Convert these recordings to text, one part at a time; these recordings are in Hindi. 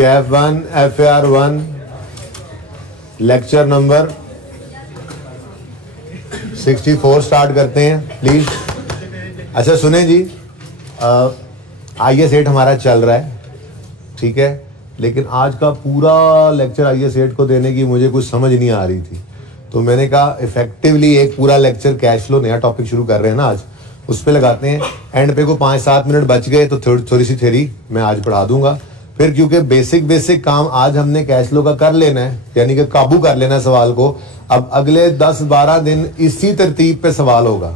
KF1 FAR1 lecture number 64 start करते हैं प्लीज। अच्छा सुने जी, IS8 हमारा चल रहा है, ठीक है, लेकिन आज का पूरा लेक्चर IS8 को देने की मुझे कुछ समझ नहीं आ रही थी, तो मैंने कहा इफेक्टिवली एक पूरा लेक्चर कैश फ्लो, नया टॉपिक शुरू कर रहे हैं ना आज, उस पे लगाते हैं। एंड पे को 5-7 मिनट बच गए तो थोड़ी सी थ्योरी मैं आज पढ़ा दूंगा। फिर क्योंकि बेसिक काम आज हमने कैश फ्लो का कर लेना है, यानी कि काबू कर लेना है सवाल को। अब अगले 10-12 दिन इसी तरतीब पे सवाल होगा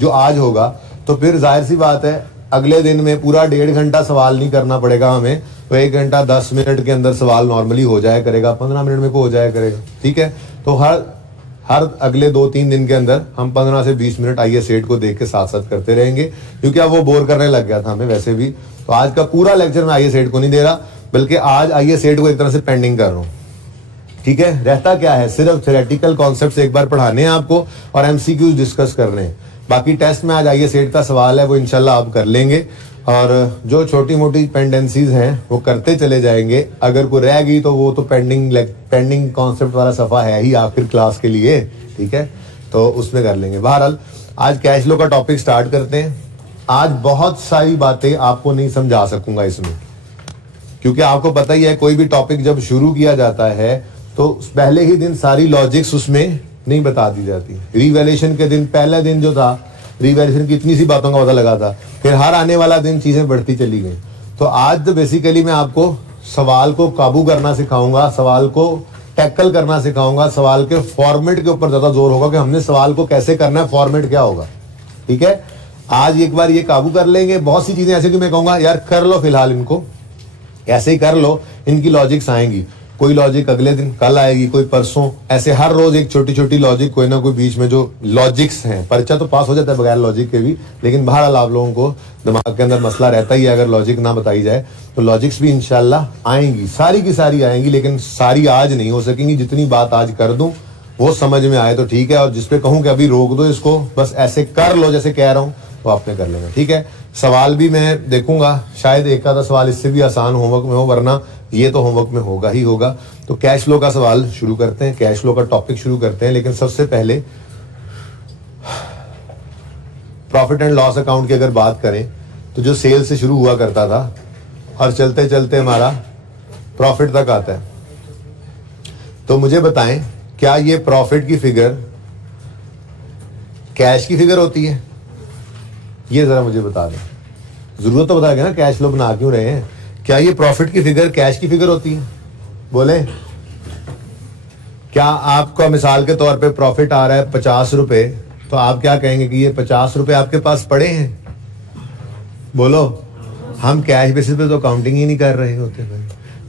जो आज होगा, तो फिर जाहिर सी बात है अगले दिन में पूरा 1.5 घंटा सवाल नहीं करना पड़ेगा हमें, तो 1 घंटा 10 मिनट के अंदर सवाल नॉर्मली हो जाया करेगा, 15 मिनट में को हो जाया करेगा, ठीक है। तो हर अगले 2-3 दिन के अंदर हम 15 से 20 मिनट IS8 को देख के साथ साथ करते रहेंगे, क्योंकि अब वो बोर करने लग गया था हमें वैसे भी। तो आज का पूरा लेक्चर मैं IS8 को नहीं दे रहा, बल्कि आज IS8 को एक तरह से पेंडिंग कर रहा हूँ, ठीक है। रहता क्या है, सिर्फ थ्योरेटिकल कॉन्सेप्ट्स एक बार पढ़ाने हैं आपको और MCQs डिस्कस करने हैं। बाकी टेस्ट में आज IS8 का सवाल है, वो इंशाल्लाह आप कर लेंगे, और जो छोटी मोटी पेंडेंसीज हैं वो करते चले जाएंगे। अगर कोई रह गई तो वो तो पेंडिंग कॉन्सेप्ट वाला सफा है ही आखिर क्लास के लिए, ठीक है, तो उसमें कर लेंगे। बहरहाल आज कैश फ्लो का टॉपिक स्टार्ट करते हैं। आज बहुत सारी बातें आपको नहीं समझा सकूंगा इसमें, क्योंकि आपको पता ही है कोई भी टॉपिक जब शुरू किया जाता है तो पहले ही दिन सारी लॉजिक्स उसमें नहीं बता दी जाती। रिवैल्यूएशन के दिन, पहले दिन जो था रिवैल्यूएशन की इतनी सी बातों का पता लगा था, फिर हर आने वाला दिन चीजें बढ़ती चली गई। तो आज तो बेसिकली मैं आपको सवाल को काबू करना सिखाऊंगा, सवाल को टैकल करना सिखाऊंगा, सवाल के फॉर्मेट के ऊपर ज्यादा जोर होगा कि हमने सवाल को कैसे करना है, फॉर्मेट क्या होगा, ठीक है। आज एक बार ये काबू कर लेंगे। बहुत सी चीजें ऐसे कि मैं कहूंगा यार कर लो, फिलहाल इनको ऐसे ही कर लो, इनकी लॉजिक्स आएंगी। कोई लॉजिक अगले दिन, कल आएगी, कोई परसों, ऐसे हर रोज एक छोटी छोटी लॉजिक कोई ना कोई बीच में जो लॉजिक्स हैं। पर्चा तो पास हो जाता है बगैर लॉजिक के भी, लेकिन बहरहाल आप लोगों को दिमाग के अंदर मसला रहता ही है अगर लॉजिक ना बताई जाए। तो लॉजिक्स भी इंशाल्लाह आएंगी, सारी की सारी आएंगी, लेकिन सारी आज नहीं हो सकेंगी। जितनी बात आज कर दूं वो समझ में आए तो ठीक है, और जिसपे कहूं कि अभी रोक दो इसको, बस ऐसे कर लो जैसे कह रहा हूं, तो आपने कर लेना, ठीक है। सवाल भी मैं देखूंगा, शायद एक आधा सवाल इससे भी आसान होमवर्क में हो, वरना ये तो होमवर्क में होगा ही होगा। तो कैश फ्लो का सवाल शुरू करते हैं, कैश फ्लो का टॉपिक शुरू करते हैं। लेकिन सबसे पहले प्रॉफिट एंड लॉस अकाउंट की अगर बात करें तो जो सेल से शुरू हुआ करता था और चलते चलते हमारा प्रॉफिट तक आता है, तो मुझे बताएं क्या ये प्रॉफिट की फिगर कैश की फिगर होती है? ये जरा मुझे बता दें, जरूरत तो बता के ना, कैश फ्लो बना क्यों रहे हैं। क्या ये प्रॉफिट की फिगर कैश की फिगर होती है? बोले। क्या आपका मिसाल के तौर पे प्रॉफिट आ रहा है 50 रुपए, तो आप क्या कहेंगे कि ये 50 रुपए आपके पास पड़े हैं? बोलो। हम कैश बेसिस पे तो काउंटिंग ही नहीं कर रहे होते भाई।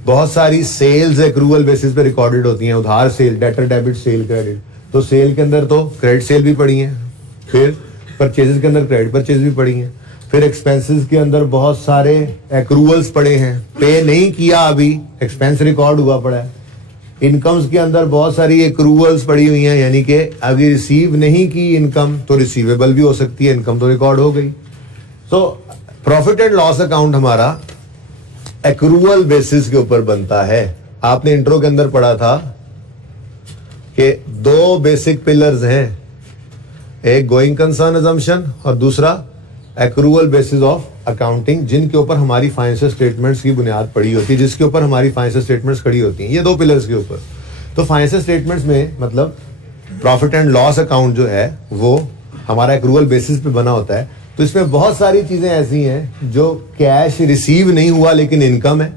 बहुत सारी सेल्स एक्रूवल बेसिस पे रिकॉर्डेड होती हैं, उधार sale, debtor debit sale credit. तो सेल के अंदर तो क्रेडिट सेल भी पड़ी है, फिर परचेजेस के अंदर क्रेडिट परचेज भी पड़ी है, फिर एक्सपेंसेस के अंदर बहुत सारे एक्रूवल्स पड़े हैं, पे नहीं किया अभी, एक्सपेंस रिकॉर्ड हुआ पड़ा है। इनकम्स के अंदर बहुत सारी एक्रूवल्स पड़ी हुई हैं, यानी कि अभी रिसीव नहीं की इनकम तो रिसीवेबल भी हो सकती है, इनकम तो रिकॉर्ड हो गई। तो प्रॉफिट एंड लॉस अकाउंट हमारा एक्रूवल बेसिस के ऊपर बनता है। आपने इंट्रो के अंदर पढ़ा था कि 2 बेसिक पिलर्स हैं, एक गोइंग कंसर्न अजम्पशन और दूसरा एक्रूवल बेसिस ऑफ अकाउंटिंग, जिनके ऊपर हमारी फाइनेंशियल स्टेटमेंट्स की बुनियाद पड़ी होती है, जिसके ऊपर हमारी फाइनेंशियल स्टेटमेंट्स खड़ी होती हैं, ये 2 पिलर्स के ऊपर। तो फाइनेंशियल स्टेटमेंट्स में मतलब प्रॉफिट एंड लॉस अकाउंट जो है वो हमारा एक्रूवल बेसिस पे बना होता है। तो इसमें बहुत सारी चीजें ऐसी हैं जो कैश रिसीव नहीं हुआ लेकिन इनकम है,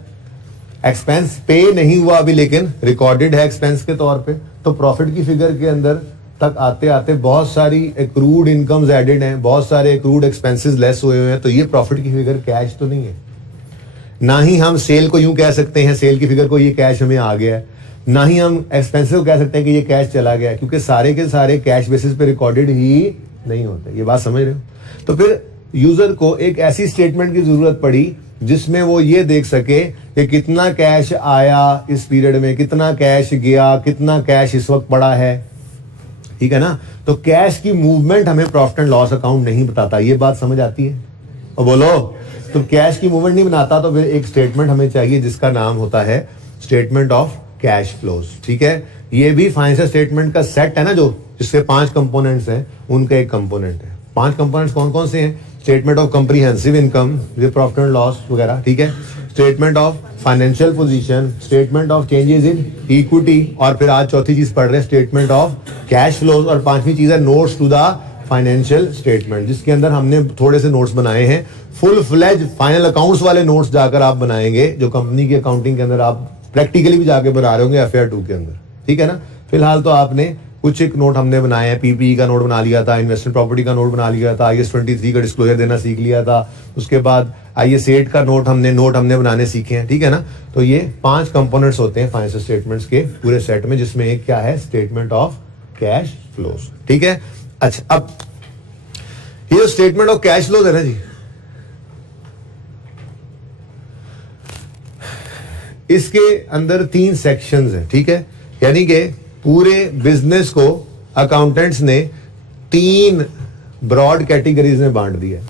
एक्सपेंस पे नहीं हुआ अभी लेकिन रिकॉर्डेड है एक्सपेंस के तौर पे। तो प्रॉफिट की फिगर के अंदर तक आते आते बहुत सारी एक्रूड इनकम्स एडेड हैं, बहुत सारे एक्रूड एक्सपेंसेस लेस हुए हुए हैं। तो ये प्रॉफिट की फिगर कैश तो नहीं है। ना ही हम सेल को यूं कह सकते हैं, सेल की फिगर को ये कैश हमें आ गया है, ना ही हम एक्सपेंसेस को कह सकते हैं कि ये कैश चला गया है, क्योंकि सारे के सारे कैश बेसिस पे रिकॉर्डेड ही नहीं होते। ये बात समझ रहे हो? तो फिर यूजर को एक ऐसी स्टेटमेंट की जरूरत पड़ी जिसमें वो ये देख सके कि कितना कैश आया इस पीरियड में, कितना कैश गया, कितना कैश इस वक्त पड़ा है, ठीक है ना। तो कैश की मूवमेंट हमें प्रॉफिट एंड लॉस अकाउंट नहीं बताता। ये बात समझ आती है? और बोलो। तो कैश की मूवमेंट नहीं बनाता तो फिर एक स्टेटमेंट हमें चाहिए जिसका नाम होता है स्टेटमेंट ऑफ कैश फ्लोज। ठीक है, ये भी फाइनेंशियल स्टेटमेंट का सेट है ना, जो जिससे 5 कंपोनेंट्स हैं, उनका एक कंपोनेंट है। 5 कंपोनेंट्स कौन कौन से हैं? Statement of comprehensive income, profit and loss वगैरह, ठीक है, statement of financial position, statement of changes in equity, और फिर आज चौथी चीज पढ़ रहे हैं स्टेटमेंट ऑफ कैश फ्लोज, और 5वीं चीज है notes to the financial statement, जिसके अंदर हमने थोड़े से नोट्स बनाए हैं। फुल फ्लेज फाइनल अकाउंट्स वाले नोट्स जाकर आप बनाएंगे, जो कंपनी की अकाउंटिंग के अंदर आप प्रैक्टिकली भी जाके बना रहे होंगे FAR 2 के अंदर। ठीक है ना, फिलहाल तो आपने कुछ एक नोट हमने बनाए हैं, PPE का नोट बना लिया था, इन्वेस्टमेंट प्रॉपर्टी का नोट बना लिया था, IAS 23 का डिस्क्लोजर देना सीख लिया था, उसके बाद IAS 8 का नोट हमने बनाने सीखे हैं। ठीक है ना, तो ये 5 कंपोनेंट्स होते हैं फाइनेंशियल स्टेटमेंट्स के पूरे सेट में, जिसमें एक क्या है? Statement of cash flows. ठीक है, अच्छा, अब ये स्टेटमेंट ऑफ कैश फ्लोज है ना जी, इसके अंदर 3 सेक्शंस हैं। ठीक है, यानी कि पूरे बिजनेस को अकाउंटेंट्स ने 3 ब्रॉड कैटेगरीज में बांट दिया।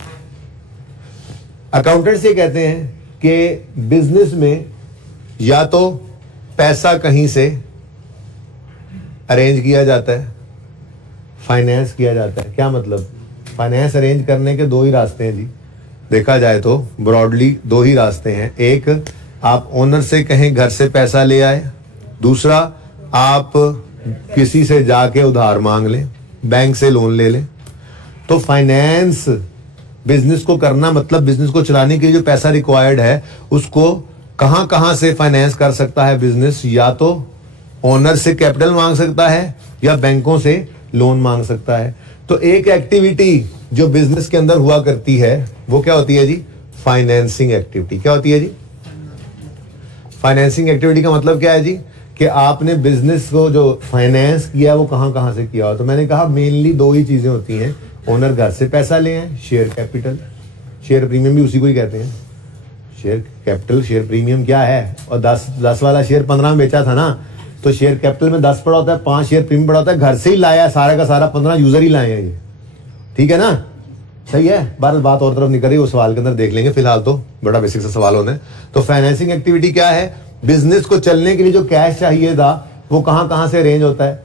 अकाउंटेंट्स ये कहते हैं कि बिजनेस में या तो पैसा कहीं से अरेंज किया जाता है, फाइनेंस किया जाता है। क्या मतलब? फाइनेंस अरेंज करने के 2 ही रास्ते हैं जी, देखा जाए तो ब्रॉडली 2 ही रास्ते हैं। एक, आप ओनर से कहें घर से पैसा ले आए, दूसरा आप किसी से जाके उधार मांग लें, बैंक से लोन ले लें। तो फाइनेंस बिजनेस को करना मतलब बिजनेस को चलाने के लिए जो पैसा रिक्वायर्ड है उसको कहां से फाइनेंस कर सकता है बिजनेस? या तो ओनर से कैपिटल मांग सकता है या बैंकों से लोन मांग सकता है। तो एक एक्टिविटी जो बिजनेस के अंदर हुआ करती है वो क्या होती है जी? Financing activity. क्या होती है जी? फाइनेंसिंग एक्टिविटी का मतलब क्या है जी? कि आपने बिजनेस को जो फाइनेंस किया वो कहां से किया हो। तो मैंने कहा मेनली 2 ही चीजें होती हैं, ओनर घर से पैसा ले आए, शेयर कैपिटल, शेयर प्रीमियम भी उसी को ही कहते हैं। शेयर कैपिटल, शेयर प्रीमियम क्या है? और 10 वाला शेयर 15 में बेचा था ना, तो शेयर कैपिटल में 10 पड़ा होता है, 5 शेयर प्रीमियम पड़ा होता है, घर से ही लाया सारा का सारा, 15 यूजर ही लाए हैं ये। ठीक है ना, सही है। बात और तरफ निकल रही है, वो सवाल के अंदर देख लेंगे, फिलहाल तो बड़ा बेसिक सा सवाल होना है। तो फाइनेंसिंग एक्टिविटी क्या है? बिजनेस को चलने के लिए जो कैश चाहिए था वो कहां से अरेंज होता है?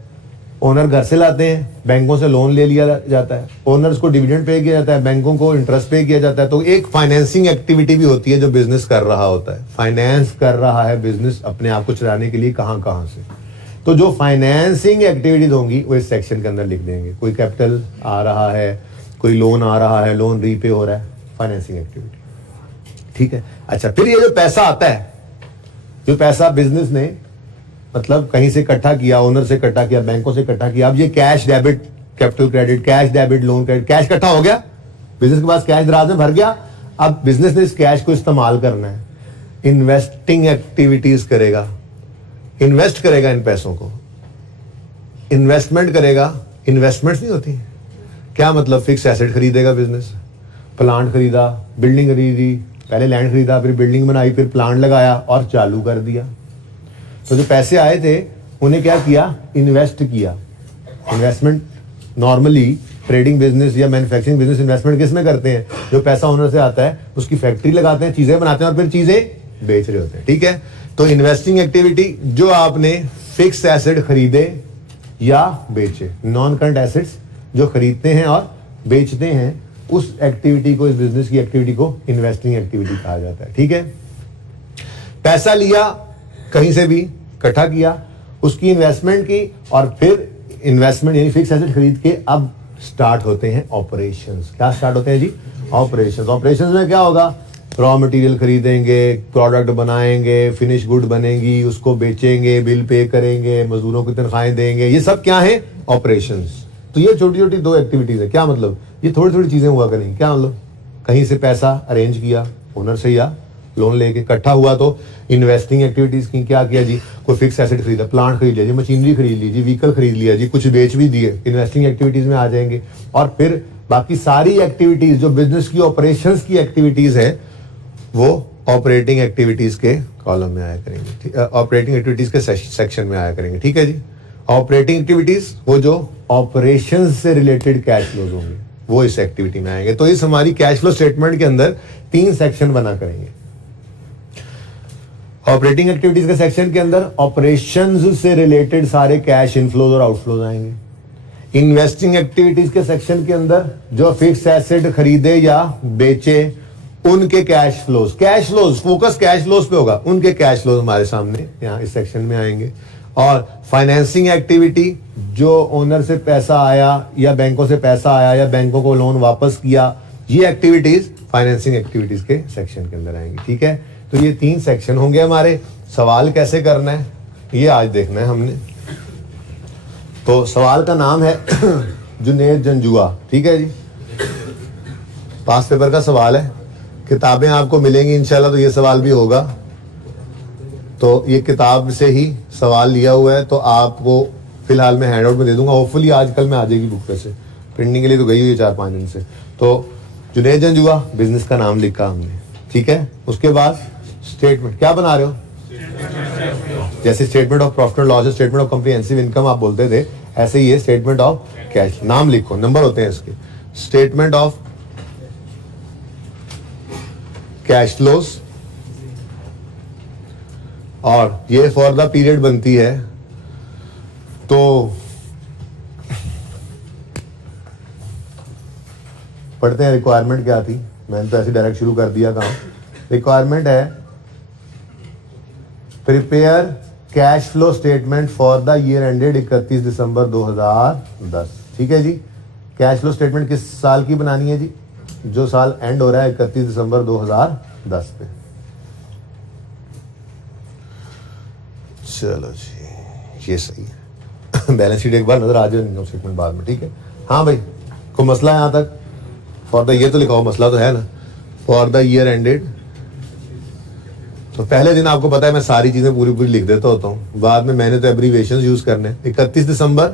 ओनर घर से लाते हैं, बैंकों से लोन ले लिया जाता है, ओनर्स को डिविडेंड पे किया जाता है, बैंकों को इंटरेस्ट पे किया जाता है। तो एक फाइनेंसिंग एक्टिविटी भी होती है जो बिजनेस कर रहा होता है। फाइनेंस कर रहा है बिजनेस अपने आप को चलाने के लिए कहां से। तो जो फाइनेंसिंग एक्टिविटीज होंगी वो इस सेक्शन के अंदर लिख देंगे। कोई कैपिटल आ रहा है, कोई लोन आ रहा है, लोन रीपे हो रहा है, फाइनेंसिंग एक्टिविटी। ठीक है, अच्छा, फिर ये जो पैसा आता है, जो पैसा बिजनेस ने मतलब कहीं से इकट्ठा किया, ओनर से इकट्ठा किया, बैंकों से इकट्ठा किया, अब ये cash debit, capital credit, cash debit, loan credit, cash इकट्ठा हो गया, बिजनेस के पास कैश दराज में भर गया। अब बिजनेस ने इस कैश को इस्तेमाल करना है, इन्वेस्टिंग एक्टिविटीज करेगा, इन्वेस्ट करेगा इन पैसों को, इन्वेस्टमेंट करेगा। इन्वेस्टमेंट्स नहीं होती, क्या मतलब? फिक्स एसेट खरीदेगा बिजनेस, प्लांट खरीदा, बिल्डिंग खरीदी, पहले लैंड खरीदा, फिर बिल्डिंग बनाई, फिर प्लांट लगाया और चालू कर दिया। तो जो पैसे आए थे उन्हें क्या किया? इन्वेस्ट किया। इन्वेस्टमेंट नॉर्मली ट्रेडिंग बिजनेस या मैन्युफैक्चरिंग बिजनेस इन्वेस्टमेंट किस में करते हैं? जो पैसा ओनर से आता है उसकी फैक्ट्री लगाते हैं, चीजें बनाते हैं और फिर चीजें बेच रहे होते हैं। ठीक है, तो इन्वेस्टिंग एक्टिविटी जो आपने फिक्स एसेट खरीदे या बेचे, नॉन करंट एसेट्स जो खरीदते हैं और बेचते हैं, उस एक्टिविटी को, इस बिजनेस की एक्टिविटी को इन्वेस्टिंग एक्टिविटी कहा जाता है। ठीक है, पैसा लिया कहीं से भी, इकट्ठा किया, उसकी इन्वेस्टमेंट की, और फिर इन्वेस्टमेंट यानी फिक्स एसेट खरीद के अब स्टार्ट होते हैं ऑपरेशंस। क्या स्टार्ट होते हैं जी? ऑपरेशंस। ऑपरेशंस में क्या होगा? रॉ मटेरियल खरीदेंगे, प्रोडक्ट बनाएंगे, फिनिश गुड बनेगी, उसको बेचेंगे, बिल पे करेंगे, मजदूरों को तनख्वाहें देंगे, ये सब क्या है? ऑपरेशंस। तो ये छोटी छोटी 2 एक्टिविटीज है। क्या मतलब? ये थोड़ी थोड़ी चीजें हुआ करेंगी। क्या मतलब? कहीं से पैसा अरेंज किया ओनर से या लोन लेके, इकट्ठा हुआ तो इन्वेस्टिंग एक्टिविटीज की। क्या किया जी? कोई फिक्स एसेट खरीदा, प्लांट खरीद लिया जी, मशीनरी खरीद ली जी, व्हीकल खरीद लिया जी, कुछ बेच भी दिए, इन्वेस्टिंग एक्टिविटीज में आ जाएंगे। और फिर बाकी सारी एक्टिविटीज जो बिजनेस की ऑपरेशंस की एक्टिविटीज है वो ऑपरेटिंग एक्टिविटीज के कॉलम में आया करेंगे, ऑपरेटिंग एक्टिविटीज के सेक्शन में आया करेंगे। ठीक है जी, ऑपरेटिंग एक्टिविटीज वो जो ऑपरेशंस से रिलेटेड कैश फ्लोज होंगे, वो इस एक्टिविटी में आएंगे। तो इस हमारी कैश फ्लो स्टेटमेंट के अंदर 3 सेक्शन बना करेंगे। ऑपरेटिंग एक्टिविटीज के सेक्शन के अंदर ऑपरेशंस से रिलेटेड सारे कैश इनफ्लोज और आउटफ्लोज आएंगे। इन्वेस्टिंग एक्टिविटीज के सेक्शन के अंदर जो फिक्स एसेट खरीदे या बेचे उनके cash flows focus cash flows पे होगा, उनके कैश फ्लोज हमारे सामने यहाँ इस सेक्शन में आएंगे। और फाइनेंसिंग एक्टिविटी जो ओनर से पैसा आया या बैंकों से पैसा आया या बैंकों को लोन वापस किया, ये एक्टिविटीज फाइनेंसिंग एक्टिविटीज के सेक्शन के अंदर आएंगी। ठीक है, तो ये 3 सेक्शन होंगे हमारे। सवाल कैसे करना है ये आज देखना है हमने। तो सवाल का नाम है जुनेद जंजुआ। ठीक है जी, पास पेपर का सवाल है। किताबें आपको मिलेंगी इंशाल्लाह, तो ये सवाल भी होगा। तो ये किताब से ही सवाल लिया हुआ है, तो आपको फिलहाल मैं हैंड आउट में दे दूंगा। होपफुली आज कल में आ जाएगी बुक। वैसे प्रिंटिंग के लिए तो गई हुई है 4-5 दिन से। तो जुनेद जंजुआ बिजनेस का नाम लिखा हमने। ठीक है, उसके बाद स्टेटमेंट क्या बना रहे हो, जैसे statement of profit and loss, statement of comprehensive income आप बोलते थे, ऐसे ही ये स्टेटमेंट ऑफ कैश। नाम लिखो, नंबर होते हैं इसके। स्टेटमेंट ऑफ कैश फ्लोज, और ये फॉर द पीरियड बनती है। तो पढ़ते हैं रिक्वायरमेंट क्या थी। मैंने तो ऐसे डायरेक्ट शुरू कर दिया काम। रिक्वायरमेंट है prepare cash flow statement for the year ended 31 दिसंबर 2010। ठीक है जी, कैश फ्लो स्टेटमेंट किस साल की बनानी है जी, जो साल एंड हो रहा है 31 दिसंबर 2010 पे। चलो जी, ये सही है। बैलेंस शीट एक बार नजर आ जाए, इनकम स्टेटमेंट बाद में। ठीक है, हाँ भाई, कोई मसला है यहाँ तक? फॉर द ईयर तो लिखा हो, मसला तो है ना। फॉर द ईयर एंडेड, तो पहले दिन आपको पता है मैं सारी चीजें पूरी पूरी लिख देता होता हूँ, बाद में मैंने तो एब्रीविएशन यूज करने। 31 दिसंबर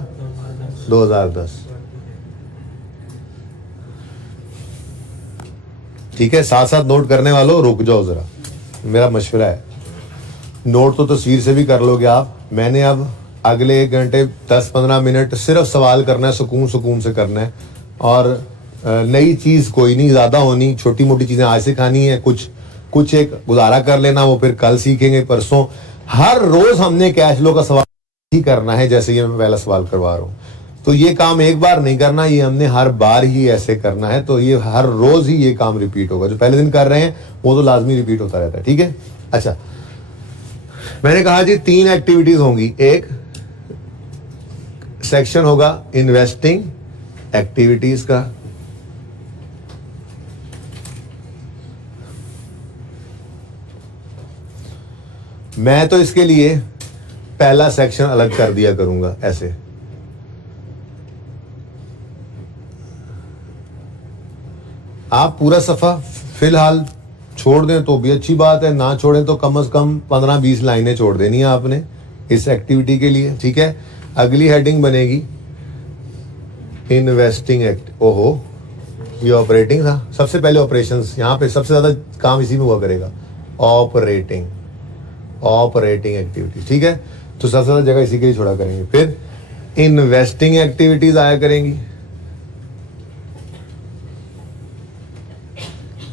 2010। ठीक है, साथ साथ नोट करने वालों रुक जाओ जरा, मेरा मशवरा है। नोट तो तस्वीर से भी कर लोगे आप। मैंने अब अगले 1 घंटे 10-15 मिनट सिर्फ सवाल करना है, सुकून से करना है। और नई चीज कोई नहीं ज्यादा होनी, छोटी मोटी चीजें आज सिखानी है। कुछ एक गुजारा कर लेना, वो फिर कल सीखेंगे, परसों। हर रोज हमने कैश फ्लो का सवाल ही करना है, जैसे ये मैं पहला सवाल करवा रहा हूँ। तो ये काम एक बार नहीं करना, ये हमने हर बार ही ऐसे करना है। तो ये हर रोज ही ये काम रिपीट होगा। जो पहले दिन कर रहे हैं वो तो लाजमी रिपीट होता रहता है। ठीक है, अच्छा, मैंने कहा जी 3 एक्टिविटीज होंगी। एक सेक्शन होगा इन्वेस्टिंग एक्टिविटीज का, मैं तो इसके लिए पहला सेक्शन अलग कर दिया करूंगा ऐसे। आप पूरा सफा फिलहाल छोड़ दें तो भी अच्छी बात है, ना छोड़ें तो कम से कम 15-20 लाइनें छोड़ देनी है आपने इस एक्टिविटी के लिए। ठीक है, अगली हेडिंग बनेगी इन्वेस्टिंग एक्ट। ओहो, ये ऑपरेटिंग था। सबसे पहले ऑपरेशंस, यहाँ पे सबसे ज्यादा काम इसी में हुआ करेगा। Operating activity. ठीक है, तो सबसे ज्यादा जगह इसी के लिए छोड़ा करेंगे। फिर इन्वेस्टिंग एक्टिविटीज आया करेंगी।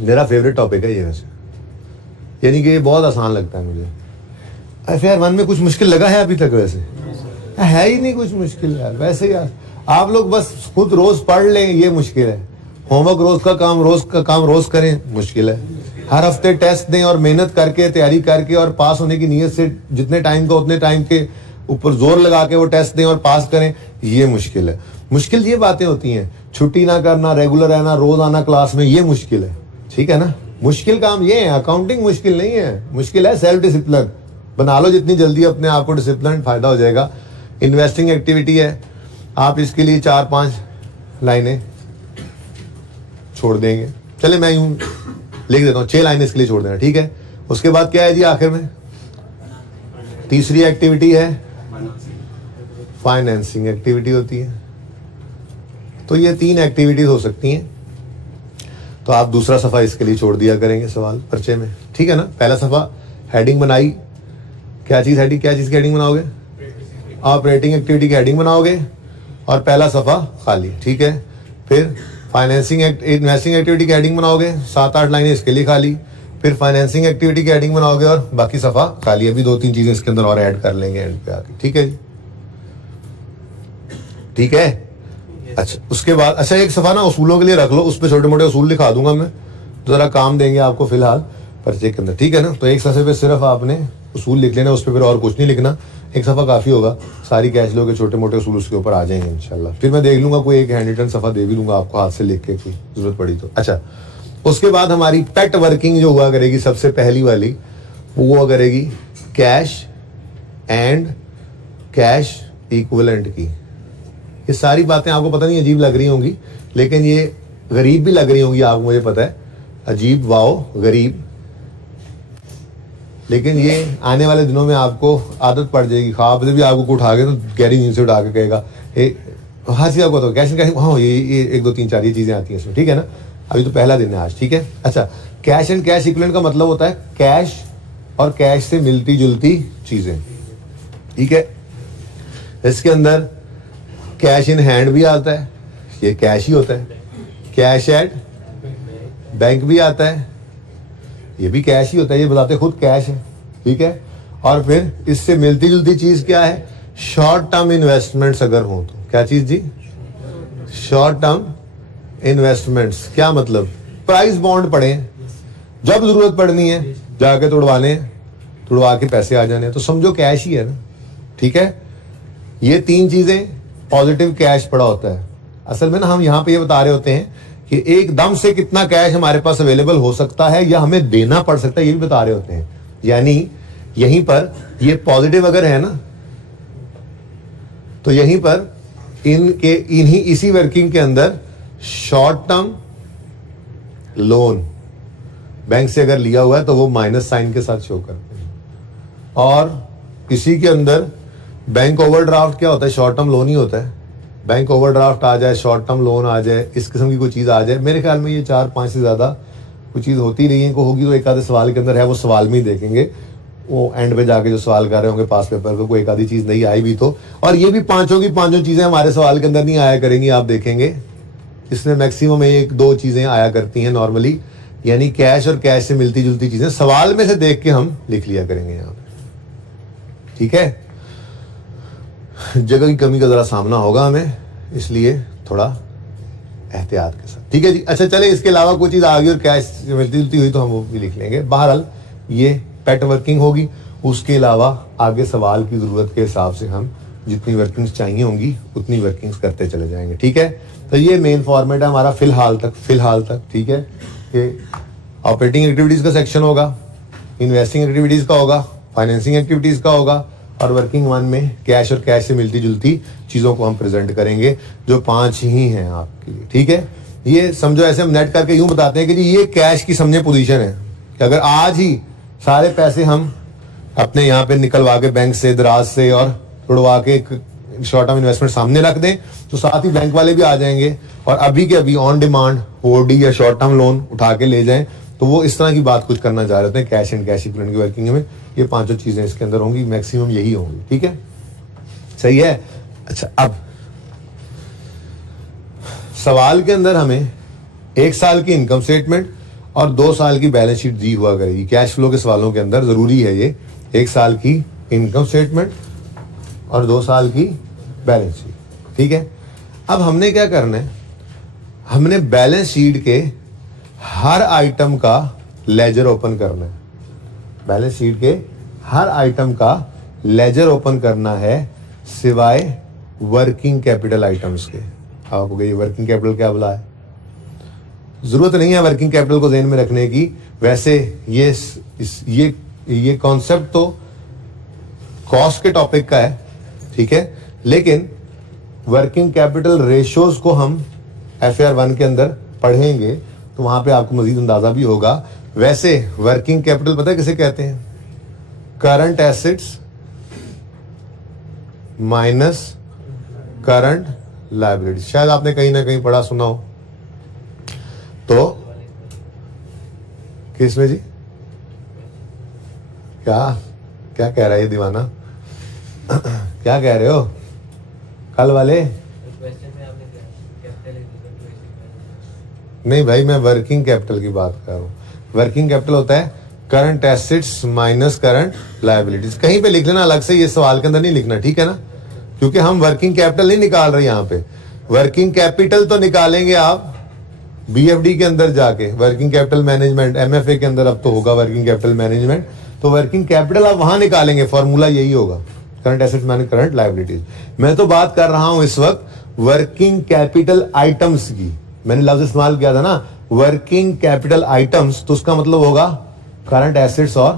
मेरा फेवरेट टॉपिक है ये वैसे, यानी कि ये बहुत आसान लगता है मुझे। FAR 1 में कुछ मुश्किल लगा है अभी तक? वैसे है ही नहीं कुछ मुश्किल यार। वैसे यार आप लोग बस खुद रोज पढ़ लें, ये मुश्किल है। होमवर्क रोज का काम रोज करें, मुश्किल है। हर हफ्ते टेस्ट दें और मेहनत करके तैयारी करके और पास होने की नीयत से जितने टाइम का उतने टाइम के ऊपर जोर लगा के वो टेस्ट दें और पास करें, ये मुश्किल है। मुश्किल ये बातें होती हैं, छुट्टी ना करना, रेगुलर रहना, रोज आना क्लास में, ये मुश्किल है। ठीक है ना, मुश्किल काम ये है। अकाउंटिंग मुश्किल नहीं है, मुश्किल है सेल्फ डिसिप्लिन। बना लो जितनी जल्दी अपने आप को डिसिप्लिन, फायदा हो जाएगा। इन्वेस्टिंग एक्टिविटी है, आप इसके लिए 4-5 लाइनें छोड़ देंगे। चले मैं यूं लिख देता हूं, 6 लाइनें इसके लिए छोड़ देना। ठीक है, उसके बाद क्या है जी आखिर में? तीसरी एक्टिविटी है फाइनेंसिंग एक्टिविटी होती है। तो ये 3 एक्टिविटीज हो सकती हैं। तो आप दूसरा सफा इसके लिए छोड़ दिया करेंगे सवाल पर्चे में। ठीक है ना, पहला सफा हेडिंग बनाई, क्या चीज की हेडिंग बनाओगे? ऑपरेटिंग एक्टिविटी की हेडिंग बनाओगे और पहला सफा खाली। ठीक है, फिर फाइनेंसिंग इन्वेस्टिंग एक्टिविटी की हेडिंग बनाओगे, 7-8 लाइनें इसके लिए खाली, फिर फाइनेंसिंग एक्टिविटी की हेडिंग बनाओगे और बाकी सफा खाली। अभी 2-3 चीजें इसके अंदर और ऐड कर लेंगे एंड पे आके, ठीक है जी, ठीक है। अच्छा उसके बाद अच्छा एक सफा ना उसूलों के लिए रख लो, उस पर छोटे मोटे उसूल लिखा दूंगा मैं, जरा काम देंगे आपको फिलहाल पर्चे के अंदर, ठीक है ना। तो एक सफे पे सिर्फ आपने उसूल लिख लेना, उस पर फिर और कुछ नहीं लिखना, एक सफा काफी होगा, सारी कैश लो के छोटे मोटे उसूल उसके ऊपर आ जाएंगे इंशाल्लाह। फिर मैं देख लूंगा कोई एक हैंड रिटन सफा दे भी दूंगा आपको हाथ से लिख के, कोई जरूरत पड़ी तो। अच्छा उसके बाद हमारी पेट वर्किंग जो हुआ करेगी सबसे पहली वाली, वो हुआ करेगी कैश एंड कैश इक्विवेलेंट की। ये सारी बातें आपको पता नहीं अजीब लग रही होंगी, लेकिन ये गरीब भी लग रही होंगी आपको, मुझे पता है, अजीब वाओ गरीब, लेकिन ये आने वाले दिनों में आपको आदत पड़ जाएगी। ख्वाब से भी आपको उठा के तो गहरी नींद से उठा के कहेगा हाँ जी आपको तो कैश एंड हाँ ये 1 2 3 4 ये चीजें आती हैं इसमें, ठीक है ना। अभी तो पहला दिन है आज, ठीक है। अच्छा कैश एंड कैश इक्विवेलेंट का मतलब होता है कैश और कैश से मिलती जुलती चीजें, ठीक है। इसके अंदर कैश इन हैंड भी आता है, ये कैश ही होता है, कैश एट बैंक भी आता है, ये भी कैश ही होता है, ये बताते खुद कैश है, ठीक है। और फिर इससे मिलती जुलती चीज क्या है, शॉर्ट टर्म इन्वेस्टमेंट्स अगर हो तो, क्या चीज जी, शॉर्ट टर्म इन्वेस्टमेंट्स। क्या मतलब, प्राइस बॉन्ड पड़े, जब जरूरत पड़नी है जाके तोड़वाने, तोड़वा के पैसे आ जाने, तो समझो कैश ही है ना, ठीक है। ये 3 चीजें पॉजिटिव कैश पड़ा होता है। असल में ना हम यहाँ पे ये बता रहे होते हैं कि एकदम से कितना कैश हमारे पास अवेलेबल हो सकता है या हमें देना पड़ सकता है, ये भी बता रहे होते हैं। यानी यहीं पर ये पॉजिटिव अगर है ना, तो यहीं पर इसी वर्किंग के अंदर शॉर्ट टर्म लोन बैंक से अगर लिया हुआ है तो वो माइनस साइन के साथ शो करते हैं, और इसी के अंदर बैंक ओवरड्राफ्ट क्या होता है, शॉर्ट टर्म लोन ही होता है। बैंक ओवरड्राफ्ट आ जाए, शॉर्ट टर्म लोन आ जाए, इस किस्म की कोई चीज आ जाए, मेरे ख्याल में ये 4-5 से ज्यादा कोई चीज होती नहीं है, को होगी तो एक आधे सवाल के अंदर है, वो सवाल में ही देखेंगे, वो एंड पे जाके जो सवाल कर रहे होंगे पास पेपर को, कोई एक आधी चीज नहीं आई भी तो। और ये भी पांचों की पांचों चीजें हमारे सवाल के अंदर नहीं आया करेंगी, आप देखेंगे इसमें मैक्सिमम 1-2 चीजें आया करती हैं नॉर्मली, यानी कैश और कैश से मिलती जुलती चीजें सवाल में से देख के हम लिख लिया करेंगे यहाँ पे, ठीक है। जगह की कमी का जरा सामना होगा हमें, इसलिए थोड़ा एहतियात के साथ, ठीक है जी। अच्छा चले, इसके अलावा कोई चीज आ गई और कैश मिलती जुलती हुई तो हम वो भी लिख लेंगे। बहरहाल ये पेट वर्किंग होगी, उसके अलावा आगे सवाल की जरूरत के हिसाब से हम जितनी वर्किंग्स चाहिए होंगी उतनी वर्किंग्स करते चले जाएंगे, ठीक है। तो ये मेन फॉर्मेट है हमारा फिलहाल तक, ठीक है। कि ऑपरेटिंग एक्टिविटीज का सेक्शन होगा, इन्वेस्टिंग एक्टिविटीज का होगा, फाइनेंसिंग एक्टिविटीज का होगा, और वर्किंग 1 में कैश और कैश से मिलती जुलती चीजों को हम प्रेजेंट करेंगे, जो 5 ही हैं आपके लिए, ठीक है। ये समझो ऐसे हम नेट करके यूं बताते हैं कि जी ये कैश की समझे पोजीशन है कि अगर आज ही सारे पैसे हम अपने यहाँ पे निकलवा के बैंक से, दराज से और तोड़वा के शॉर्ट टर्म इन्वेस्टमेंट सामने रख दें, तो साथ ही बैंक वाले भी आ जाएंगे और अभी के अभी ऑन डिमांड ओडी या शॉर्ट टर्म लोन उठा के ले जाएं। तो वो इस तरह की बात कुछ करना चाह रहे थे, कैश एंड कैश इक्विवेलेंट की वर्किंग में ये 5 चीजें इसके अंदर होंगी, मैक्सिमम यही होंगी, ठीक है, सही है। अच्छा अब सवाल के अंदर हमें 1 साल की इनकम स्टेटमेंट और 2 साल की बैलेंस शीट दी हुआ करेगी। कैश फ्लो के सवालों के अंदर जरूरी है ये 1 साल की इनकम स्टेटमेंट और 2 साल की बैलेंस शीट, ठीक है। अब हमने क्या करना है, हमने बैलेंस शीट के हर आइटम का लेजर ओपन करना है, बैलेंस शीट के हर आइटम का लेजर ओपन करना है सिवाय वर्किंग कैपिटल आइटम्स के। आपको ये वर्किंग कैपिटल क्या बुला है, जरूरत नहीं है वर्किंग कैपिटल को ध्यान में रखने की। वैसे ये कॉन्सेप्ट तो कॉस्ट के टॉपिक का है, ठीक है, लेकिन वर्किंग कैपिटल रेशियोज को हम FAR 1 के अंदर पढ़ेंगे तो वहां पे आपको मजीद अंदाजा भी होगा। वैसे वर्किंग कैपिटल पता है किसे कहते हैं, current assets minus current liability. शायद आपने कहीं ना कहीं पढ़ा सुना हो, तो किस में जी, क्या कह रहा है ये दीवाना क्या कह रहे हो, कल वाले नहीं भाई, मैं वर्किंग कैपिटल की बात कर रहा हूँ। वर्किंग कैपिटल होता है current assets minus current liabilities. कहीं पे लिख लेना अलग से, ये सवाल के अंदर नहीं लिखना, ठीक है ना, क्योंकि हम वर्किंग कैपिटल नहीं निकाल रहे यहाँ पे। वर्किंग कैपिटल तो निकालेंगे आप बीएफडी के अंदर जाके, वर्किंग कैपिटल मैनेजमेंट, एमएफए के अंदर अब तो होगा वर्किंग कैपिटल मैनेजमेंट, तो वर्किंग कैपिटल आप वहां निकालेंगे, फॉर्मूला यही होगा, current assets minus current liabilities. मैं तो बात कर रहा हूं इस वक्त वर्किंग कैपिटल आइटम्स की। मैंने लफ्ज इस्तेमाल किया था ना वर्किंग कैपिटल आइटम्स, तो उसका मतलब होगा करंट एसेट्स और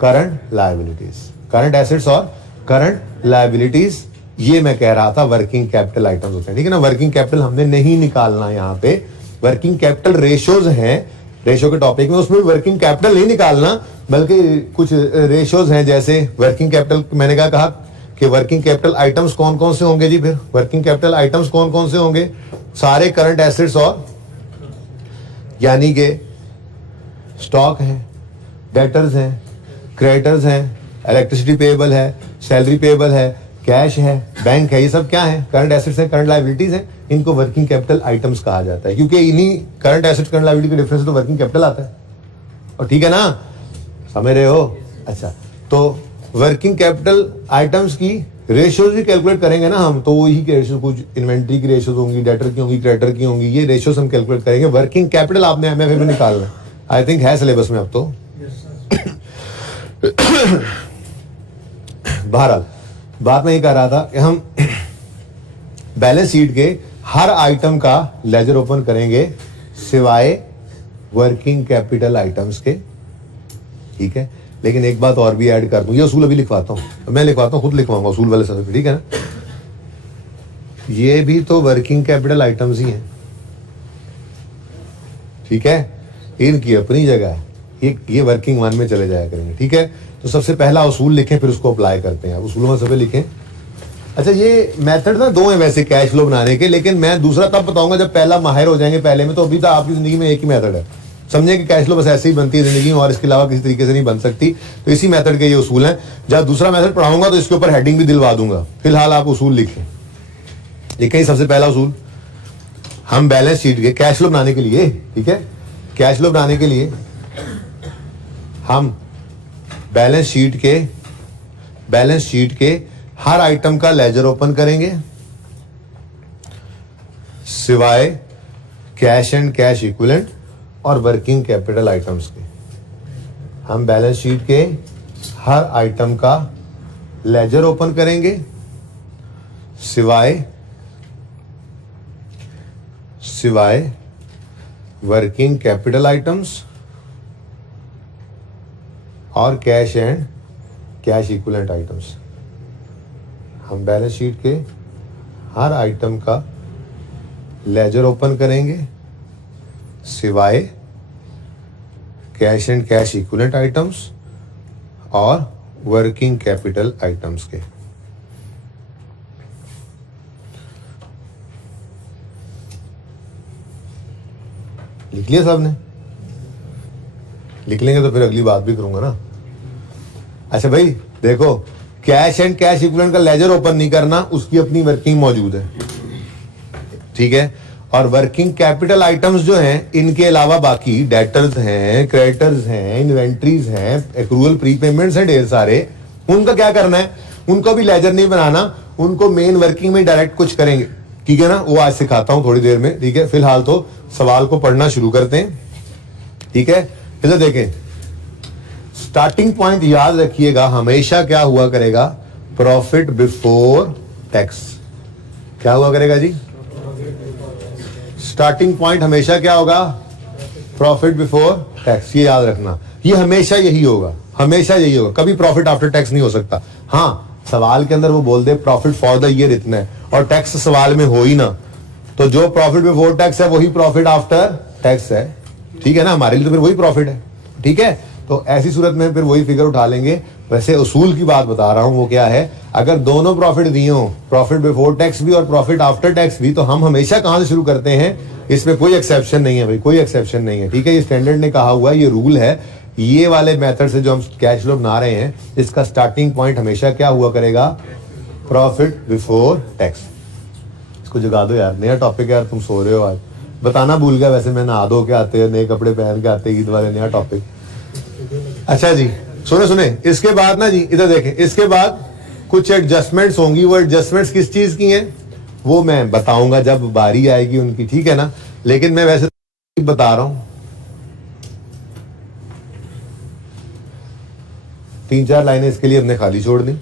करंट लायबिलिटीज, करंट एसेट्स और करंट लायबिलिटीज। ये मैं कह रहा था वर्किंग कैपिटल आइटम्स होते हैं, ठीक है ना। वर्किंग कैपिटल हमने नहीं निकालना यहाँ पे, वर्किंग कैपिटल रेशोज हैं, रेशो के टॉपिक में, उसमें वर्किंग कैपिटल नहीं निकालना, बल्कि कुछ रेशोज हैं, जैसे वर्किंग कैपिटल मैंने क्या कहा कि वर्किंग कैपिटल आइटम्स कौन कौन से होंगे जी। फिर वर्किंग कैपिटल आइटम्स कौन कौन से होंगे, सारे करंट एसेट्स और, यानी कि स्टॉक है, डेटर्स हैं, क्रेडिटर्स हैं, इलेक्ट्रिसिटी पेएबल है, सैलरी पेएबल है, कैश है, बैंक है, ये सब क्या है, करंट एसेट्स है, करंट लायबिलिटीज है। इनको वर्किंग कैपिटल आइटम्स कहा जाता है, क्योंकि इन्हीं करंट एसेट्स करंट लायबिलिटी के डिफरेंस तो वर्किंग कैपिटल आता है, और ठीक है ना, समझ रहे हो। अच्छा, तो वर्किंग कैपिटल आइटम्स की रेशियोज भी कैलकुलेट करेंगे ना हम, तो वही के रेशियो, कुछ इन्वेंट्री की रेशियोज होंगी, डेटर की होंगी, क्रेडिटर की होंगी, ये रेशियोज हम कैलकुलेट करेंगे। वर्किंग कैपिटल आपने एमएफए में निकालना है, आई थिंक है सिलेबस में अब तो। बहरहाल बात मैं ये कह रहा था कि हम बैलेंस शीट के हर आइटम का लेजर ओपन करेंगे सिवाय वर्किंग कैपिटल आइटम्स के, ठीक है। लेकिन एक बात और भी ऐड कर दूं, ये उसूल अभी लिखवाता हूं, मैं लिखवाता हूं, खुद लिखवाऊंगा उसूल वाले सदस्य, ठीक है ना। ये भी तो वर्किंग कैपिटल आइटम्स ही हैं, ठीक है, इनकी अपनी जगह है, ये वर्किंग वन में चले जाया करेंगे, ठीक है। तो सबसे पहला उसूल लिखें, फिर उसको अप्लाई करते हैं। उसूलों में सबसे लिखें। अच्छा, ये मेथड ना दो हैं वैसे कैश फ्लो बनाने के, लेकिन मैं दूसरा तब बताऊंगा जब पहला माहिर हो जाएंगे पहले में। तो अभी तक आपकी जिंदगी में एक ही मेथड है, समझे कि कैश फ्लो बस ऐसे ही बनती है जिंदगी में, और इसके अलावा किसी तरीके से नहीं बन सकती। तो इसी मेथड के ये उसूल हैं। जब दूसरा मेथड पढ़ाऊंगा तो इसके ऊपर हेडिंग भी दिलवा दूंगा। फिलहाल आप उसूल लिखें। लिखें सबसे पहला उसूल, हम बैलेंस शीट के कैश फ्लो बनाने के लिए, ठीक है, कैश फ्लो बनाने के लिए हम बैलेंस शीट के हर आइटम का लेजर ओपन करेंगे सिवाय कैश एंड कैश इक्विवेलेंट और वर्किंग कैपिटल आइटम्स के। हम बैलेंस शीट के हर आइटम का लेजर ओपन करेंगे सिवाय वर्किंग कैपिटल आइटम्स और cash and cash equivalent items. हम बैलेंस शीट के हर आइटम का लेजर ओपन करेंगे सिवाय cash and cash equivalent items और वर्किंग कैपिटल आइटम्स के। लिख लिया सबने? लिख लेंगे तो फिर अगली बात भी करूंगा ना। अच्छा भाई देखो, कैश एंड कैश इक्विवेलेंट का लेजर ओपन नहीं करना, उसकी अपनी वर्किंग मौजूद है, ठीक है। और वर्किंग कैपिटल आइटम्स जो हैं, इनके अलावा बाकी डेटर्स हैं, क्रेडिटर्स हैं, इन्वेंट्रीज हैं, एक्रूअल प्रीपेमेंट्स हैं ढेर सारे, उनका क्या करना है, उनको भी लेजर नहीं बनाना, उनको मेन वर्किंग में डायरेक्ट कुछ करेंगे, ठीक है ना। वो आज सिखाता हूं थोड़ी देर में, ठीक है। फिलहाल तो सवाल को पढ़ना शुरू करते हैं, ठीक है। इधर देखें, स्टार्टिंग पॉइंट याद रखिएगा, हमेशा क्या हुआ करेगा, प्रॉफिट बिफोर टैक्स। क्या हुआ करेगा जी, स्टार्टिंग पॉइंट हमेशा क्या होगा, प्रॉफिट बिफोर टैक्स। ये याद रखना, ये हमेशा यही होगा, हमेशा यही होगा, कभी प्रॉफिट आफ्टर टैक्स नहीं हो सकता। हाँ, सवाल के अंदर वो बोल दे प्रॉफिट फॉर द ईयर इतना है और टैक्स सवाल में हो ही ना, तो जो प्रॉफिट बिफोर टैक्स है वही प्रॉफिट आफ्टर टैक्स है, ठीक है ना। हमारे लिए तो फिर वही प्रॉफिट है, ठीक है। तो ऐसी सूरत में फिर वही फिगर उठा लेंगे। वैसे उसूल की बात बता रहा हूं, वो क्या है, अगर दोनों प्रॉफिट दिए हो, प्रॉफिट बिफोर टैक्स भी और प्रॉफिट आफ्टर टैक्स भी, तो हम हमेशा कहां से शुरू करते हैं, इसमें कोई एक्सेप्शन नहीं है भाई, कोई एक्सेप्शन नहीं है, ठीक है। ये स्टैंडर्ड ने कहा हुआ है, ये रूल है। ये वाले मेथड से जो हम कैश फ्लो बना रहे हैं, इसका स्टार्टिंग पॉइंट हमेशा क्या हुआ करेगा, प्रॉफिट बिफोर टैक्स। इसको जगा दो यार, नया टॉपिक यार, तुम सो रहे हो आज, बताना भूल गया, वैसे मैं नहा धो के आते हैं, नए कपड़े पहन के आते ईद वाले, नया टॉपिक। अच्छा जी सुने सुने, इसके बाद ना जी इधर देखें, इसके बाद कुछ एडजस्टमेंट्स होंगी। वो एडजस्टमेंट्स किस चीज की हैं वो मैं बताऊंगा जब बारी आएगी उनकी, ठीक है ना। लेकिन मैं वैसे बता रहा हूं, 3-4 लाइनें इसके लिए हमने खाली छोड़ दी।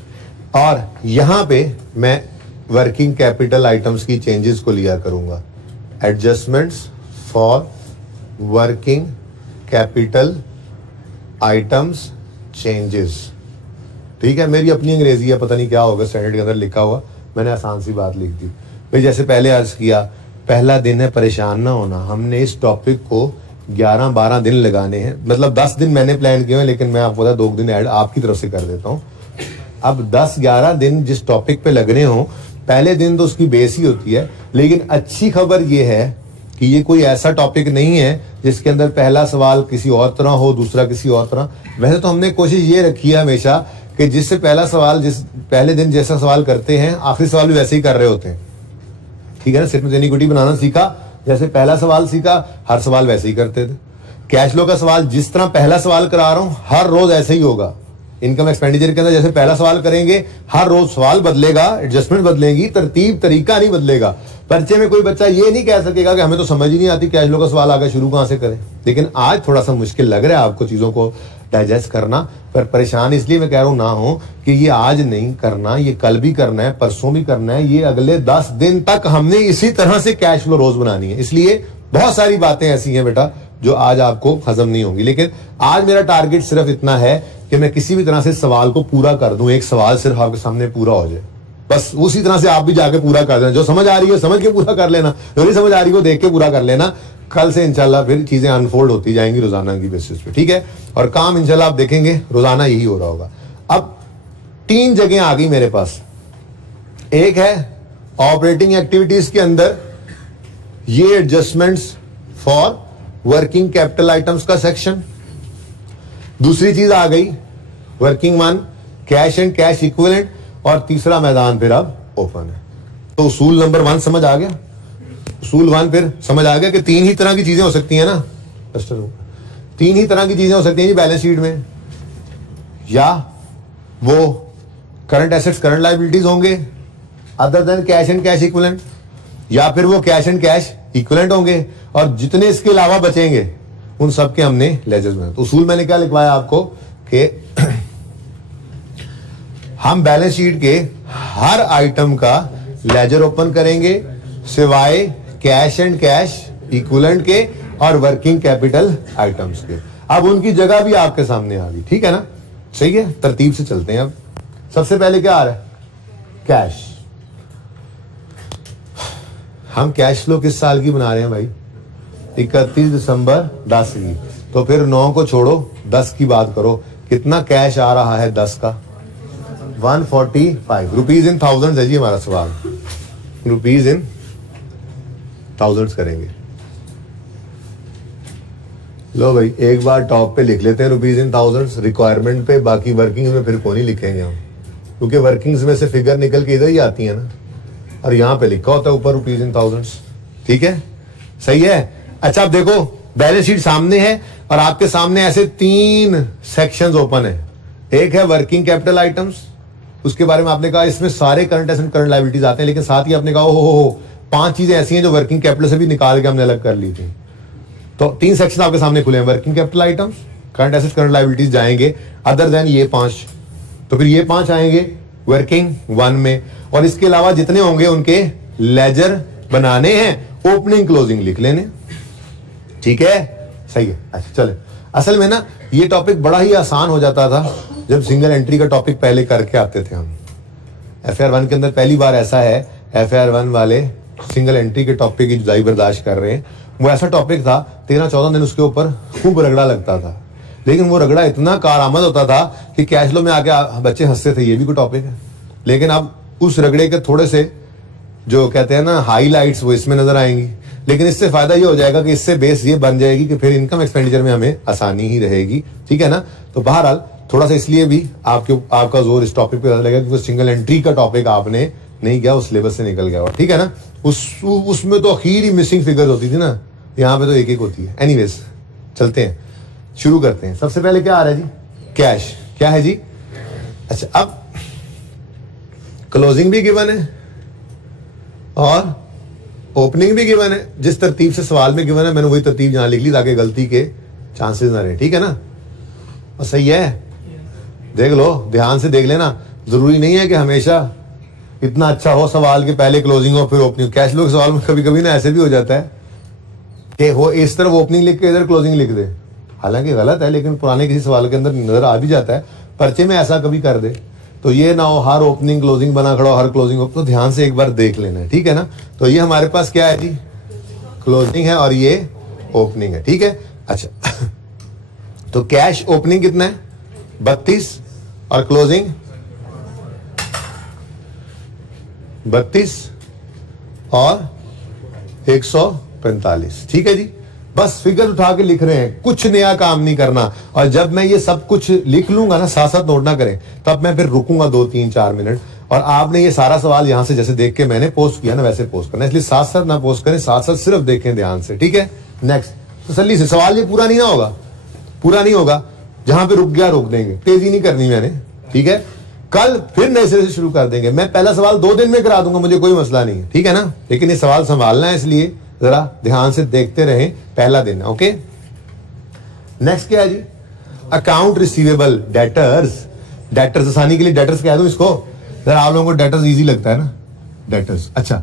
और यहां पे मैं वर्किंग कैपिटल आइटम्स की चेंजेस को लिया करूंगा। Adjustments for working capital items changes, ठीक है। मेरी अपनी अंग्रेजी है, पता नहीं क्या होगा स्टैंडर्ड के अंदर लिखा हुआ, मैंने आसान सी बात लिख दी भाई। जैसे पहले अर्ज किया, पहला दिन है, परेशान ना होना। हमने इस टॉपिक को 11-12 दिन लगाने हैं, मतलब 10 दिन मैंने प्लान किए हैं, लेकिन मैं आपको 2 दिन ऐड आपकी तरफ से कर देता हूं। अब 10-11 दिन जिस टॉपिक पे लगने हो, पहले दिन तो उसकी बेस ही होती है। लेकिन अच्छी खबर यह है कि ये कोई ऐसा टॉपिक नहीं है जिसके अंदर पहला सवाल किसी और तरह हो, दूसरा किसी और तरह। वैसे तो हमने कोशिश ये रखी है हमेशा कि जिससे पहला सवाल, जिस पहले दिन जैसा सवाल करते हैं, आखिरी सवाल भी वैसे ही कर रहे होते हैं, ठीक है ना। सिर्फ इक्विटी बनाना सीखा, जैसे पहला सवाल सीखा, हर सवाल वैसे ही करते थे। कैश फ्लो का सवाल जिस तरह पहला सवाल करा रहा हूं, हर रोज ऐसे ही होगा। इनकम एक्सपेंडिचर के अंदर जैसे पहला सवाल करेंगे, हर रोज सवाल बदलेगा, एडजस्टमेंट बदलेगी, तरतीब तरीका नहीं बदलेगा। पर्चे में कोई बच्चा ये नहीं कह सकेगा कि हमें तो समझ ही नहीं आती कैश फ्लो का सवाल आगे शुरू कहां से करें। लेकिन आज थोड़ा सा मुश्किल लग रहा है आपको चीजों को डाइजेस्ट करना, पर परेशान इसलिए मैं कह रहा हूं ना हो कि ये आज नहीं करना, ये कल भी करना है, परसों भी करना है, ये अगले 10 दिन तक हमने इसी तरह से कैश फ्लो रोज बनानी है। इसलिए बहुत सारी बातें ऐसी हैं बेटा जो आज आपको हजम नहीं होंगी। लेकिन आज मेरा टारगेट सिर्फ इतना है कि मैं किसी भी तरह से सवाल को पूरा कर दूं, एक सवाल सिर्फ आपके सामने पूरा हो जाए, बस उसी तरह से आप भी जाके पूरा कर देना। जो समझ आ रही है समझ के पूरा कर लेना, जो नहीं समझ आ रही है देख के पूरा कर लेना। कल से इंशाल्लाह फिर चीजें अनफोल्ड होती जाएंगी रोजाना की बेसिस पे, ठीक है। और काम इंशाल्लाह आप देखेंगे रोजाना यही हो रहा होगा। अब 3 जगह आ गई मेरे पास। एक है ऑपरेटिंग एक्टिविटीज के अंदर ये adjustments for working capital items का सेक्शन। दूसरी चीज आ गई working 1 cash and cash equivalent, और तीसरा मैदान फिर अब ओपन है। तो उसूल नंबर 1 समझ आ गया, उसूल 1 फिर समझ आ गया कि 3 ही तरह की चीजें हो सकती हैं ना, 3 ही तरह की चीजें हो सकती हैं जी बैलेंस शीट में। या वो करंट एसेट्स करंट लायबिलिटीज होंगे other than cash and cash equivalent, या फिर वो कैश एंड कैश इक्विवेलेंट होंगे, और जितने इसके अलावा बचेंगे उन सब के हमने लेजर्स में। तो उसूल मैंने क्या लिखवाया आपको कि हम बैलेंस शीट के हर आइटम का लेजर ओपन करेंगे सिवाय कैश एंड कैश इक्विवेलेंट के और वर्किंग कैपिटल आइटम्स के। अब उनकी जगह भी आपके सामने आ गई, ठीक है ना, सही है। तरतीब से चलते हैं। अब सबसे पहले क्या आ रहा है, कैश। हम कैश फ्लो किस साल की बना रहे हैं भाई, 31 दिसंबर 10 की। तो फिर 9 को छोड़ो, 10 की बात करो। कितना कैश आ रहा है 10 का, 145 रुपीज इन थाउजेंड है जी हमारा सवाल। रुपीज इन थाउजेंड्स करेंगे। लो भाई एक बार टॉप पे लिख लेते हैं रुपीज इन थाउजेंड्स रिक्वायरमेंट पे, बाकी वर्किंग्स में फिर कौन ही लिखेंगे हम, क्योंकि वर्किंग्स में से फिगर निकल के इधर ही आती है ना, और यहां पे लिखा होता है ऊपर रुपीज इन थाउजेंड्स, ठीक है, सही है। अच्छा अब देखो बैलेंस शीट सामने है और आपके सामने ऐसे 3 सेक्शंस ओपन है। एक है वर्किंग कैपिटल आइटम्स, उसके बारे में आपने कहा इसमें सारे करंट एसेट करंट लायबिलिटीज आते हैं, लेकिन साथ ही आपने कहा हो 5 चीजें ऐसी हैं जो वर्किंग कैपिटल से भी निकाल के हमने अलग कर ली थी। तो 3 सेक्शन आपके सामने खुले हैं, working capital items, current asset current liabilities जाएंगे अदर देन ये 5। तो फिर ये 5 आएंगे वर्किंग 1 में, और इसके अलावा जितने होंगे उनके लेजर बनाने हैं, ओपनिंग क्लोजिंग लिख लेने, ठीक है, सही है। अच्छा चले, असल में ना ये टॉपिक बड़ा ही आसान हो जाता था जब सिंगल एंट्री का टॉपिक पहले करके आते थे हम। FIR 1 के अंदर पहली बार ऐसा है, FIR 1 वाले सिंगल एंट्री के टॉपिक की जुदाई बर्दाश्त कर रहे हैं। वो ऐसा टॉपिक था 13-14 दिन उसके ऊपर खूब रगड़ा लगता था, लेकिन वो रगड़ा इतना कारआमद होता था कि कैश फ्लो में आके बच्चे हंसते थे, ये भी कोई टॉपिक है। लेकिन अब उस रगड़े के थोड़े से जो कहते हैं ना हाईलाइट्स वो इसमें नजर आएंगी। लेकिन इससे फायदा ये हो जाएगा कि इससे बेस ये बन जाएगी कि फिर इनकम एक्सपेंडिचर में हमें आसानी ही रहेगी, ठीक है ना। तो बहरहाल थोड़ा सा इसलिए भी आपका जोर इस टॉपिक पे लगेगा क्योंकि सिंगल एंट्री का टॉपिक आपने नहीं किया, उस सिलेबस से निकल गया, ठीक है ना। उसमें तो आखिर ही मिसिंग फिगर्स होती थी ना, यहाँ पे तो एक एक होती है। एनीवेज चलते हैं, शुरू करते हैं। सबसे पहले क्या आ रहा है जी? कैश। क्या है जी? अच्छा, अब क्लोजिंग भी गिवन है और ओपनिंग भी गिवन है। जिस तरतीब से सवाल में गिवन है मैंने वही तरतीब यहां लिख ली ताकि गलती के चांसेस ना रहे, ठीक है ना? और सही है, देख लो, ध्यान से देख लेना। जरूरी नहीं है कि हमेशा इतना अच्छा हो सवाल के पहले क्लोजिंग हो फिर ओपनिंग। कैश फ्लो के सवाल में कभी कभी ना ऐसे भी हो जाता है कि वो इस तरफ ओपनिंग लिख के इधर क्लोजिंग लिख दे, हालांकि गलत है, लेकिन पुराने किसी सवाल के अंदर नजर आ भी जाता है। पर्चे में ऐसा कभी कर दे तो ये ना हो हर ओपनिंग क्लोजिंग बना खड़ा हो, हर क्लोजिंग हो, तो ध्यान से एक बार देख लेना है, ठीक है ना? तो ये हमारे पास क्या है जी? क्लोजिंग है और ये ओपनिंग है, ठीक है? अच्छा तो कैश ओपनिंग कितना है? 32 और क्लोजिंग 32 और 145, ठीक है जी? बस फिगर उठा के लिख रहे हैं, कुछ नया काम नहीं करना। और जब मैं ये सब कुछ लिख लूंगा ना, साथ साथ नोट ना करें, तब मैं फिर रुकूंगा 2 3 4 मिनट और आपने ये सारा सवाल यहां से जैसे देख के मैंने पोस्ट किया ना वैसे पोस्ट करना। इसलिए साथ साथ ना पोस्ट करें, साथ साथ सिर्फ देखें ध्यान से, ठीक है? नेक्स्ट तसल्ली से। सवाल ये पूरा नहीं ना होगा, पूरा नहीं होगा, जहां पे रुक गया रोक देंगे, तेजी नहीं करनी मैंने, ठीक है? कल फिर नए सिरे से शुरू कर देंगे। मैं पहला सवाल 2 दिन में करा दूंगा, मुझे कोई मसला नहीं है, ठीक है ना? लेकिन ये सवाल संभालना है, इसलिए जरा ध्यान से देखते रहें। पहला दिन, ओके? नेक्स्ट क्या है जी? Account receivable, debtors. डेटर्स आसानी के लिए डेटर्स कह दूं इसको, जरा आप लोगों को डेटर्स इजी लगता है ना, डेटर्स। अच्छा,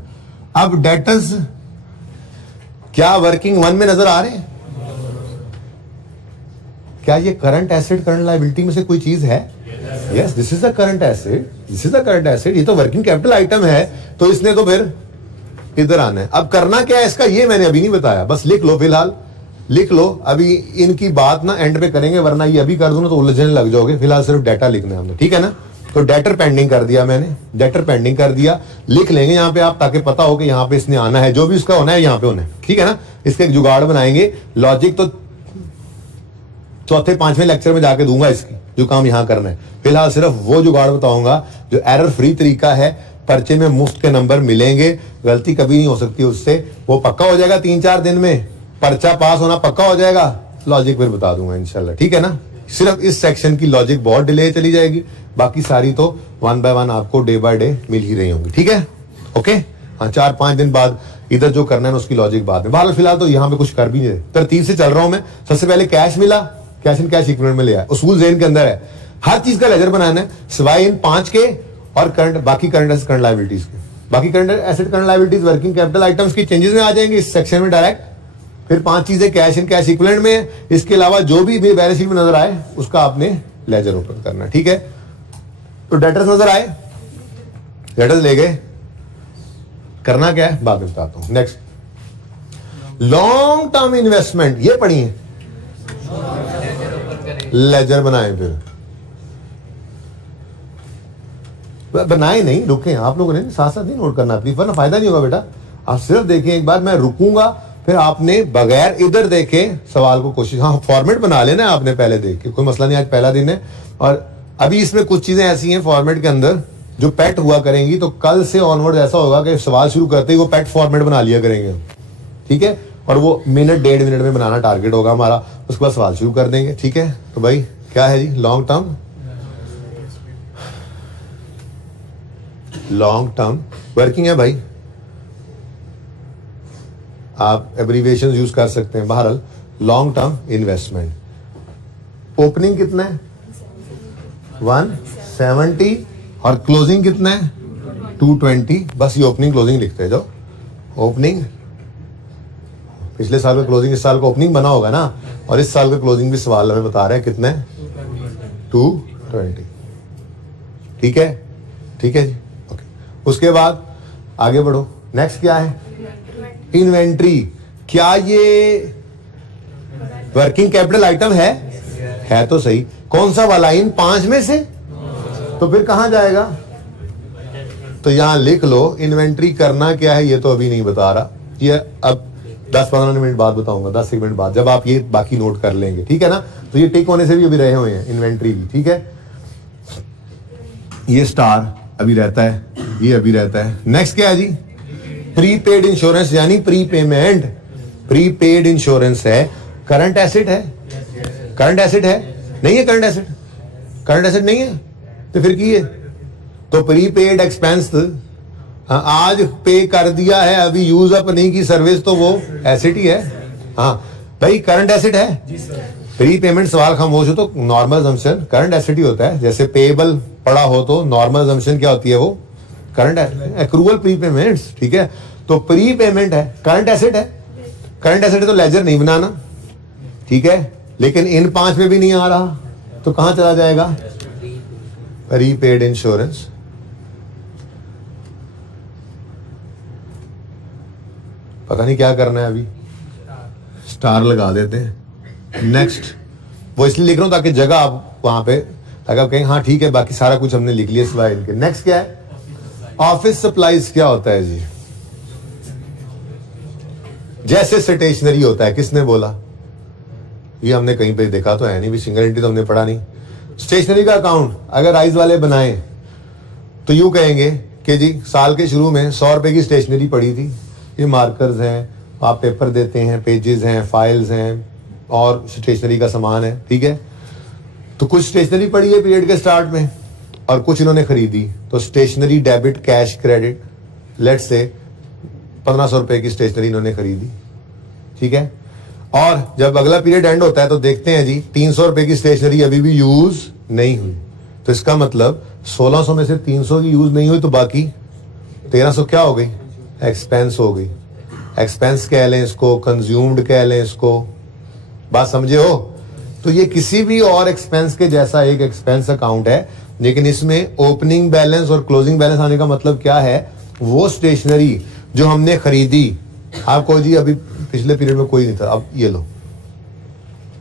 अब डेटर्स क्या वर्किंग वन में नजर आ रहे हैं? क्या ये करंट एसेट करंट लायबिलिटी में से कोई चीज है? Yes, this is the current asset, this is the current asset. ये तो वर्किंग कैपिटल आइटम है, तो इसने तो फिर इधर आना है। अब करना क्या है इसका ये मैंने अभी नहीं बताया, बस लिख लो, फिलहाल लिख लो। अभी इनकी बात ना एंड पे करेंगे, वरना ये अभी कर दूं ना तो उलझने लग जाओगे। फिलहाल सिर्फ डाटा लिखना है हमने, ठीक है ना? तो डेटर पेंडिंग कर दिया मैंने, डेटर पेंडिंग कर दिया, लिख लेंगे यहाँ पे आप, ताकि पता हो कि यहाँ पे इसने आना है, जो भी उसका होना है यहाँ पे होना है, ठीक है ना? इसके एक जुगाड़ बनाएंगे। लॉजिक तो चौथे 5वें लेक्चर में जाके दूंगा इसकी, जो काम यहां करना है। फिलहाल सिर्फ वो जुगाड़ बताऊंगा जो एरर फ्री तरीका है। पर्चे में मुफ्त के नंबर मिलेंगे, गलती कभी नहीं हो सकती उससे, वो पक्का हो जाएगा 3-4 दिन में, पर्चा पास होना पक्का हो जाएगा। लॉजिक फिर बता दूंगा इंशाल्लाह, ठीक है ना? सिर्फ इस सेक्शन की लॉजिक बहुत डिले चली जाएगी, बाकी सारी तो 1 बाय 1 आपको डे बाय डे मिल ही रही होंगी, ठीक है? ओके, हाँ, 4-5 दिन बाद इधर जो करना है उसकी लॉजिक बाद में। बहरहाल फिलहाल तो यहाँ पे कुछ कर भी नहीं रहे, तरतीब से चल रहा हूं मैं। सबसे पहले कैश मिला, कैश इन कैश इक्विवेलेंट में लिया, उसूल ज़हन के अंदर है। हर चीज का लेजर बनाना है सिवाय इन 5 के और करंट, बाकी करंट एसेट करंट लायबिलिटीज के। बाकी current asset current liabilities working capital items की चेंजेस में आ जाएंगे इस सेक्शन में डायरेक्ट। फिर 5 चीजें कैश इन कैश इक्विवेलेंट में है। इसके अलावा जो भी बैलेंस शीट में नजर आए उसका आपने लेजर ओपन करना, ठीक है? तो डेटर्स नजर आए, डेटर्स ले गए, करना क्या है बाद में बताता हूं। नेक्स्ट, लॉन्ग टर्म इन्वेस्टमेंट, ये पढ़िए, लेजर बनाए, फिर बनाए नहीं, रुके। आप लोगों ने साथ साथ नहीं नोट करना प्लीज, वरना फायदा नहीं होगा बेटा। आप सिर्फ देखें एक बार, मैं रुकूंगा, फिर आपने बगैर इधर देखे सवाल को कोशिश, हाँ फॉर्मेट बना लेना आपने पहले देख के, कोई मसला नहीं, आज पहला दिन है। और अभी इसमें कुछ चीजें ऐसी हैं फॉर्मेट के अंदर जो पेट हुआ करेंगी, तो कल से ऑनवर्ड ऐसा होगा कि सवाल शुरू करते ही वो पेट फॉर्मेट बना लिया करेंगे, ठीक है? और वो मिनट 1.5 मिनट में बनाना टारगेट होगा हमारा, उसके बाद सवाल शुरू कर देंगे, ठीक है? तो भाई क्या है जी? Long term, long term working है भाई, आप एब्रीविएशन यूज कर सकते हैं। बहरहाल लॉन्ग टर्म इन्वेस्टमेंट, ओपनिंग कितना है? 170 और क्लोजिंग कितना है? 220। बस ये ओपनिंग क्लोजिंग लिखते हैं, जो ओपनिंग पिछले साल का क्लोजिंग इस साल का ओपनिंग बना होगा ना, और इस साल का क्लोजिंग भी सवाल हमें बता रहे हैं कितना है? 220, ठीक है? ठीक है जी, ओके। उसके बाद आगे बढ़ो, नेक्स्ट क्या है? इन्वेंट्री। क्या ये वर्किंग कैपिटल आइटम है? है तो सही, कौन सा वाला? इन 5 में से, तो फिर कहां जाएगा? तो यहां लिख लो, इन्वेंट्री करना क्या है ये तो अभी नहीं बता रहा, ये अब 10-15 मिनट बाद बताऊंगा, 10 मिनट बाद, जब आप ये बाकी नोट कर लेंगे, ठीक है ना? तो ये टिक होने से भी अभी रहे हुए हैं, इन्वेंट्री भी, ठीक है? ये स्टार अभी रहता है, ये अभी रहता है। नेक्स्ट क्या है जी? प्रीपेड इंश्योरेंस यानी प्री पेमेंट। प्रीपेड इंश्योरेंस है, करंट एसेट है? करंट एसेट है? नहीं है करंट एसेट? करंट एसेट नहीं है तो फिर की है? तो प्रीपेड एक्सपेंस आज पे कर दिया है, अभी यूज अप नहीं की सर्विस, तो वो एसेट ही है। हाँ भाई, करंट एसेट है? प्री पेमेंट सवाल खामोश हो तो नॉर्मल असम्पशन करंट एसेट ही होता है। जैसे पेएबल पड़ा हो तो नॉर्मल असम्पशन क्या होती है? वो करंट एक्रूअल प्री पेमेंट्स, ठीक है। तो प्री पेमेंट है, करंट एसेट है। करंट एसेट है तो लेजर नहीं बनाना, ठीक है। लेकिन इन 5 में भी नहीं आ रहा तो कहां चला जाएगा? Prepaid insurance. पता नहीं क्या करना है, अभी स्टार लगा देते हैं। नेक्स्ट, वो इसलिए लिख रहा हूं ताकि जगह आप वहां पे, ताकि आप कहें हाँ ठीक है बाकी सारा कुछ हमने लिख लिया सिवाय इनके। नेक्स्ट क्या है? ऑफिस सप्लाईज क्या होता है जी? जैसे स्टेशनरी होता है, किसने बोला? ये हमने कहीं पे देखा तो है नहीं, भी सिंगल एंट्री तो हमने पढ़ा नहीं। स्टेशनरी का अकाउंट अगर राइस वाले बनाए तो यूं कहेंगे कि जी साल के शुरू में 100 रुपए की स्टेशनरी पड़ी थी, ये मार्कर्स हैं, आप पेपर देते हैं, पेजेस हैं, फाइल्स हैं और स्टेशनरी का सामान है, ठीक है। तो कुछ स्टेशनरी पड़ी है पीरियड के स्टार्ट में और कुछ इन्होंने खरीदी, तो stationery debit cash credit, let's say 1500 रुपए की स्टेशनरी इन्होंने खरीदी, ठीक है। और जब अगला पीरियड एंड होता है तो देखते हैं जी 300 रुपए की स्टेशनरी अभी भी यूज नहीं हुई, तो इसका मतलब 1600 में से 300 की यूज नहीं हुई तो बाकी 1300 क्या हो गई? एक्सपेंस हो गई। एक्सपेंस कह लें इसको, कंज्यूम्ड कह लें इसको, बात समझे हो? तो ये किसी भी और एक्सपेंस के जैसा एक एक्सपेंस अकाउंट है, लेकिन इसमें ओपनिंग बैलेंस और क्लोजिंग बैलेंस आने का मतलब क्या है? वो स्टेशनरी जो हमने खरीदी, आपको जी अभी पिछले पीरियड में कोई नहीं था, अब ये लो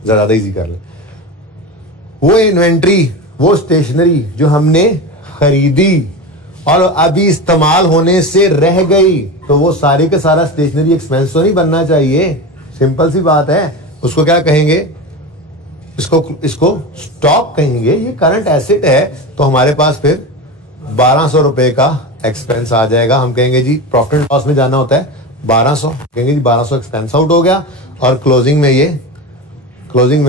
ज्यादा इजी कर ले, वो इन्वेंट्री, वो स्टेशनरी जो हमने खरीदी और अभी इस्तेमाल होने से रह गई, तो वो सारे का सारा स्टेशनरी एक्सपेंस तो नहीं बनना चाहिए। सिंपल सी बात है। उसको क्या कहेंगे? इसको स्टॉक कहेंगे। ये करंट एसेट है तो हमारे पास फिर 1200 रुपए का एक्सपेंस आ जाएगा। हम कहेंगे जी प्रॉफिट एंड लॉस में जाना होता है 1200, कहेंगे जी 1200 एक्सपेंस आउट हो गया और क्लोजिंग में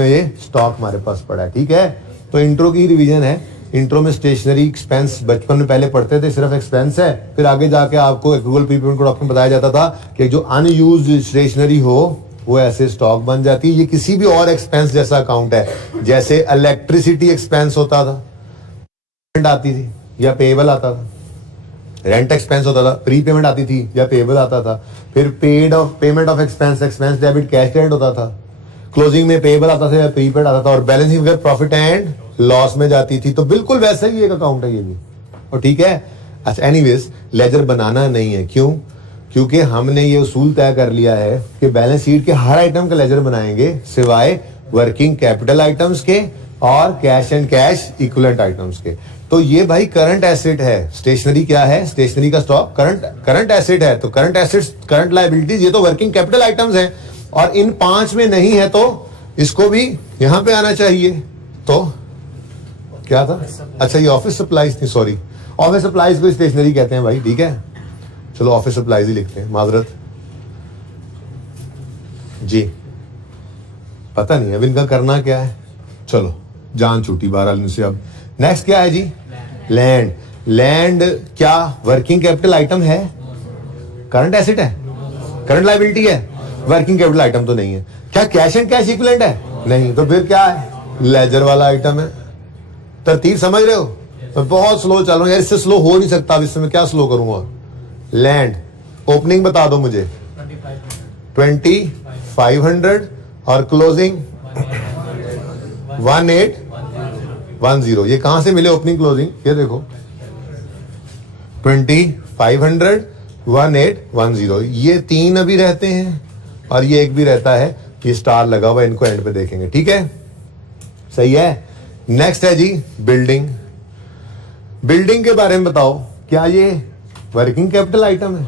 ये स्टॉक हमारे पास पड़ा है, ठीक है। तो इंट्रो की रिवीजन है। इंट्रो में स्टेशनरी एक्सपेंस बचपन में पहले पढ़ते थे, सिर्फ एक्सपेंस है। फिर आगे जाके आपको एक्रूअल प्रीपेमेंट कोड ऑप्शन बताया जाता था कि जो अनयूज्ड स्टेशनरी हो वो ऐसे स्टॉक बन जाती है। ये किसी भी और एक्सपेंस जैसा अकाउंट है। जैसे इलेक्ट्रिसिटी एक्सपेंस होता था, रेंट आती थी या पेएबल आता था, रेंट एक्सपेंस होता था, प्री पेमेंट आती थी या पेएबल आता था। फिर payment of expense debit cash credit होता था। क्लोजिंग में पेएबल आता था या प्रीपेड आता था और balancing figure profit and loss में जाती थी। तो बिल्कुल वैसा ही एक अकाउंट है ये भी, और ठीक है। अच्छा, एनीवेज लेजर बनाना नहीं है, क्यों? क्योंकि हमने ये उसूल तय कर लिया है कि बैलेंस शीट के हर आइटम का लेजर बनाएंगे सिवाय वर्किंग कैपिटल आइटम्स के और cash and cash equivalent items के। तो ये भाई करंट एसेट है। स्टेशनरी क्या है? स्टेशनरी का स्टॉक करंट एसेट है। तो करंट एसेट्स, करंट लायबिलिटीज, ये तो वर्किंग कैपिटल आइटम्स हैं और इन 5 में नहीं है तो इसको भी यहां पे आना चाहिए। तो क्या था? अच्छा, ये ऑफिस सप्लाईज थी, सॉरी। ऑफिस सप्लाईज को स्टेशनरी कहते हैं भाई, ठीक है। चलो ऑफिस सप्लाईज ही लिखते हैं, माजरत जी, पता नहीं अब इनका करना क्या है। चलो जान छूटी बहरहाल इनसे। अब नेक्स्ट क्या है जी? लैंड। लैंड क्या वर्किंग कैपिटल आइटम है? करंट एसेट है? करंट लायबिलिटी है? वर्किंग कैपिटल आइटम तो नहीं है। क्या कैश एंड कैश इक्विवेलेंट है? नहीं। तो फिर क्या है? लेजर वाला आइटम है। तरतीब समझ रहे हो? मैं बहुत स्लो चल रहा हूं यार, इससे स्लो हो नहीं सकता। अब इससे मैं क्या स्लो करूंगा? लैंड ओपनिंग बता दो मुझे, 2500 और क्लोजिंग 1810। ये कहां से मिले ओपनिंग क्लोजिंग? ये देखो 2500 1810, ये 3 अभी रहते हैं और ये एक भी रहता है, ये स्टार लगा हुआ, इनको एंड पे देखेंगे, ठीक है। सही है। नेक्स्ट है जी बिल्डिंग। बिल्डिंग के बारे में बताओ, क्या ये वर्किंग कैपिटल आइटम है?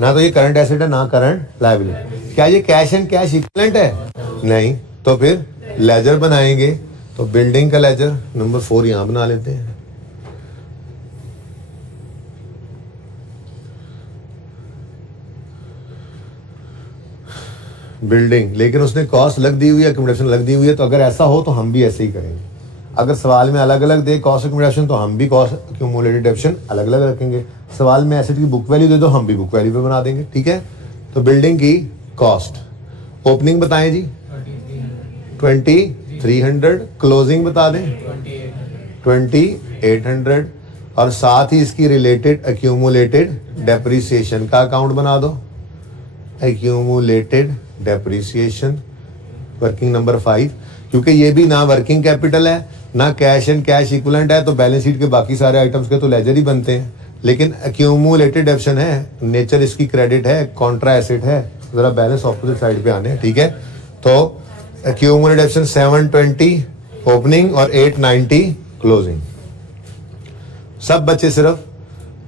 ना तो ये करंट एसेट है ना करंट लायबिलिटी। क्या ये कैश एंड कैश इक्विवेलेंट है? नहीं। तो फिर लेजर बनाएंगे, तो बिल्डिंग का लेजर नंबर 4 यहां बना लेते हैं। बिल्डिंग, लेकिन उसने कॉस्ट अलग दी हुई है, अकोमोडेशन अलग दी हुई है। तो अगर ऐसा हो तो हम भी ऐसे ही करेंगे। अगर सवाल में अलग अलग दे कॉस्ट अकोमोडेशन तो हम भी कॉस्ट अक्यूमुलेटेड डेप्शन अलग अलग रखेंगे। सवाल में एसेट की बुक वैल्यू दे दो, हम भी बुक वैल्यू पे बना देंगे। ठीक है, तो बिल्डिंग की कॉस्ट, ओपनिंग बताएं जी 2300, क्लोजिंग बता दें 2800, और साथ ही इसकी रिलेटेड अक्यूमुलेटेड डेप्रिसिएशन का अकाउंट बना दो। एक्यूमुलेटेड डेप्रिसिएशन वर्किंग नंबर 5, क्योंकि ये भी ना वर्किंग कैपिटल है ना कैश एंड कैश इक्विवेलेंट है, तो बैलेंस शीट के बाकी सारे आइटम्स के तो लेजर ही बनते हैं। लेकिन एक्यूमुलेटेड डेप्शन है, नेचर इसकी क्रेडिट है, कॉन्ट्रा एसेट है, जरा बैलेंस ऑपोजिट साइड पे आने। ठीक है, तो एक्यूमुलेटेड डेप्शन 720 ओपनिंग और 890 क्लोजिंग। सब बच्चे सिर्फ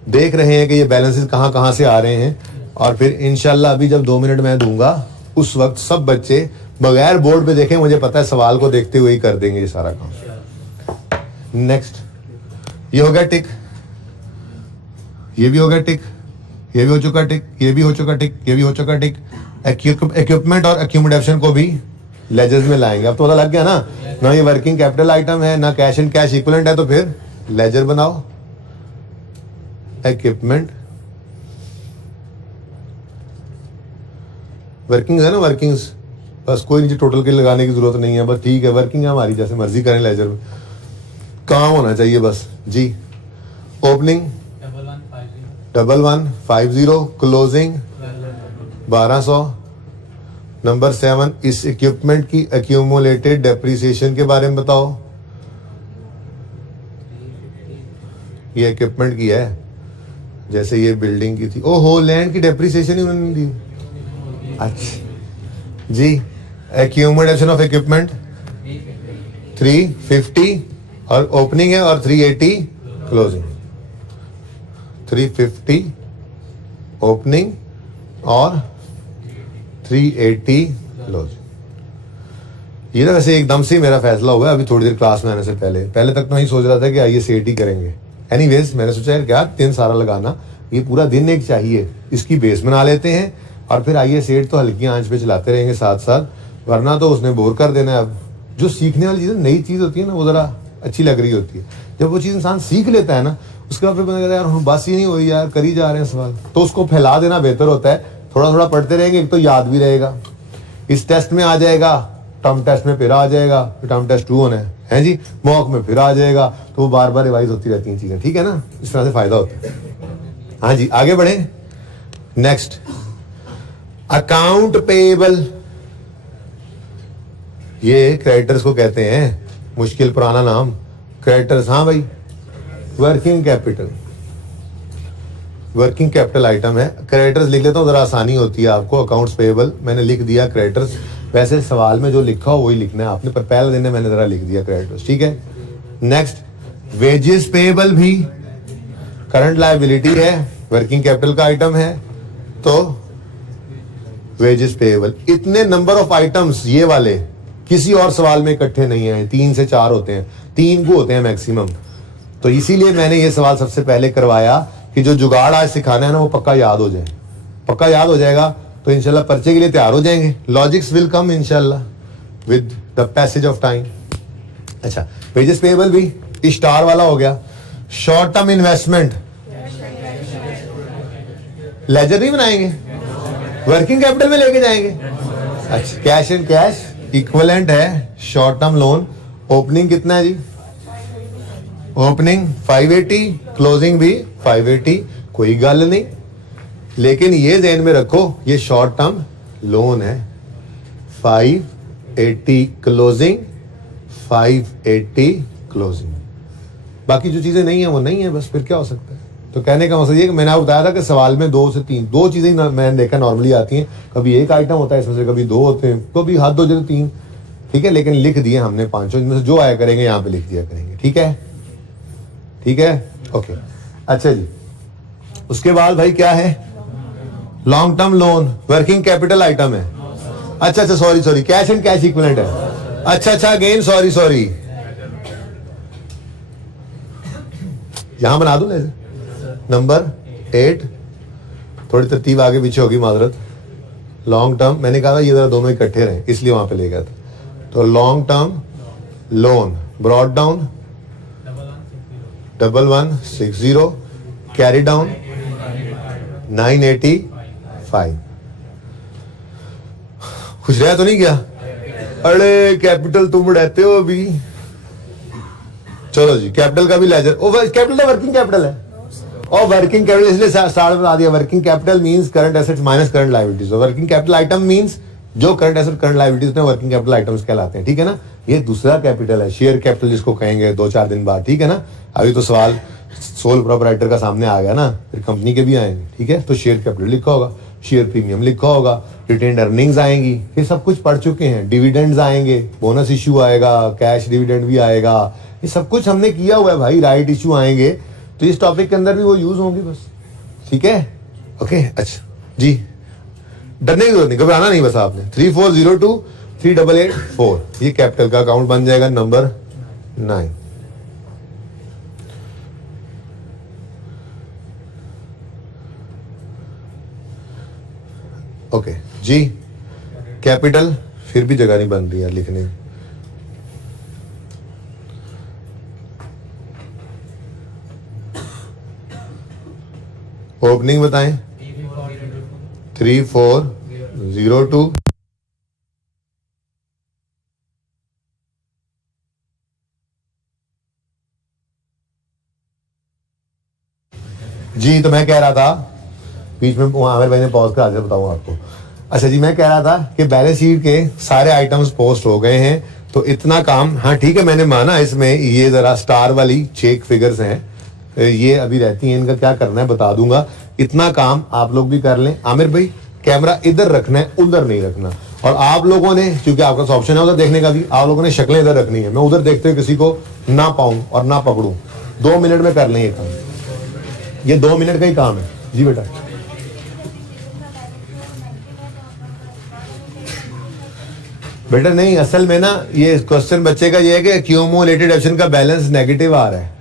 देख रहे हैं कि ये बैलेंसेस कहाँ कहाँ से आ रहे हैं, और फिर इंशाल्लाह अभी जब 2 मिनट मैं दूंगा उस वक्त सब बच्चे बगैर बोर्ड पे देखें, मुझे पता है सवाल को देखते हुए ही कर देंगे ये सारा काम। नेक्स्ट, ये हो गया टिक, ये भी हो गया टिक, ये भी हो चुका टिक, ये भी हो चुका टिक, ये भी हो चुका टिक। इक्विपमेंट और अक्यूमुलेशन को भी लेजर्स में लाएंगे। अब तो पता लग गया ना ये वर्किंग कैपिटल आइटम है ना कैश एंड कैश इक्विवेलेंट है, तो फिर लेजर बनाओ। इक्विपमेंट वर्किंग है ना, वर्किंग्स, बस कोई नीचे टोटल के लगाने की जरूरत नहीं है, बस ठीक है वर्किंग है हमारी, जैसे मर्जी करें लेजर में, काम होना चाहिए बस जी। Opening 1150, closing 1200। नंबर 7, इस इक्विपमेंट की एक्यूमुलेटेड डेप्रिसिएशन के बारे में बताओ। ये इक्विपमेंट की है, जैसे ये बिल्डिंग की थी। ओहो, लैंड की डेप्रिसिएशन ही उन्होंने दी। अच्छा जी, एक्यूमुलेशन ऑफ इक्विपमेंट 350 और ओपनिंग है, और 380 क्लोजिंग। 350 ओपनिंग और 380 क्लोजिंग। ये ना वैसे एकदम से मेरा फैसला हुआ है अभी थोड़ी देर क्लास में आने से पहले तक तो नहीं सोच रहा था कि आइए सेट ही करेंगे। एनीवेज मैंने सोचा यार क्या 3 सारा लगाना, ये पूरा दिन एक चाहिए, इसकी बेस बना लेते हैं और फिर आइए सेट तो हल्की आंच पे चलाते रहेंगे साथ साथ, वरना तो उसने बोर कर देना है। अब जो सीखने वाली चीज़ नई चीज़ होती है ना, वो ज़रा अच्छी लग रही होती है। जब वो चीज़ इंसान सीख लेता है ना, उसके बाद फिर पता कहता है यार बस ही नहीं हो रही यार, कर ही जा रहे हैं सवाल, तो उसको फैला देना बेहतर होता है। थोड़ा थोड़ा पढ़ते रहेंगे, एक तो याद भी रहेगा। इस टेस्ट में आ जाएगा, टर्म टेस्ट में फिर आ जाएगा, फिर टर्म टेस्ट 2 होना है जी, मॉक में फिर आ जाएगा, तो वो बार बार रिवाइज होती रहती हैं चीज़ें। ठीक है ना, इस तरह से फायदा होता है। हाँ जी, आगे बढ़े। नेक्स्ट, अकाउंट पेएबल, ये क्रेडिटर्स को कहते हैं, मुश्किल पुराना नाम क्रेडिटर्स। हाँ भाई, working capital, working capital item है। क्रेडिटर्स लिख लेता हूँ, जरा आसानी होती है आपको। अकाउंट्स पेएबल मैंने लिख दिया, क्रेडिटर्स वैसे सवाल में जो लिखा हो वही लिखना है आपने, पर पहले दिन मैंने जरा लिख दिया क्रेडिटर्स। ठीक है। नेक्स्ट, वेजेस पेएबल भी करंट लायबिलिटी है, वर्किंग कैपिटल का आइटम है, तो वेजेस पेएबल। इतने नंबर ऑफ आइटम्स ये वाले किसी और सवाल में इकट्ठे नहीं है, 3 से 4 होते हैं, 3 को होते हैं मैक्सिमम। तो इसीलिए मैंने ये सवाल सबसे पहले करवाया कि जो जुगाड़ आज सिखाना है ना वो पक्का याद हो जाए। पक्का याद हो जाएगा तो इंशाल्लाह पर्चे के लिए तैयार हो जाएंगे। लॉजिक्स विल कम इंशाल्लाह with the passage of time. अच्छा, वेजेस पेएबल भी स्टार वाला हो गया। शॉर्ट टर्म इन्वेस्टमेंट लेजर नहीं बनाएंगे, वर्किंग कैपिटल में लेके जाएंगे। अच्छा, कैश एंड कैश इक्विवेलेंट है, शॉर्ट टर्म लोन। ओपनिंग कितना है जी? ओपनिंग 580, क्लोजिंग भी 580, कोई गल नहीं। लेकिन ये ध्यान में रखो, ये शॉर्ट टर्म लोन है, 580 क्लोजिंग, 580 क्लोजिंग। बाकी जो चीजें नहीं है वो नहीं है, बस फिर क्या हो सकता है। तो कहने का मतलब ये कि मैंने आपको बताया था कि सवाल में 2 से 3 दो चीजें मैंने देखा नॉर्मली आती हैं। कभी एक आइटम होता है इसमें से, कभी 2 होते हैं, कभी हद हो जाए तो 3। ठीक है, लेकिन लिख दिए हमने 5, इनमें से जो आया करेंगे यहाँ पे लिख दिया करेंगे। ठीक है, ठीक है, ओके। अच्छा जी, उसके बाद भाई क्या है? Long term loan, working capital item है। अच्छा, sorry, cash and cash equivalent है। अच्छा, अगेन सॉरी, यहां बना दूं नंबर 8, थोड़ी तरतीब आगे पीछे होगी, माजरत। लॉन्ग टर्म, मैंने कहा था ये जरा दोनों इकट्ठे रहे इसलिए वहां पे ले गया था। तो long term loan brought down 1160, carry down 985। खुश रहा तो नहीं गया? अरे कैपिटल तुम उड़ाते हो अभी। चलो जी, कैपिटल का भी लेजर, कैपिटल तो वर्किंग कैपिटल है और वर्किंग कैपिटल इसलिए स्टार्ट बता दिया। Working capital means current assets minus current liabilities. Working capital item means जो करंट एसेट करंट लायबिलिटीज में वर्किंग कैपिटल आइटम्स कहलाते हैं, ठीक है ना। ये दूसरा कैपिटल है, शेयर कैपिटल जिसको कहेंगे 2-4 दिन बाद, ठीक है ना। अभी तो सवाल सोल प्रोपराइटर का सामने आ गया ना, फिर कंपनी के भी आएंगे, ठीक है। तो शेयर कैपिटल लिखा होगा, शेयर प्रीमियम लिखा होगा, रिटेन्ड अर्निंग्स आएंगी, ये सब कुछ पढ़ चुके हैं। डिविडेंड्स आएंगे, बोनस इश्यू आएगा, कैश डिविडेंड भी आएगा, ये सब कुछ हमने किया हुआ है भाई। राइट इश्यू आएंगे तो इस टॉपिक के अंदर भी वो यूज होंगे बस, ठीक है। ओके अच्छा जी, डरने की जरूरत नहीं, घबराना नहीं बस आपने। 3402 3884 ये कैपिटल का अकाउंट बन जाएगा नंबर 9। ओके जी, कैपिटल फिर भी जगह नहीं बन रही है लिखने में। ओपनिंग बताएं। 3402 जी। तो मैं कह रहा था बीच में आमिर भाई ने पॉज करा दिया, बताऊं आपको। अच्छा जी, मैं कह रहा था कि बैलेंस शीट के सारे आइटम्स पोस्ट हो गए हैं, तो इतना काम, हाँ ठीक है मैंने माना इसमें ये जरा स्टार वाली चेक फिगर्स हैं, ये अभी रहती हैं, इनका क्या करना है बता दूंगा। इतना काम आप लोग भी कर लें। आमिर भाई कैमरा इधर रखना है, उधर नहीं रखना। और आप लोगों ने, क्योंकि आपका ऑप्शन है उधर देखने का भी, आप लोगों ने शक्लें इधर रखनी है। मैं उधर देखते हुए किसी को ना पाऊं और ना पकड़ूं। 2 मिनट में कर लें ये काम, ये 2 मिनट का ही काम है जी बेटा। बेटा नहीं, असल में ना ये क्वेश्चन बच्चे का ये है कि क्यूमुलेटेड एप्शन का बैलेंस नेगेटिव आ रहा है।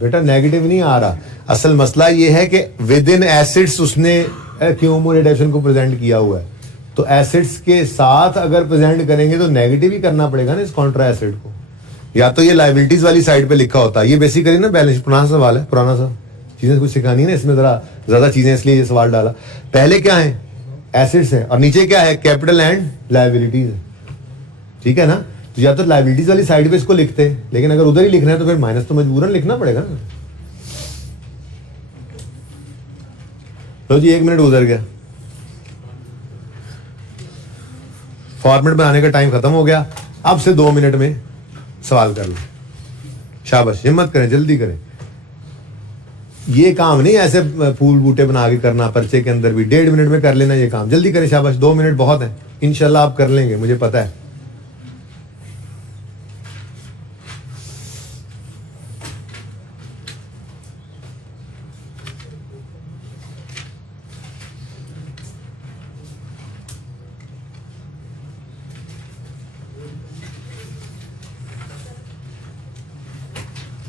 बेटा नेगेटिव नहीं आ रहा, असल मसला ये है कि विद इन एसिड्स उसने क्यूमुलेटेड एप्शन को प्रेजेंट किया हुआ है। तो एसिड्स के साथ अगर प्रेजेंट करेंगे तो नेगेटिव ही करना पड़ेगा ना इस कॉन्ट्रा एसिड को। या तो ये लाइबिलिटीज वाली साइड पे लिखा होता है, ये बेसिकली ना बैलेंस पुराना सवाल है, पुराना सा चीजें कुछ सिखानी है ना इसमें, जरा ज्यादा चीजें इसलिए ये सवाल डाला। पहले क्या है, एसिड्स है, और नीचे क्या है, कैपिटल एंड लाइबिलिटीज है, ठीक है ना। तो या तो लाइबिलिटीज वाली साइड पे इसको लिखते हैं, लेकिन अगर उधर ही लिखना है तो फिर माइनस तो मजबूरन लिखना पड़ेगा ना। लो जी 1 मिनट गुजर गया, फॉर्मेट बनाने का टाइम खत्म हो गया। अब से 2 मिनट में सवाल कर लो, शाबाश, हिम्मत करें, जल्दी करें। ये काम नहीं ऐसे फूल बूटे बना के करना, पर्चे के अंदर भी 1.5 मिनट में कर लेना ये काम, जल्दी करें, शाबाश। 2 मिनट बहुत है, इंशाल्लाह आप कर लेंगे, मुझे पता है।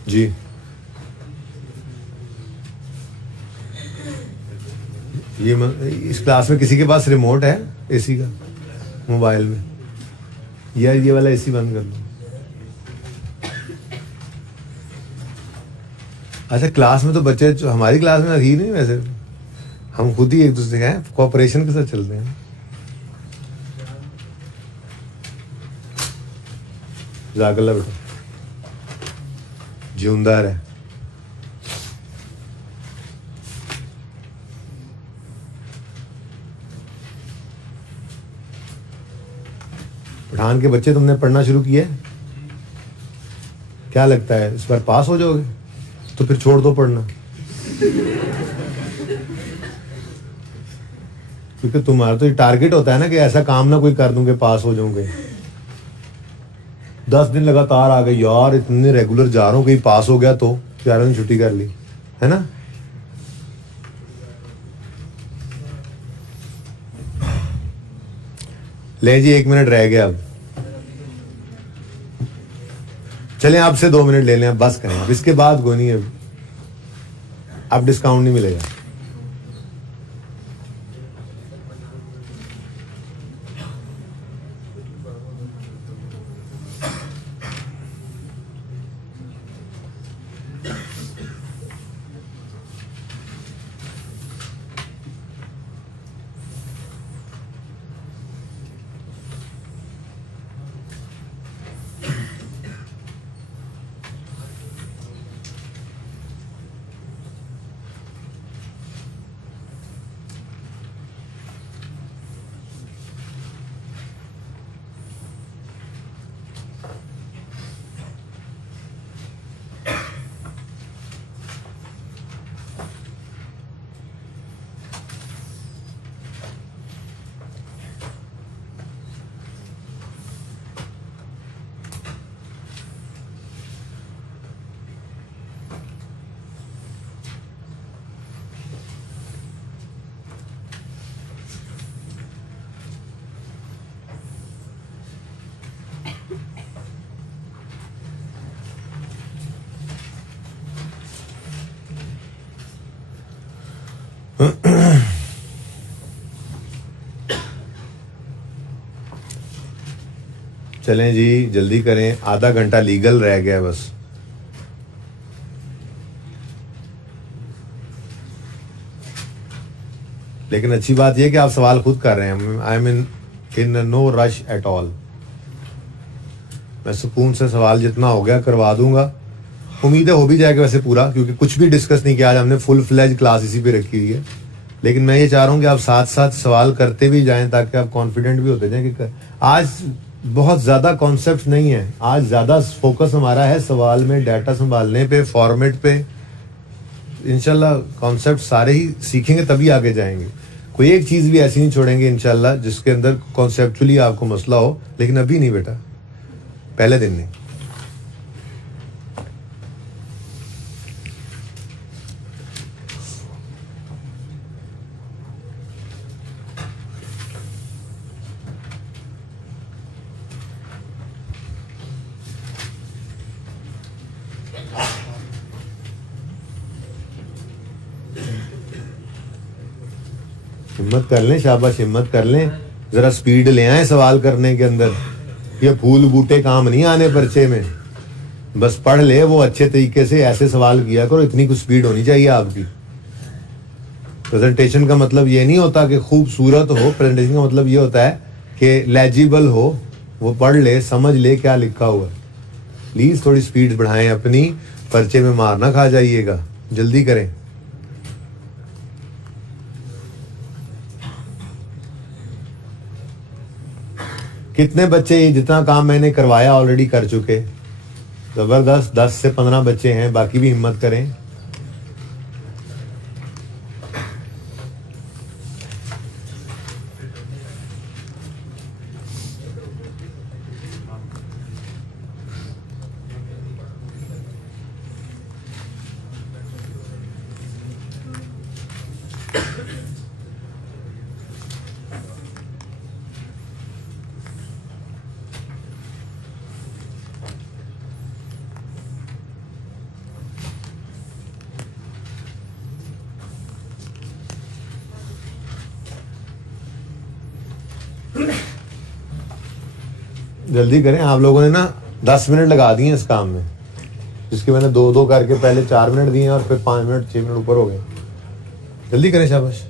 जी ये इस क्लास में किसी के पास रिमोट है एसी का मोबाइल में? यार ये वाला एसी बंद कर लो। अच्छा क्लास में तो बच्चे, हमारी क्लास में ही नहीं, वैसे हम खुद ही एक दूसरे के कोऑपरेशन के साथ चलते हैं। जागला बेटा, जिंदा रहे। पठान के बच्चे तुमने पढ़ना शुरू किया है, क्या लगता है इस बार पास हो जाओगे? तो फिर छोड़ दो पढ़ना, क्योंकि तुम्हारा तो ये टारगेट होता है ना कि ऐसा काम ना कोई कर दूंगे पास हो जाऊंगे। 10 दिन लगातार आ गए यार, इतने रेगुलर जा रहा हूँ, कहीं पास हो गया तो 11 दिन छुट्टी कर ली, है ना। ले जी 1 मिनट रह गया, अब चलें आपसे 2 मिनट ले लें, अब बस करें, अब इसके बाद कोई नहीं है, अब डिस्काउंट नहीं मिलेगा। चलें जी, जल्दी करें, आधा घंटा लीगल रह गया बस। लेकिन अच्छी बात यह कि आप सवाल खुद कर रहे हैं। I am in no rush at all. मैं सुकून से सवाल जितना हो गया करवा दूंगा। उम्मीद है हो भी जाएगा वैसे पूरा, क्योंकि कुछ भी डिस्कस नहीं किया आज हमने, फुल फ्लेज क्लास इसी पे रखी हुई है। लेकिन मैं ये चाह रहा हूँ कि आप साथ साथ सवाल करते भी जाएं ताकि आप कॉन्फिडेंट भी होते जाएं कि आज बहुत ज़्यादा कॉन्सेप्ट नहीं है। आज ज़्यादा फोकस हमारा है सवाल में, डाटा संभालने पे, फॉर्मेट पे। इंशाल्लाह कॉन्सेप्ट सारे ही सीखेंगे तभी आगे जाएंगे। कोई एक चीज़ भी ऐसी नहीं छोड़ेंगे इंशाल्लाह जिसके अंदर कॉन्सेप्चुअली आपको मसला हो। लेकिन अभी नहीं बेटा, पहले दिन नहीं। हिम्मत कर लें, शाबाश, हिम्मत कर लें, जरा स्पीड ले आए सवाल करने के अंदर। ये फूल बूटे काम नहीं आने पर्चे में, बस पढ़ ले वो अच्छे तरीके से, ऐसे सवाल किया करो। इतनी कुछ स्पीड होनी चाहिए आपकी। प्रेजेंटेशन का मतलब ये नहीं होता कि खूबसूरत हो, प्रेजेंटेशन का मतलब ये होता है कि लेजिबल हो, वो पढ़ ले, समझ ले क्या लिखा हुआ है। प्लीज थोड़ी स्पीड बढ़ाएं अपनी, पर्चे में मार ना खा जाइएगा। जल्दी करें। कितने बच्चे ये जितना काम मैंने करवाया ऑलरेडी कर चुके? जबरदस्त, 10 से 15 बच्चे हैं, बाकी भी हिम्मत करें। जल्दी करें। आप लोगों ने ना 10 मिनट लगा दिए इस काम में, जिसके मैंने 2-2 करके पहले 4 मिनट दिए और फिर 5 मिनट 6 मिनट ऊपर हो गए। जल्दी करें, शाबाश।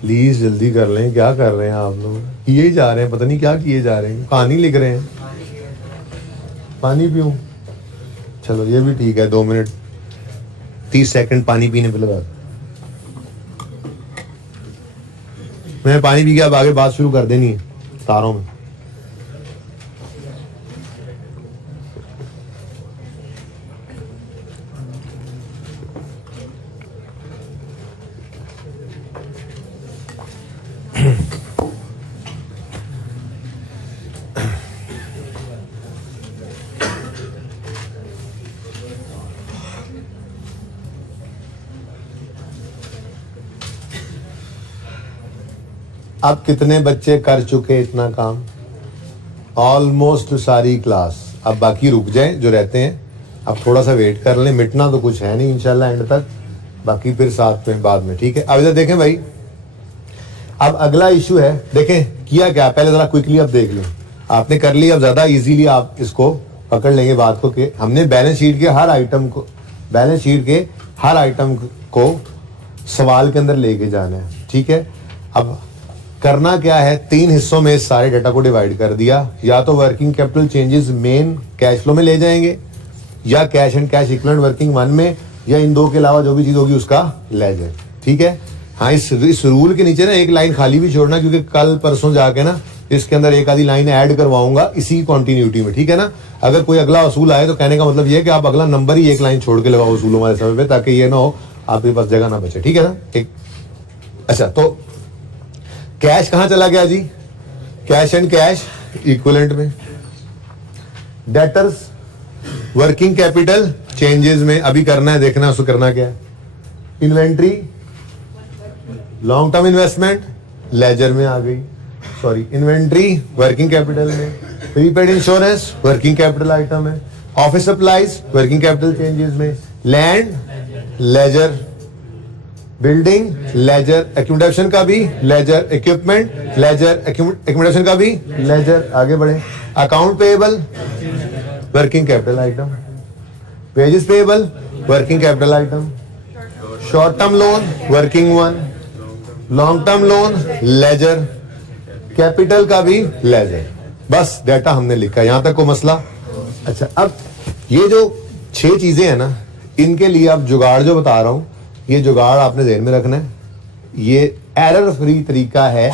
प्लीज जल्दी कर लें। क्या कर रहे हैं आप लोग? किए ही जा रहे हैं, पता नहीं क्या किए जा रहे हैं। कहानी लिख रहे हैं। पानी पीऊं? चलो ये भी ठीक है। 2 मिनट 30 सेकंड पानी पीने पे लगा। मैं पानी पी के अब आगे बात शुरू कर देनी है तारों में। अब कितने बच्चे कर चुके इतना काम? ऑलमोस्ट सारी क्लास। अब बाकी रुक जाएं जो रहते हैं, अब थोड़ा सा वेट कर लें। मिटना तो कुछ है नहीं इंशाल्लाह एंड तक, बाकी फिर साथ में बाद में। ठीक है, अब इधर देखें भाई। अब अगला इशू है, देखें किया क्या। पहले जरा क्विकली अब देख लें। आपने कर लिया, अब ज्यादा इजीली आप इसको पकड़ लेंगे बात को कि हमने बैलेंस शीट के हर आइटम को सवाल के अंदर लेके जाना है। ठीक है, अब करना क्या है, 3 हिस्सों में इस सारे डाटा को डिवाइड कर दिया। या तो working capital changes main cash flow में ले जाएंगे, या cash and cash equivalent working 1 में, या इन 2 के अलावा जो भी चीज होगी उसका ले जाए। ठीक है। हाँ, इस रूल के नीचे ना एक लाइन खाली भी छोड़ना, क्योंकि कल परसों जाके ना इसके अंदर एक आधी लाइन ऐड करवाऊंगा इसी कॉन्टिन्यूटी में, ठीक है ना। अगर कोई अगला वसूल आए तो कहने का मतलब ये है कि आप अगला नंबर ही एक लाइन छोड़ के लगाओ वसूलों वाले समय पे, ताकि ये ना हो आपके पास जगह ना बचे, ठीक है ना। एक अच्छा, तो कैश कहां चला गया जी, कैश एंड कैश इक्विवेलेंट में। डेटर्स वर्किंग कैपिटल चेंजेस में अभी करना है, देखना है उसको करना क्या है। Inventory long term investment ledger में आ गई, सॉरी इन्वेंट्री वर्किंग कैपिटल में। Prepaid insurance working capital item है। Office supplies working capital changes में। Land ledger, building ledger, accumulation का भी लेजर, इक्विपमेंट लेजर, एक्यूमुलेशन का भी लेजर। आगे बढ़े। Account payable working capital item, wages payable working capital item, short term loan working one, long term loan ledger, capital का भी लेजर। बस डाटा हमने लिखा, यहां तक को मसला। अच्छा, अब ये जो 6 चीजें हैं ना, इनके लिए अब जुगाड़ जो बता रहा हूं, ये जुगाड़ आपने ध्यान में रखना है। ये एरर फ्री तरीका है।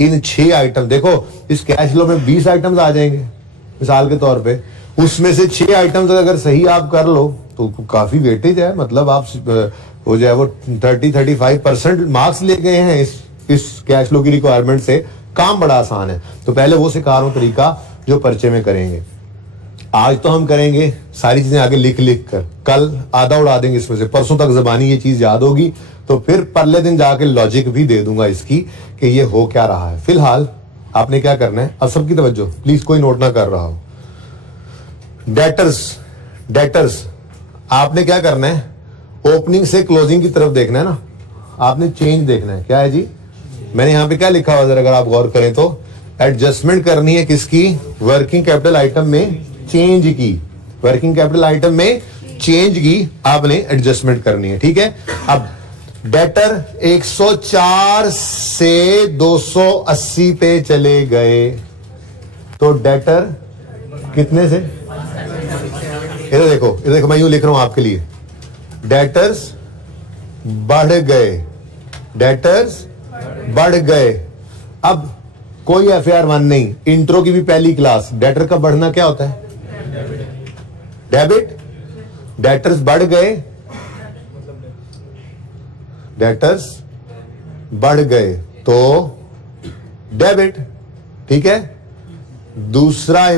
इन 6 आइटम, देखो इस कैश फ्लो में 20 आइटम्स आ जाएंगे मिसाल के तौर पे, उसमें से 6 आइटम्स अगर सही आप कर लो तो काफी वेटेज है, मतलब आप हो जाए वो 30-35% मार्क्स ले गए हैं इस कैश फ्लो की रिक्वायरमेंट से। काम बड़ा आसान है। तो पहले वो सिखा रहा हूं तरीका जो पर्चे में करेंगे। आज तो हम करेंगे सारी चीजें आगे लिख लिख कर, कल आधा उड़ा देंगे इसमें से, परसों तक जबानी ये चीज याद होगी, तो फिर परले दिन जाके लॉजिक भी दे दूंगा इसकी कि ये हो क्या रहा है। फिलहाल आपने क्या करना है, अब सबकी तवज्जो प्लीज, कोई नोट ना कर रहा हो। डेटर्स आपने क्या करना है, ओपनिंग से क्लोजिंग की तरफ देखना है ना, आपने चेंज देखना है। क्या है जी, मैंने यहां पे क्या लिखा हुआ जरा अगर आप गौर करें तो, एडजस्टमेंट करनी है किसकी, वर्किंग कैपिटल आइटम में चेंज की, वर्किंग कैपिटल आइटम में चेंज की आपने एडजस्टमेंट करनी है, ठीक है। अब डेटर 104 से 280 पे चले गए, तो डेटर कितने से, इधर देखो मैं यूं लिख रहा हूं आपके लिए, डेटर्स बढ़ गए, डेटर्स बढ़ गए। अब कोई FAR1 नहीं, इंट्रो की भी पहली क्लास। डेटर का बढ़ना क्या होता है, डेबिट। डेटर्स बढ़ गए, डेटर्स बढ़ गए तो डेबिट, ठीक है। दूसरा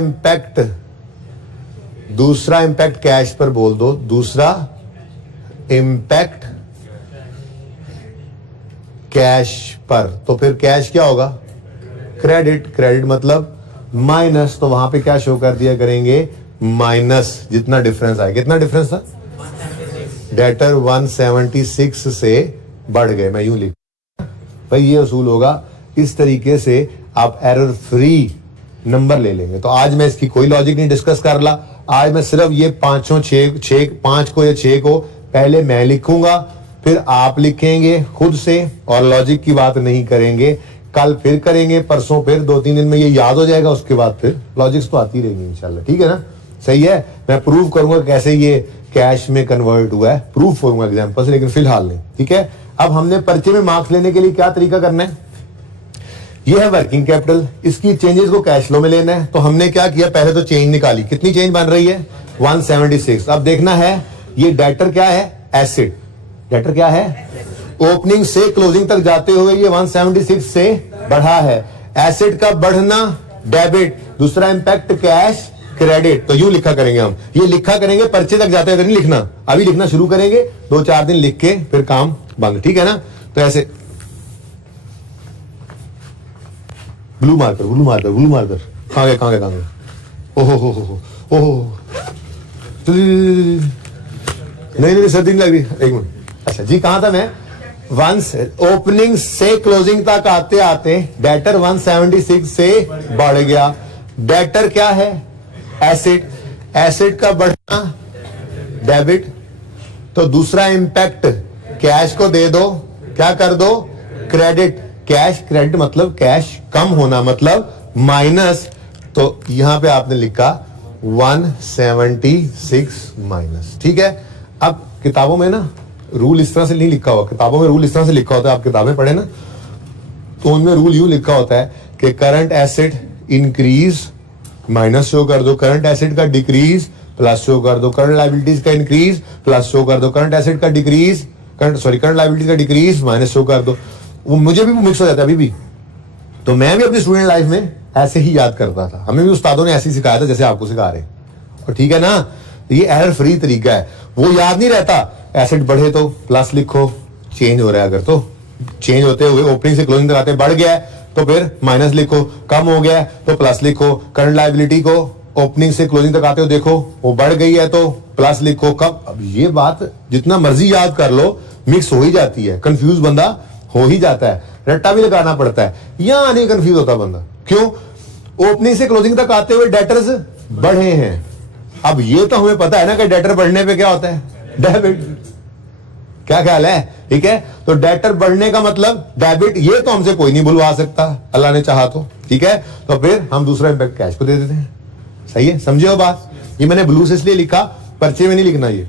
इंपैक्ट कैश पर बोल दो, दूसरा इंपैक्ट कैश पर, तो फिर कैश क्या होगा, क्रेडिट मतलब माइनस, तो वहां पे क्या शो कर दिया करेंगे, माइनस जितना डिफरेंस आए। कितना डिफरेंस था, डेटर 176 से बढ़ गए, मैं यूं लिख भाई, ये असूल होगा। इस तरीके से आप एरर फ्री नंबर ले लेंगे। तो आज मैं इसकी कोई लॉजिक नहीं डिस्कस कर रहा, आज मैं सिर्फ ये 5 को या 6 को पहले मैं लिखूंगा, फिर आप लिखेंगे खुद से, और लॉजिक की बात नहीं करेंगे। कल फिर करेंगे, परसों फिर, 2-3 दिन में ये याद हो जाएगा, उसके बाद फिर लॉजिक्स तो आती रहेंगी इंशाल्लाह, ठीक है ना। सही है, मैं प्रूव करूंगा कैसे ये कैश में कन्वर्ट हुआ है, प्रूफ करूंगा एग्जांपल से, लेकिन फिलहाल नहीं, ठीक है। अब हमने पर्चे में मार्क्स लेने के लिए क्या तरीका करना है, ये है वर्किंग कैपिटल, इसकी चेंजेस को कैश फ्लो में लेना है। तो हमने क्या किया, पहले तो चेंज निकाली, कितनी चेंज बन रही है, 176। अब देखना है ये डेटर क्या है, एसेट। डेटर क्या है, ओपनिंग से क्लोजिंग तक जाते हुए ये 176 से बढ़ा है। एसेट का बढ़ना डेबिट, दूसरा इंपैक्ट कैश क्रेडिट। तो यूं लिखा करेंगे हम, ये लिखा करेंगे पर्चे तक जाते हुए नहीं लिखना, अभी लिखना शुरू करेंगे, 2-4 दिन लिख के फिर काम बंद, ठीक है ना। तो ऐसे ब्लू मार्कर कहां गए, ओहो नहीं सर्दी नहीं लग रही, एक मिनट। अच्छा जी, कहां था मैं, ओपनिंग से क्लोजिंग तक आते आते डेटर 176 से बढ़ गया। डेटर क्या है, एसेट, एसेट का बढ़ना डेबिट, तो दूसरा इंपैक्ट कैश को दे दो, क्या कर दो, क्रेडिट। कैश क्रेडिट मतलब कैश कम होना, मतलब माइनस, तो यहां पे आपने लिखा 176 माइनस, ठीक है। अब किताबों में ना रूल इस तरह से नहीं लिखा हुआ, किताबों में रूल इस तरह से लिखा होता है, आप किताबें पढ़े ना तो उनमें रूल यूं लिखा होता है कि current asset increase minus show कर दो, करंट एसेट का डिक्रीज प्लस शो कर दो, करंट लायबिलिटीज का इंक्रीज प्लस शो कर दो, करंट एसेट का डिक्रीज करंट लायबिलिटीज का डिक्रीज माइनस शो कर दो। वो मुझे भी मिक्स हो जाता है अभी भी। तो मैं भी अपनी स्टूडेंट लाइफ में ऐसे ही याद करता था, हमें भी उस्तादों ने ऐसे ही सिखाया था जैसे आपको सिखा रहे। और ठीक है ना, ये एरर फ्री तरीका है। वो याद नहीं रहता, एसेट बढ़े तो प्लस लिखो, चेंज हो रहा है अगर तो चेंज होते हुए ओपनिंग से क्लोजिंग तक आते बढ़ गया है तो फिर माइनस लिखो, कम हो गया है तो प्लस लिखो। करंट लायबिलिटी को ओपनिंग से क्लोजिंग तक आते हो देखो वो बढ़ गई है तो प्लस लिखो। कब? अब ये बात जितना मर्जी याद कर लो मिक्स हो ही जाती है, कंफ्यूज बंदा हो ही जाता है, रट्टा भी लगाना पड़ता है। यहां नहीं कंफ्यूज होता बंदा, क्यों? ओपनिंग से क्लोजिंग तक आते हुए डेटर्स बढ़े हैं। अब ये तो हमें पता है ना कि डेटर बढ़ने पे क्या होता है, डेबिट। क्या ख्याल है? ठीक है, तो डेटर बढ़ने का मतलब डेबिट, ये तो हमसे कोई नहीं बुलवा सकता अल्लाह ने चाहा तो। ठीक है, तो फिर हम दूसरा इंपैक्ट कैश को दे देते हैं। सही है, समझे हो बात? ये मैंने ब्लू से इसलिए लिखा, पर्चे में नहीं लिखना, ये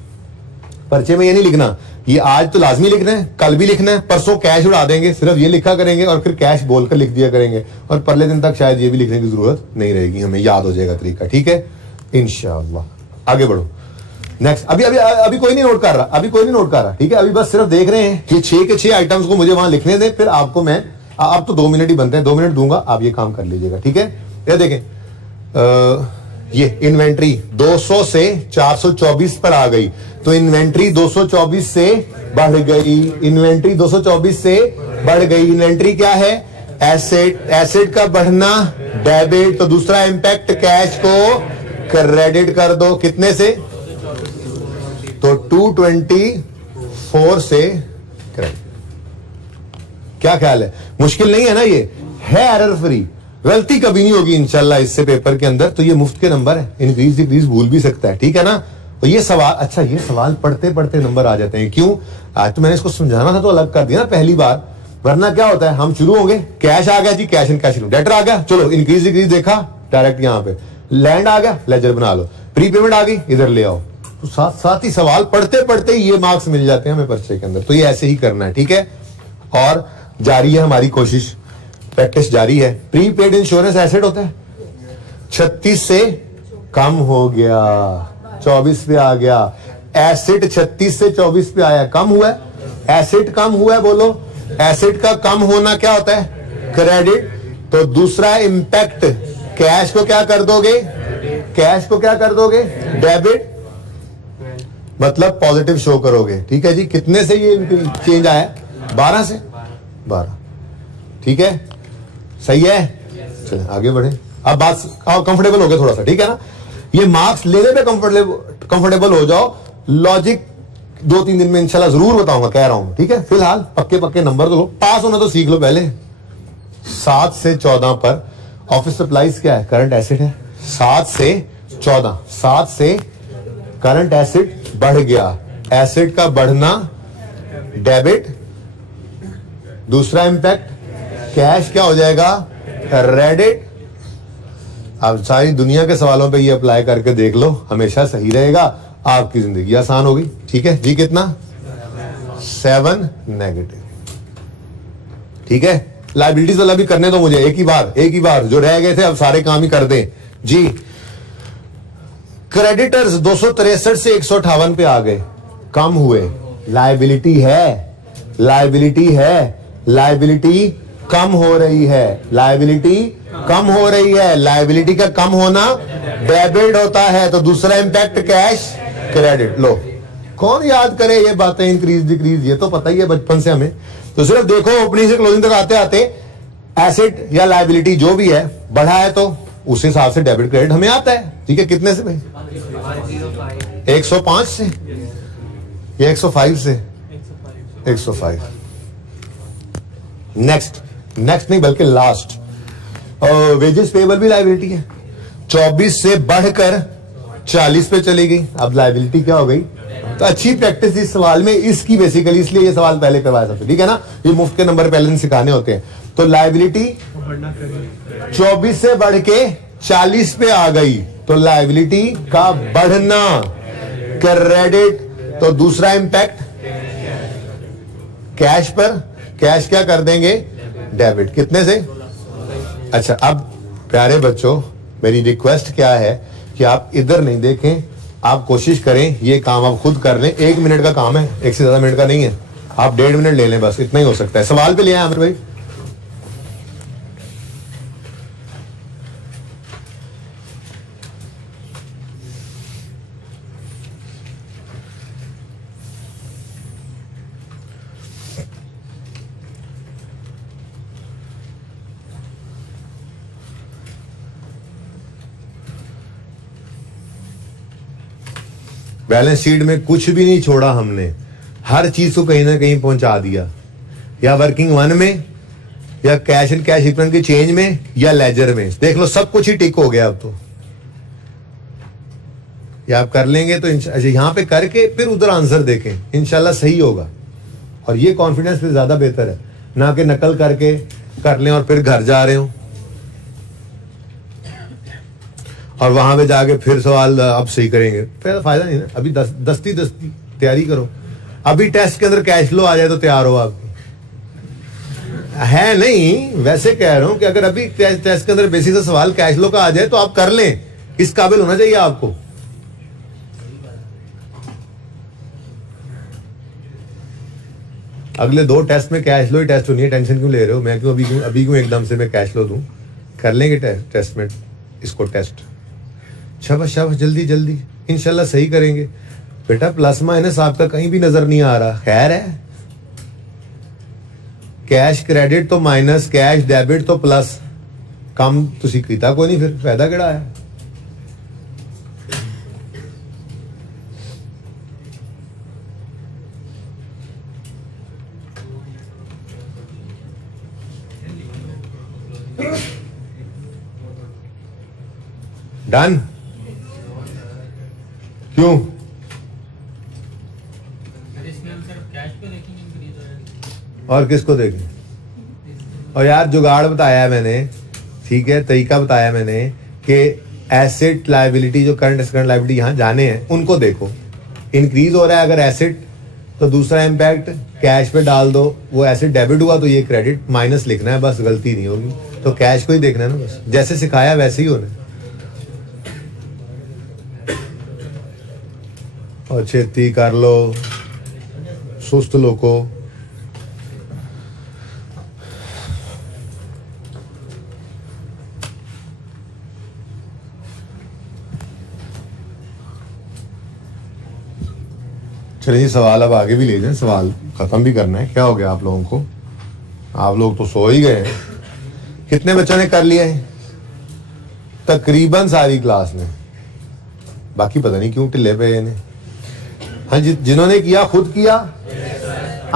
पर्चे में ये नहीं लिखना, ये आज तो लाजमी लिखना है, कल भी लिखना है, परसों कैश उड़ा देंगे, सिर्फ ये लिखा करेंगे और फिर कैश बोलकर लिख दिया करेंगे, और परले दिन तक शायद ये भी लिखने की जरूरत नहीं रहेगी, हमें याद हो जाएगा तरीका। ठीक है, इंशाअल्लाह आगे बढ़ो। नेक्स्ट, अभी अभी अभी कोई नहीं नोट कर रहा, अभी कोई नहीं नोट कर रहा। ठीक है, अभी बस सिर्फ देख रहे हैं कि 6 के 6 आइटम्स को मुझे वहां लिखने दें, फिर आपको मैं, अब तो 2 मिनट ही बनते हैं, 2 मिनट दूंगा, आप ये काम कर लीजिएगा। ठीक है, ये देखें, ये इन्वेंट्री 200 से 424 पर आ गई, तो इन्वेंट्री 224 से बढ़ गई, इन्वेंट्री 224 से बढ़ गई। इन्वेंट्री क्या है? एसेट, एसेट का बढ़ना डेबिट, तो दूसरा इंपैक्ट कैश को क्रेडिट कर दो, कितने से? तो 224 से क्रेडिट। क्या ख्याल है? मुश्किल नहीं है ना, ये है एरर फ्री, गलती कभी नहीं होगी इंशाल्लाह इससे पेपर के अंदर। तो ये मुफ्त के नंबर है, इंक्रीज डिक्रीज भूल भी सकता है। ठीक है ना, तो ये सवाल, अच्छा ये सवाल पढ़ते पढ़ते नंबर आ जाते हैं, क्यों? आज तो मैंने इसको समझाना था तो अलग कर दिया ना पहली बार, वरना क्या होता है, हम शुरू होंगे, कैश आ गया जी, कैश इन कैश, डेटर आ गया, चलो इंक्रीज डिक्रीज देखा डायरेक्ट यहाँ पे, लैंड आ गया, लेजर बना लो, प्री पेमेंट आ गई, इधर ले आओ। तो साथ साथ ही सवाल पढ़ते पढ़ते ही ये मार्क्स मिल जाते हैं हमें पर्चे के अंदर। तो ये ऐसे ही करना है। ठीक है, और जारी है हमारी कोशिश, प्रैक्टिस जारी है। प्री पेड इंश्योरेंस एसेट होता है, 36 से कम हो गया, 24 पे आ गया। एसेट 36 से 24 पे आया, कम हुआ है, एसेट कम हुआ है, बोलो। एसेट का कम होना क्या होता है? क्रेडिट। तो दूसरा इंपैक्ट कैश को क्या कर दोगे? कैश को क्या कर दोगे? डेबिट, मतलब पॉजिटिव शो करोगे। ठीक है जी, कितने से ये चेंज आया? 12 से 12। ठीक है, सही है, चलें आगे बढ़े। अब बात कंफर्टेबल हो गया थोड़ा सा, ठीक है ना? ये मार्क्स लेने पे कंफर्टेबल हो जाओ, लॉजिक 2-3 दिन में इंशाल्लाह जरूर बताऊंगा, कह रहा हूं। ठीक है, फिलहाल पक्के पक्के नंबर तो लो, पास होना तो सीख लो पहले। 7 से 14 पर ऑफिस सप्लाईज क्या है? करंट एसेट है। 7 से 14, 7 से करंट एसेट बढ़ गया, एसेट का बढ़ना डेबिट, दूसरा इंपैक्ट कैश क्या हो जाएगा? क्रेडिट। अब सारी दुनिया के सवालों पे ये अप्लाई करके देख लो, हमेशा सही रहेगा, आपकी जिंदगी आसान होगी। ठीक है जी, कितना? 7 नेगेटिव। ठीक है, लायबिलिटीज वाला भी करने दो मुझे, एक ही बार जो रह गए थे अब सारे काम ही कर दें जी। क्रेडिटर्स 263 से 158 पे आ गए, कम हुए। लायबिलिटी है, लायबिलिटी है, लायबिलिटी कम हो रही है, लायबिलिटी कम हो रही है। लायबिलिटी का कम होना डेबिट होता है, तो दूसरा इंपैक्ट कैश क्रेडिट। लो, कौन याद करे ये बातें, इंक्रीज डिक्रीज, ये तो पता ही है बचपन से हमें। तो सिर्फ देखो ओपनिंग से क्लोजिंग तक आते आते एसेट या लायबिलिटी जो भी है बढ़ा है तो उस हिसाब से डेबिट क्रेडिट हमें आता है। ठीक है, कितने से भाई? 105 से या 105 से? 105। नेक्स्ट नहीं बल्कि लास्ट, वेजेस पेबल भी लायबिलिटी है, 24 से बढ़कर 40 पे चली गई। अब लायबिलिटी क्या हो गई? तो अच्छी प्रैक्टिस इस सवाल में इसकी बेसिकली, इसलिए ये सवाल पहले करवाया सबसे। ठीक है ना, ये मुफ्त के नंबर पहले दिन सिखाने होते हैं। तो लायबिलिटी 24 से बढ़ के 40 पे आ गई, तो लायबिलिटी का बढ़ना क्रेडिट, तो दूसरा इंपैक्ट कैश पर, कैश क्या कर देंगे? डेबिट। कितने से? अच्छा, अब प्यारे बच्चों, मेरी रिक्वेस्ट क्या है कि आप इधर नहीं देखें, आप कोशिश करें ये काम आप खुद कर लें। 1 मिनट का काम है, 1 से ज्यादा मिनट का नहीं है। आप 1.5 मिनट ले लें, बस इतना ही हो सकता है। सवाल पे ले आए आमिर भाई। बैलेंस शीट में कुछ भी नहीं छोड़ा हमने, हर चीज को कहीं ना कहीं पहुंचा दिया, या वर्किंग वन में, या कैश एंड कैश इक्विवेलेंट के चेंज में, या लेजर में। देख लो सब कुछ ही टिक हो गया। अब तो ये आप कर लेंगे तो यहां पे करके फिर उधर आंसर देखें, इंशाल्लाह सही होगा। और ये कॉन्फिडेंस फिर ज्यादा बेहतर है, ना कि नकल करके कर लें और फिर घर जा रहे हो और वहां पे जाके फिर सवाल अब सही करेंगे, फिर फायदा नहीं ना। अभी दस्ती तैयारी करो। अभी टेस्ट के अंदर कैश फ्लो आ जाए तो तैयार हो आपकी, है नहीं। वैसे कह रहा हूं कि अगर अभी टेस्ट के अंदर बेसिक से सवाल कैश फ्लो का आ जाए तो आप कर लें, इस काबिल होना चाहिए आपको। अगले 2 टेस्ट में कैश फ्लो ही टेस्ट होनी है, टेंशन क्यों ले रहे हो? मैं क्यों अभी क्यों एकदम से मैं कैश फ्लो दूं? कर लेंगे टेस्ट में इसको टेस्ट। शाबाश जल्दी जल्दी, इंशाल्लाह सही करेंगे बेटा। प्लस माइनस आपका कहीं भी नजर नहीं आ रहा। खैर है, कैश क्रेडिट तो माइनस, कैश डेबिट तो प्लस। कम तुसी कीता कोई नहीं, फिर फायदा केड़ा है? डन? क्यों? और किसको देखें? और यार जुगाड़ बताया मैंने, ठीक है, तरीका बताया मैंने कि एसेट लायबिलिटी, जो करंट लायबिलिटी यहां जाने हैं उनको देखो। इंक्रीज हो रहा है अगर एसेट, तो दूसरा इंपैक्ट कैश पे डाल दो। वो एसेट डेबिट हुआ तो ये क्रेडिट, माइनस लिखना है बस, गलती नहीं होगी। तो कैश को ही देखना है ना बस, जैसे सिखाया वैसे ही होना है। और छेती कर लो, सुस्त लोगों। चलिए सवाल अब आगे भी ले जाएं, सवाल खत्म भी करना है। क्या हो गया आप लोगों को? आप लोग तो सो ही गए हैं। कितने बच्चों ने कर लिया है? तकरीबन सारी क्लास ने, बाकी पता नहीं क्यों ढिले पे ने। हाँ जी, जिन्होंने किया खुद किया,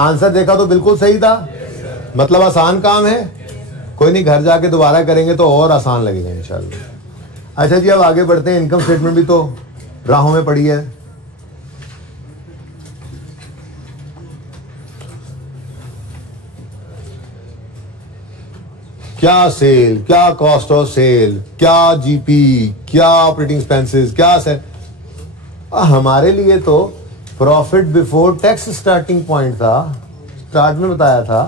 आंसर देखा तो बिल्कुल सही था, मतलब आसान काम है। कोई नहीं, घर जाके दोबारा करेंगे तो और आसान लगेगा इंशाल्लाह। अच्छा जी, अब आगे बढ़ते हैं। इनकम स्टेटमेंट भी तो राहों में पड़ी है। क्या सेल, क्या कॉस्ट ऑफ सेल, क्या जीपी, क्या ऑपरेटिंग एक्सपेंसेस, क्या सेल। हमारे लिए तो profit before tax starting point था, स्टार्ट में बताया था।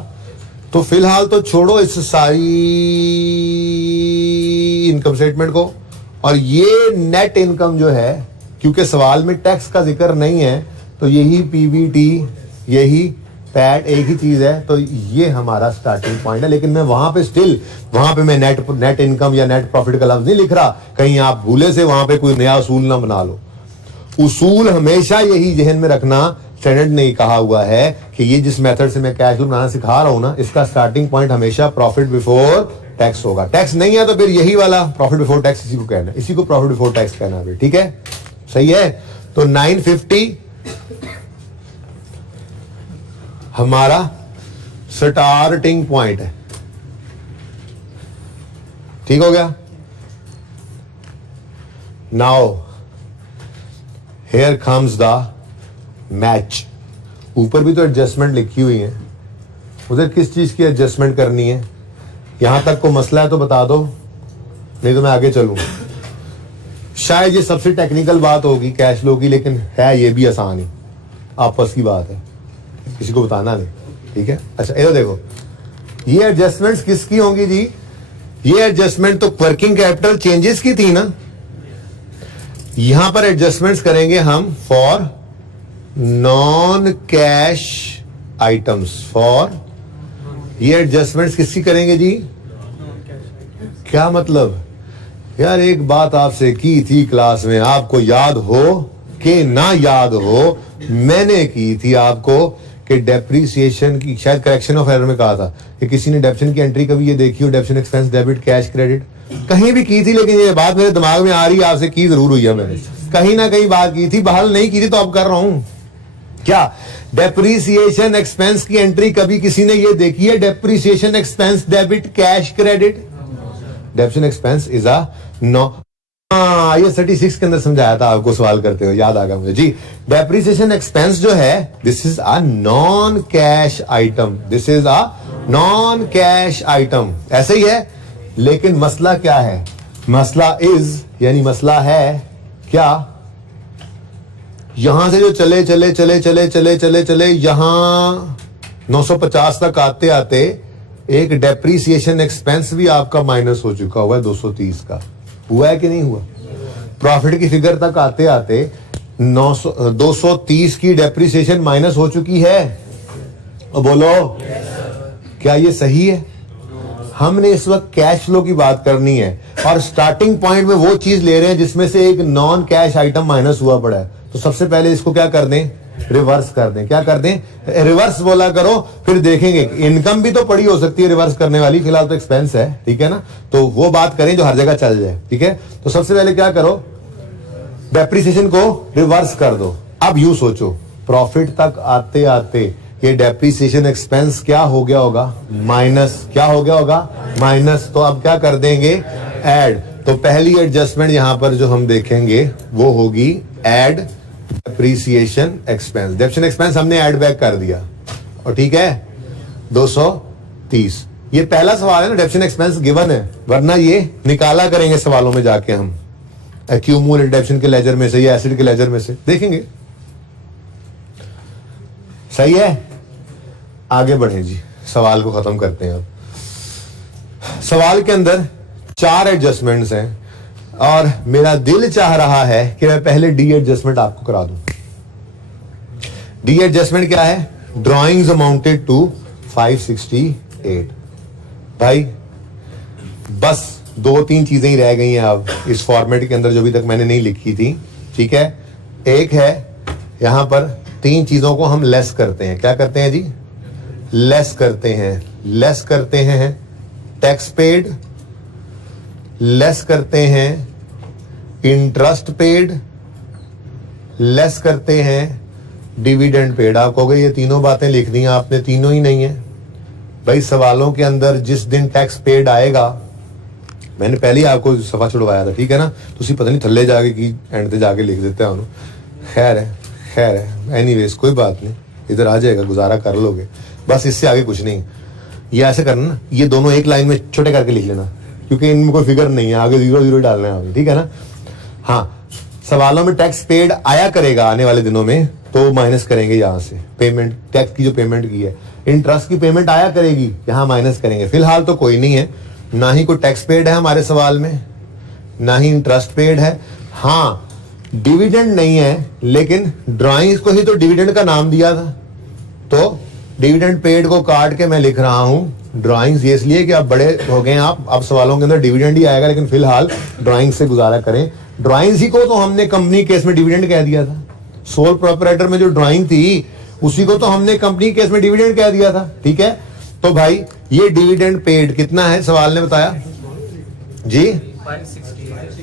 तो फिलहाल तो छोड़ो इस सारी इनकम स्टेटमेंट को, और ये नेट इनकम जो है, क्योंकि सवाल में टैक्स का जिक्र नहीं है, तो यही पीबीटी, यही पैट एक ही चीज है। तो ये हमारा स्टार्टिंग पॉइंट है। लेकिन मैं वहां पे स्टिल, वहां पे मैं नेट इनकम या नेट प्रॉफिट का लफ्ज नहीं लिख रहा, कहीं आप भूले से वहां पे कोई नया उसूल ना बना लो। उसूल हमेशा यही जहन में रखना, स्टैंडर्ड ने कहा हुआ है कि ये जिस मेथड से मैं कैश फ्लो बनाना सिखा रहा हूं ना, इसका स्टार्टिंग पॉइंट हमेशा प्रॉफिट बिफोर टैक्स होगा। टैक्स नहीं है तो फिर यही वाला प्रॉफिट बिफोर टैक्स, इसी को कहना, इसी को प्रॉफिट बिफोर टैक्स कहना है। ठीक है, सही है। तो 950 हमारा स्टार्टिंग पॉइंट है। ठीक हो गया। Now here comes the match. ऊपर भी तो एडजस्टमेंट लिखी हुई है, उधर किस चीज की एडजस्टमेंट करनी है? यहां तक को मसला है तो बता दो, नहीं तो मैं आगे चलूं। शायद ये सबसे टेक्निकल बात होगी कैश फ्लो की, लेकिन है ये भी आसान ही, आपस की बात है, किसी को बताना नहीं। ठीक है। अच्छा इधर देखो, ये एडजस्टमेंट्स किसकी होंगी जी? ये एडजस्टमेंट तो वर्किंग कैपिटल चेंजेस की थी ना, यहां पर एडजस्टमेंट्स करेंगे हम for non cash items. For ये एडजस्टमेंट्स किसकी करेंगे जी? क्या मतलब? यार एक बात आपसे की थी क्लास में, आपको याद हो कि ना याद हो, मैंने की थी आपको कि डेप्रीसिएशन की, शायद करेक्शन ऑफ एरर में कहा था कि किसी ने डेप्शन की एंट्री कभी ये देखी हो, डेप्शन एक्सपेंस डेबिट कैश क्रेडिट, कहीं भी की थी, लेकिन ये बात मेरे दिमाग में आ रही है, आपसे की जरूर हुई है, मैंने कहीं ना कहीं बात की थी, बहाल नहीं की थी तो अब कर रहा हूं। क्या डेप्रीसिएशन एक्सपेंस की एंट्री कभी किसी ने ये देखी है? Depreciation expense debit cash credit, depreciation expense is a no. ये 36 के अंदर समझाया था आपको सवाल करते हुए, याद आ गया मुझे जी। डेप्रीसिएशन एक्सपेंस जो है this is a non cash item, this is a non cash item, ऐसे ही है। लेकिन मसला क्या है? मसला इज, यानी मसला है क्या, यहां से जो चले चले चले चले चले चले चले यहां 950 तक आते आते एक डेप्रीसिएशन एक्सपेंस भी आपका माइनस हो चुका हुआ है 230 का। हुआ है कि नहीं हुआ? प्रॉफिट की फिगर तक आते आते 230 की डेप्रीसिएशन माइनस हो चुकी है। और बोलो क्या ये सही है? हमने इस वक्त कैश फ्लो की बात करनी है और स्टार्टिंग पॉइंट में वो चीज ले रहे हैं जिसमें से एक नॉन कैश आइटम माइनस हुआ पड़ा है। तो सबसे पहले इसको क्या कर दें? रिवर्स कर दें। क्या कर दें? रिवर्स बोला करो, फिर देखेंगे इनकम भी तो पड़ी हो सकती है रिवर्स करने वाली, फिलहाल तो एक्सपेंस है, ठीक है ना, तो वो बात करें जो हर जगह चल जाए, ठीक है। तो सबसे पहले क्या करो? डेप्रिसिएशन को रिवर्स कर दो। अब यू सोचो, प्रॉफिट तक आते आते ये डेप्रिसिएशन एक्सपेंस क्या हो गया होगा? माइनस। क्या हो गया होगा? माइनस। तो अब क्या कर देंगे? ऐड। तो पहली एडजस्टमेंट यहां पर जो हम देखेंगे वो होगी add depreciation expense. Depreciation expense हमने ऐड बैक कर दिया और ठीक है 230। ये पहला सवाल है ना, डेप्रिसिएशन एक्सपेंस गिवन है, वरना ये निकाला करेंगे सवालों में जाके हम एक्यूमुलेटेड डेप्रिसिएशन के लेजर में से या एसिड के लेजर में से देखेंगे। सही है, आगे बढ़े जी, सवाल को खत्म करते हैं। अब सवाल के अंदर 4 एडजस्टमेंट्स हैं और मेरा दिल चाह रहा है कि मैं पहले डी एडजस्टमेंट आपको करा दूं। डी एडजस्टमेंट क्या है? Drawings amounted to 568। भाई बस 2-3 चीजें ही रह गई हैं अब इस फॉर्मेट के अंदर जो अभी तक मैंने नहीं लिखी थी, ठीक है। एक है यहां पर 3 चीजों को हम लेस करते हैं। क्या करते हैं जी? लेस करते हैं। लेस करते हैं टैक्स पेड, लेस करते हैं इंटरेस्ट पेड, लेस करते हैं डिविडेंड पेड। आप कहोगे ये तीनों बातें लिख दी आपने, तीनों ही नहीं है भाई। सवालों के अंदर जिस दिन टैक्स पेड आएगा, मैंने पहले ही आपको सफा छुड़वाया था, ठीक है ना, तो उसी पता नहीं थल्ले जाके की एंड पे जाके लिख देते हैं। खैर है एनीवेज, कोई बात नहीं, इधर आ जाएगा, गुजारा कर लोगे, बस इससे आगे कुछ नहीं। ये ऐसे करना ना, ये दोनों एक लाइन में छोटे करके लिख लेना, क्योंकि इनमें कोई फिगर नहीं है, आगे 0 डालना है आपने, ठीक है ना। हाँ, सवालों में टैक्स पेड आया करेगा आने वाले दिनों में, तो माइनस करेंगे यहां से पेमेंट, टैक्स की जो पेमेंट की है। इंटरेस्ट की पेमेंट आया करेगी, यहां माइनस करेंगे। फिलहाल तो कोई नहीं है, ना ही कोई टैक्स पेड है हमारे सवाल में, ना ही इंटरेस्ट पेड है। हाँ, डिविडेंड नहीं है, लेकिन ड्राइंग्स को ही तो डिविडेंड का नाम दिया था, तो डिविडेंड पेड को काट के मैं लिख रहा हूं ड्राइंग्स, ये इसलिए कि आप बड़े हो गए आप, अब सवालों के अंदर डिविडेंड ही आएगा, लेकिन फिलहाल ड्राइंग्स से गुजारा करें। ड्राइंग्स ही को तो हमने कंपनी केस में डिविडेंड कह दिया था, सोल प्रोपराइटर में जो ड्राइंग थी उसी को तो हमने कंपनी केस में डिविडेंड कह दिया था, ठीक है। तो भाई ये डिविडेंड पेड कितना है सवाल ने बताया जी?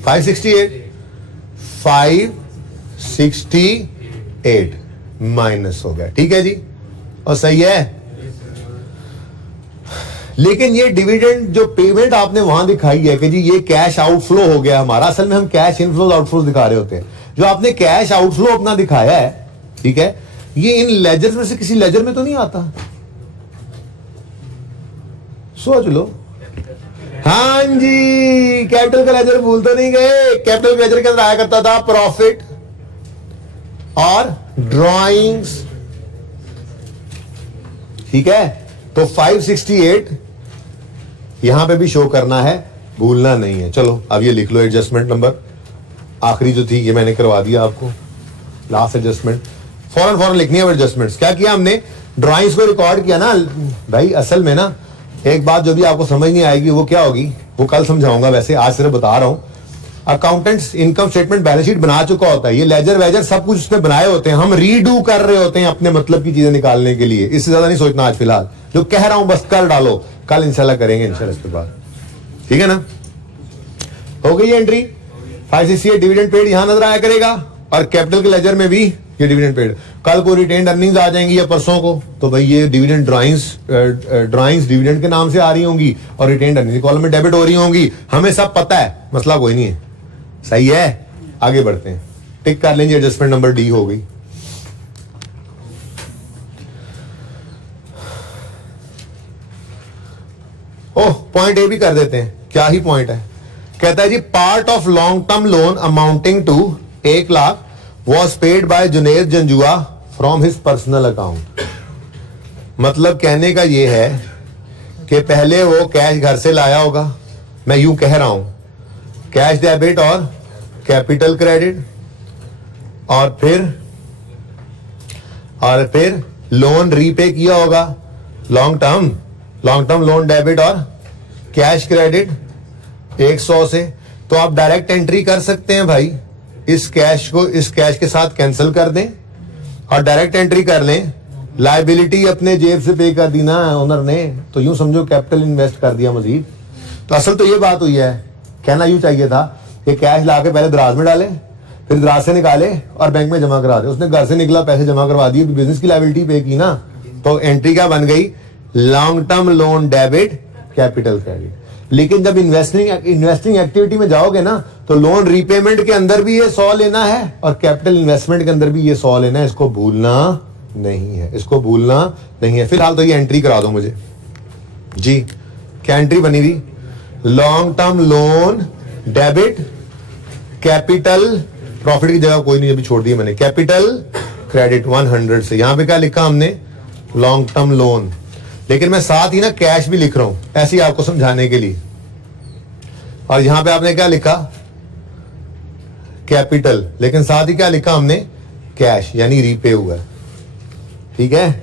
568 माइनस हो गया, ठीक है जी, और सही है। लेकिन ये डिविडेंड जो पेमेंट आपने वहां दिखाई है कि जी ये कैश आउटफ्लो हो गया हमारा, असल में हम कैश इनफ्लो आउटफ्लो दिखा रहे होते हैं। जो आपने कैश आउटफ्लो अपना दिखाया है, ठीक है, ये इन लेजर्स में से किसी लेजर में तो नहीं आता, सोच लो। हाँ जी, कैपिटल का लेजर भूल तो नहीं गए। कैपिटल के लेजर के अंदर आया करता था प्रॉफिट और ड्राइंग्स, ठीक है। तो 568 यहां पे भी शो करना है। भूलना नहीं है। चलो अब ये लिख लो एडजस्टमेंट नंबर, आखिरी जो थी ये मैंने करवा दिया आपको, लास्ट एडजस्टमेंट। फौरन लिखनी है एडजस्टमेंट्स। क्या किया हमने, ड्राइंग्स को रिकॉर्ड किया ना भाई। असल में ना एक बात जो भी आपको समझ नहीं आएगी वो क्या होगी, वो कल समझाऊंगा, वैसे आज सिर्फ बता रहा हूं। Accountants income statement balance sheet बना चुका होता है, ये लेजर वेजर सब कुछ उसने बनाए होते हैं, हम रीडू कर रहे होते हैं अपने मतलब की चीजें निकालने के लिए। इससे ज्यादा नहीं सोचना आज फिलहाल, जो कह रहा हूं बस कर डालो, कल इंशाल्लाह करेंगे इंशाल्लाह इसके बाद, ठीक है ना। हो गई एंट्री 568 डिविडेंड पेड यहां नजर आया करेगा, और कैपिटल के लेजर में भी ये डिविडेंड पेड। कल को रिटेन्ड अर्निंग्स आ जाएंगी या परसों को, तो भाई ये डिविडेंड ड्राइंग्स डिविडेंड के नाम से आ रही होंगी और रिटेन्ड अर्निंग्स कॉलम में डेबिट हो रही होंगी, हमें सब पता है, मसला कोई नहीं है। सही है, आगे बढ़ते हैं, टिक कर लेंगे। एडजस्टमेंट नंबर डी हो गई। ओह पॉइंट ए भी कर देते हैं, क्या ही पॉइंट है। कहता है जी part of long term loan amounting to 1 lakh was paid by Junaid Janjua from his personal account. मतलब कहने का ये है कि पहले वो कैश घर से लाया होगा, मैं यूं कह रहा हूं, कैश डेबिट और कैपिटल क्रेडिट, और फिर लोन रीपे किया होगा, लॉन्ग टर्म लोन डेबिट और कैश क्रेडिट 100 से। तो आप डायरेक्ट एंट्री कर सकते हैं भाई, इस कैश के साथ कैंसिल कर दें और डायरेक्ट एंट्री कर लें। लायबिलिटी अपने जेब से पे कर दी ना ओनर ने, तो यूं समझो कैपिटल इन्वेस्ट कर दिया मजीद। तो असल तो ये बात हुई है, कहना यूं चाहिए था कि कैश लाके पहले दराज में डाले, फिर दराज से निकाले और बैंक में जमा करा दे। उसने घर से निकला पैसे जमा करवा दिए, बिजनेस की लायबिलिटी पे की ना, तो एंट्री क्या बन गई, long term loan debit capital credit. लेकिन जब इन्वेस्टिंग एक्टिविटी में जाओगे ना, तो लोन रीपेमेंट के अंदर भी ये 100 लेना है और कैपिटल इन्वेस्टमेंट के अंदर भी ये 100 लेना है, इसको भूलना नहीं है। फिलहाल तो ये एंट्री करा दो मुझे जी। क्या एंट्री बनी हुई, long term loan debit capital, profit की जगह कोई नहीं अभी छोड़ दी मैंने, कैपिटल क्रेडिट 100 से। यहां पे क्या लिखा हमने, लॉन्ग टर्म लोन, लेकिन मैं साथ ही ना कैश भी लिख रहा हूं ऐसे ही आपको समझाने के लिए। और यहां पे आपने क्या लिखा, कैपिटल, लेकिन साथ ही क्या लिखा हमने, कैश, यानी रीपे हुआ। ठीक है,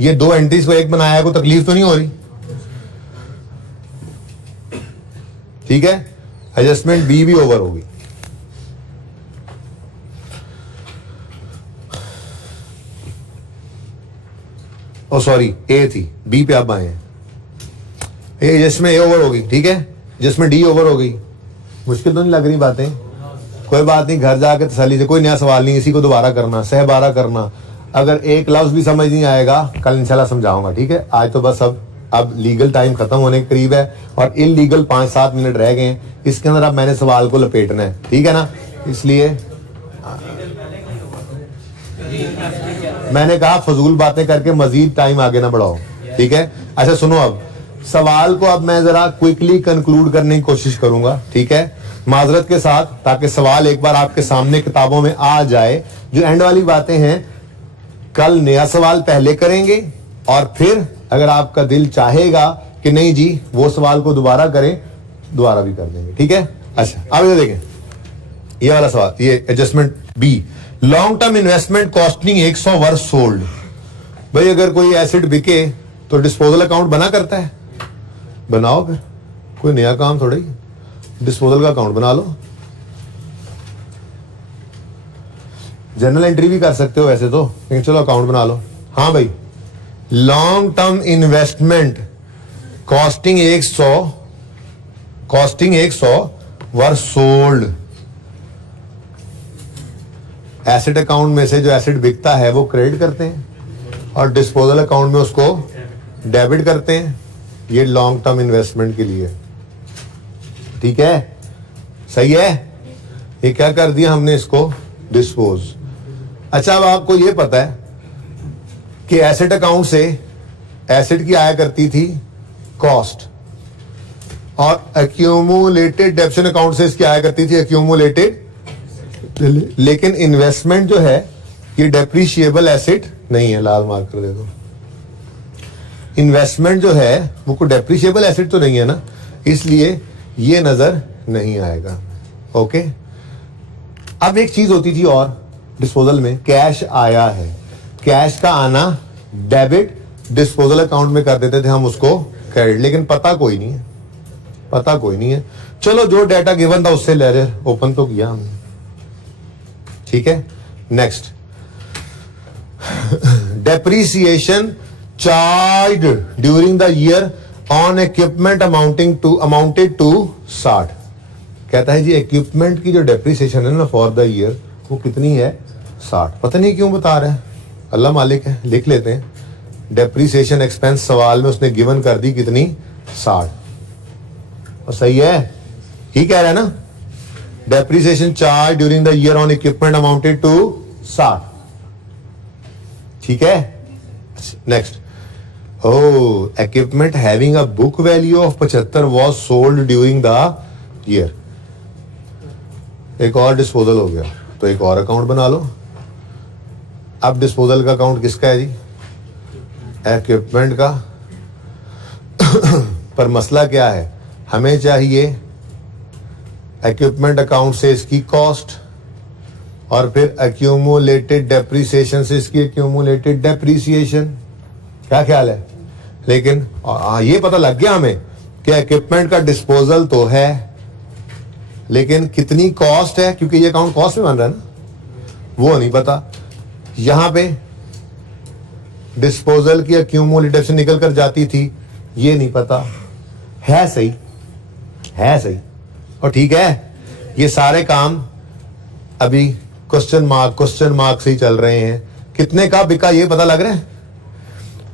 ये दो एंट्रीज को एक बनाया, कोई तकलीफ तो नहीं हो रही, ठीक है। एडजस्टमेंट बी भी ओवर होगी। ओ सॉरी, ए थी, बी पे आप आए हैं। एडजस्टमेंट ए ओवर होगी, ठीक है। एडजस्टमेंट डी ओवर हो गई। मुश्किल तो नहीं लग रही बातें, कोई बात नहीं, घर जाकर तसल्ली से, कोई नया सवाल नहीं, इसी को दोबारा करना, सहबारा करना। अगर एक लफ्ज भी समझ नहीं आएगा कल इंशाल्लाह समझाऊंगा, ठीक है। आज तो बस अब लीगल टाइम खत्म होने के करीब है और इलीगल 5-7 मिनट रह गए हैं, इसके अंदर अब मैंने सवाल को लपेटना है, ठीक है ना। इसलिए मैंने कहा फजूल बातें करके मजीद टाइम आगे ना बढ़ाओ, ठीक है। अच्छा सुनो, अब सवाल को अब मैं जरा क्विकली कंक्लूड करने की कोशिश करूंगा, ठीक है, माजरत के साथ, ताकि सवाल एक बार आपके सामने किताबों में आ जाए। जो एंड वाली बातें हैं कल नया सवाल पहले करेंगे और फिर अगर आपका दिल चाहेगा कि नहीं जी वो सवाल को दोबारा करें, दोबारा भी कर देंगे, ठीक है। अच्छा अब ये देखें, ये वाला सवाल, ये adjustment B, long term investment costing 100 वर्ष सोल्ड। भाई अगर कोई एसेट बिके तो डिस्पोजल अकाउंट बना करता है, बनाओ फिर, कोई नया काम थोड़ा ही, डिस्पोजल का अकाउंट बना लो। जनरल एंट्री भी कर सकते हो वैसे तो, लेकिन चलो अकाउंट बना लो। हाँ भाई, लॉन्ग टर्म इन्वेस्टमेंट कॉस्टिंग 100 वर्ष सोल्ड। एसेट अकाउंट में से जो एसेट बिकता है वो क्रेडिट करते हैं और डिस्पोजल अकाउंट में उसको डेबिट करते हैं। ये लॉन्ग टर्म इन्वेस्टमेंट के लिए, ठीक है, सही है। ये क्या कर दिया हमने, इसको डिस्पोज। अच्छा अब आपको ये पता है कि एसेट अकाउंट से एसेट की आया करती थी कॉस्ट, और एक्यूमुलेटेड डेप्शन अकाउंट से इसकी आया करती थी एक्यूमुलेटेड। लेकिन इन्वेस्टमेंट जो है ये डेप्रिशिएबल एसेट नहीं है, लाल मार्क कर दे दो। इन्वेस्टमेंट जो है वो कोई डेप्रिशिएबल एसेट तो नहीं है ना, इसलिए ये नजर नहीं आएगा। ओके, अब एक चीज होती थी और डिस्पोजल में, कैश आया है, कैश का आना डेबिट डिस्पोजल अकाउंट में कर देते थे हम उसको क्रेडिट, लेकिन पता कोई नहीं है, पता कोई नहीं है। चलो जो डाटा गिवन था उससे लेजर ओपन तो किया हमने, ठीक है। Next, depreciation charge during the year on equipment amounted to 60। कहता है जी इक्विपमेंट की जो डेप्रीसिएशन है ना फॉर द ईयर वो कितनी है, 60। पता नहीं क्यों बता रहे हैं, अल्लाह मालिक है, लिख लेते हैं। डेप्रीसिएशन एक्सपेंस सवाल में उसने गिवन कर दी कितनी, 60। और सही है, ही कह रहा है ना, depreciation charge during the year on equipment amounted to 60, ठीक है। Next, equipment having a book value of 75 was sold during the year. एक और डिस्पोजल हो गया, तो एक और अकाउंट बना लो। अब डिस्पोजल का अकाउंट किसका है जी, इक्विपमेंट का। पर मसला क्या है, हमें चाहिए इक्विपमेंट अकाउंट से इसकी कॉस्ट और फिर एक्यूमुलेटेड डेप्रीसिएशन से इसकी एक्यूमुलेटेड डेप्रीसिएशन। क्या ख्याल है? लेकिन ये पता लग गया हमें कि इक्विपमेंट का डिस्पोजल तो है, लेकिन कितनी कॉस्ट है, क्योंकि ये अकाउंट कॉस्ट में बन रहा है ना, वो नहीं पता। यहां पे डिस्पोजल की एक्यूमुलेटिव से निकल कर जाती थी, ये नहीं पता। है सही, है सही, और ठीक है। ये सारे काम अभी क्वेश्चन मार्क से ही चल रहे हैं। कितने का बिका ये पता लग रहा है,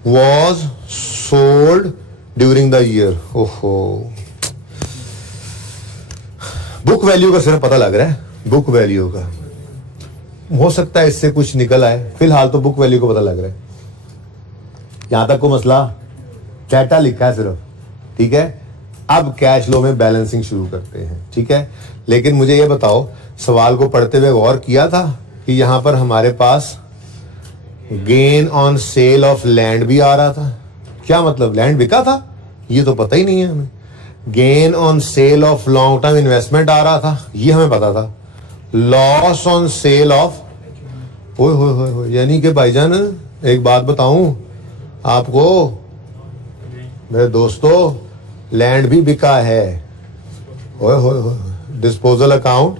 was sold during the year. ओहो, बुक वैल्यू का सिर्फ पता लग रहा है, बुक वैल्यू का। हो सकता है इससे कुछ निकल आए, फिलहाल तो बुक वैल्यू को पता लग रहा है। यहां तक को मसला डाटा लिखा है सिर्फ, ठीक है। अब कैश फ्लो में बैलेंसिंग शुरू करते हैं, ठीक है। लेकिन मुझे ये बताओ, सवाल को पढ़ते हुए गौर किया था कि यहां पर हमारे पास gain on sale of land भी आ रहा था। क्या मतलब, लैंड बिका था? ये तो पता ही नहीं है हमें। Gain on sale of long term investment आ रहा था, ये हमें पता था। लॉस ऑन सेल ऑफ, हो यानी कि भाईजान एक बात बताऊं आपको मेरे दोस्तों, लैंड भी बिका है। हो डिस्पोजल अकाउंट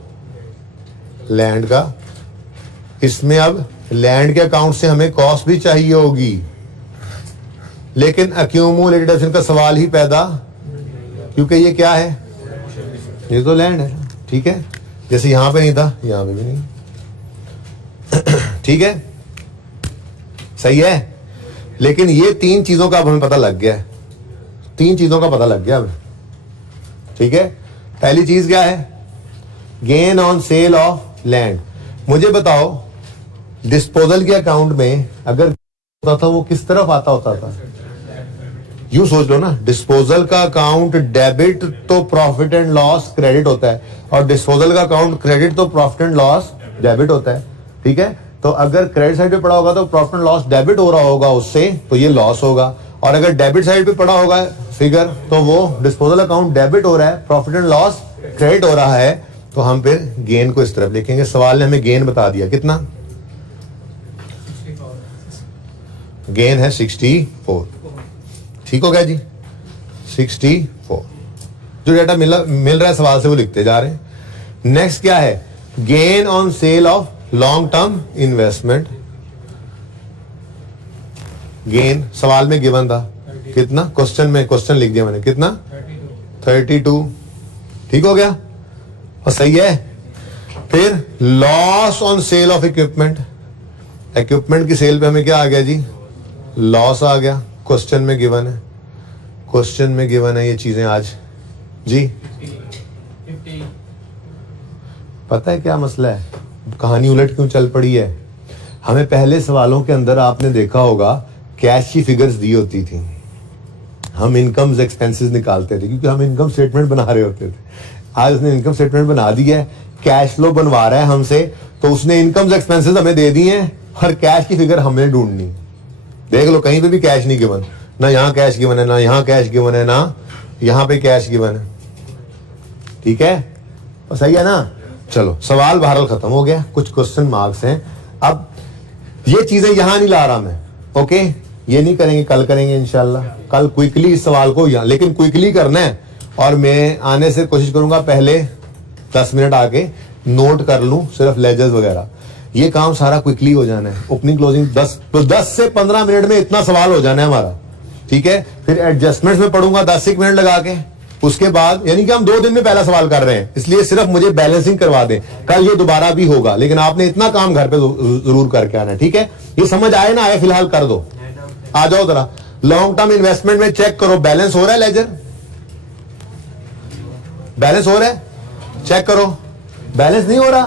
लैंड का, इसमें अब लैंड के अकाउंट से हमें कॉस्ट भी चाहिए होगी, लेकिन एक्यूमुलेटेड डेप्रीसिएशन का सवाल ही पैदा, क्योंकि ये क्या है, ये तो लैंड है, ठीक है। जैसे यहां पे नहीं था, यहां पे भी नहीं, ठीक है, सही है। लेकिन ये तीन चीजों का अब हमें पता लग गया है, तीन चीजों का पता लग गया हमें, ठीक है। पहली चीज क्या है, gain on sale of land. मुझे बताओ, डिस्पोजल के अकाउंट में अगर होता था वो किस तरफ आता होता था? यूं सोच लो ना, डिस्पोजल का अकाउंट डेबिट तो प्रॉफिट एंड लॉस क्रेडिट होता है, और डिस्पोजल का अकाउंट क्रेडिट तो प्रॉफिट एंड लॉस डेबिट होता है, ठीक है। तो अगर क्रेडिट साइड पे पड़ा होगा तो प्रॉफिट एंड लॉस डेबिट हो रहा होगा उससे, तो ये लॉस होगा। और अगर डेबिट साइड पे पड़ा होगा फिगर, तो वो डिस्पोजल अकाउंट डेबिट हो रहा है, प्रॉफिट एंड लॉस क्रेडिट हो रहा है, तो हम फिर गेन को इस तरफ लिखेंगे। सवाल ने हमें गेन बता दिया, कितना गेन है, 64, ठीक हो गया जी, 64। जो डाटा मिल रहा है सवाल से वो लिखते जा रहे हैं। नेक्स्ट क्या है, gain on sale of long term investment. Gain सवाल में गिवन था कितना, क्वेश्चन में क्वेश्चन लिख दिया मैंने, कितना 32, ठीक हो गया, और सही है। फिर loss on sale of equipment, equipment की सेल पे हमें क्या आ गया जी, लॉस आ गया। क्वेश्चन में गिवन है, क्वेश्चन में गिवन है ये चीजें आज जी। पता है क्या मसला है, कहानी उलट क्यों चल पड़ी है? हमें पहले सवालों के अंदर आपने देखा होगा कैश की फिगर्स दी होती थी, हम इनकम्स एक्सपेंसेस निकालते थे, क्योंकि हम इनकम स्टेटमेंट बना रहे होते थे। आज उसने इनकम स्टेटमेंट बना दी है, कैश फ्लो बनवा रहा है हमसे, तो उसने इनकम्स एक्सपेंसेस हमें दे दिए हैं और कैश की फिगर हमें ढूंढनी। देख लो, कहीं पे भी कैश नहीं गिवन, ना यहाँ कैश गिवन है, ना यहाँ कैश गिवन है, ना यहाँ पे कैश गिवन है। ठीक है, तो सही है ना। चलो सवाल बहरहाल खत्म हो गया, कुछ क्वेश्चन मार्क्स हैं। अब ये चीजें यहां नहीं ला रहा मैं, ओके, ये नहीं करेंगे, कल करेंगे इंशाल्लाह। कल क्विकली इस सवाल को यहाँ, लेकिन क्विकली करना है, और मैं आने से कोशिश करूंगा पहले 10 मिनट आके नोट कर लूं सिर्फ लेजर्स वगैरह। ये काम सारा क्विकली हो जाना है, ओपनिंग क्लोजिंग 10 से 15 मिनट में इतना सवाल हो जाना है हमारा, ठीक है। फिर एडजस्टमेंट्स में पढ़ूंगा 10 मिनट लगा के, उसके बाद यानी कि हम 2 दिन में पहला सवाल कर रहे हैं, इसलिए सिर्फ मुझे बैलेंसिंग करवा दें। कल ये दोबारा भी होगा, लेकिन आपने इतना काम घर पे जरूर करके आना है, ठीक है। ये समझ आए ना आए फिलहाल कर दो, आ जाओ जरा। लॉन्ग टर्म इन्वेस्टमेंट में चेक करो बैलेंस हो रहा है, लेजर बैलेंस हो रहा है, चेक करो। बैलेंस नहीं हो रहा,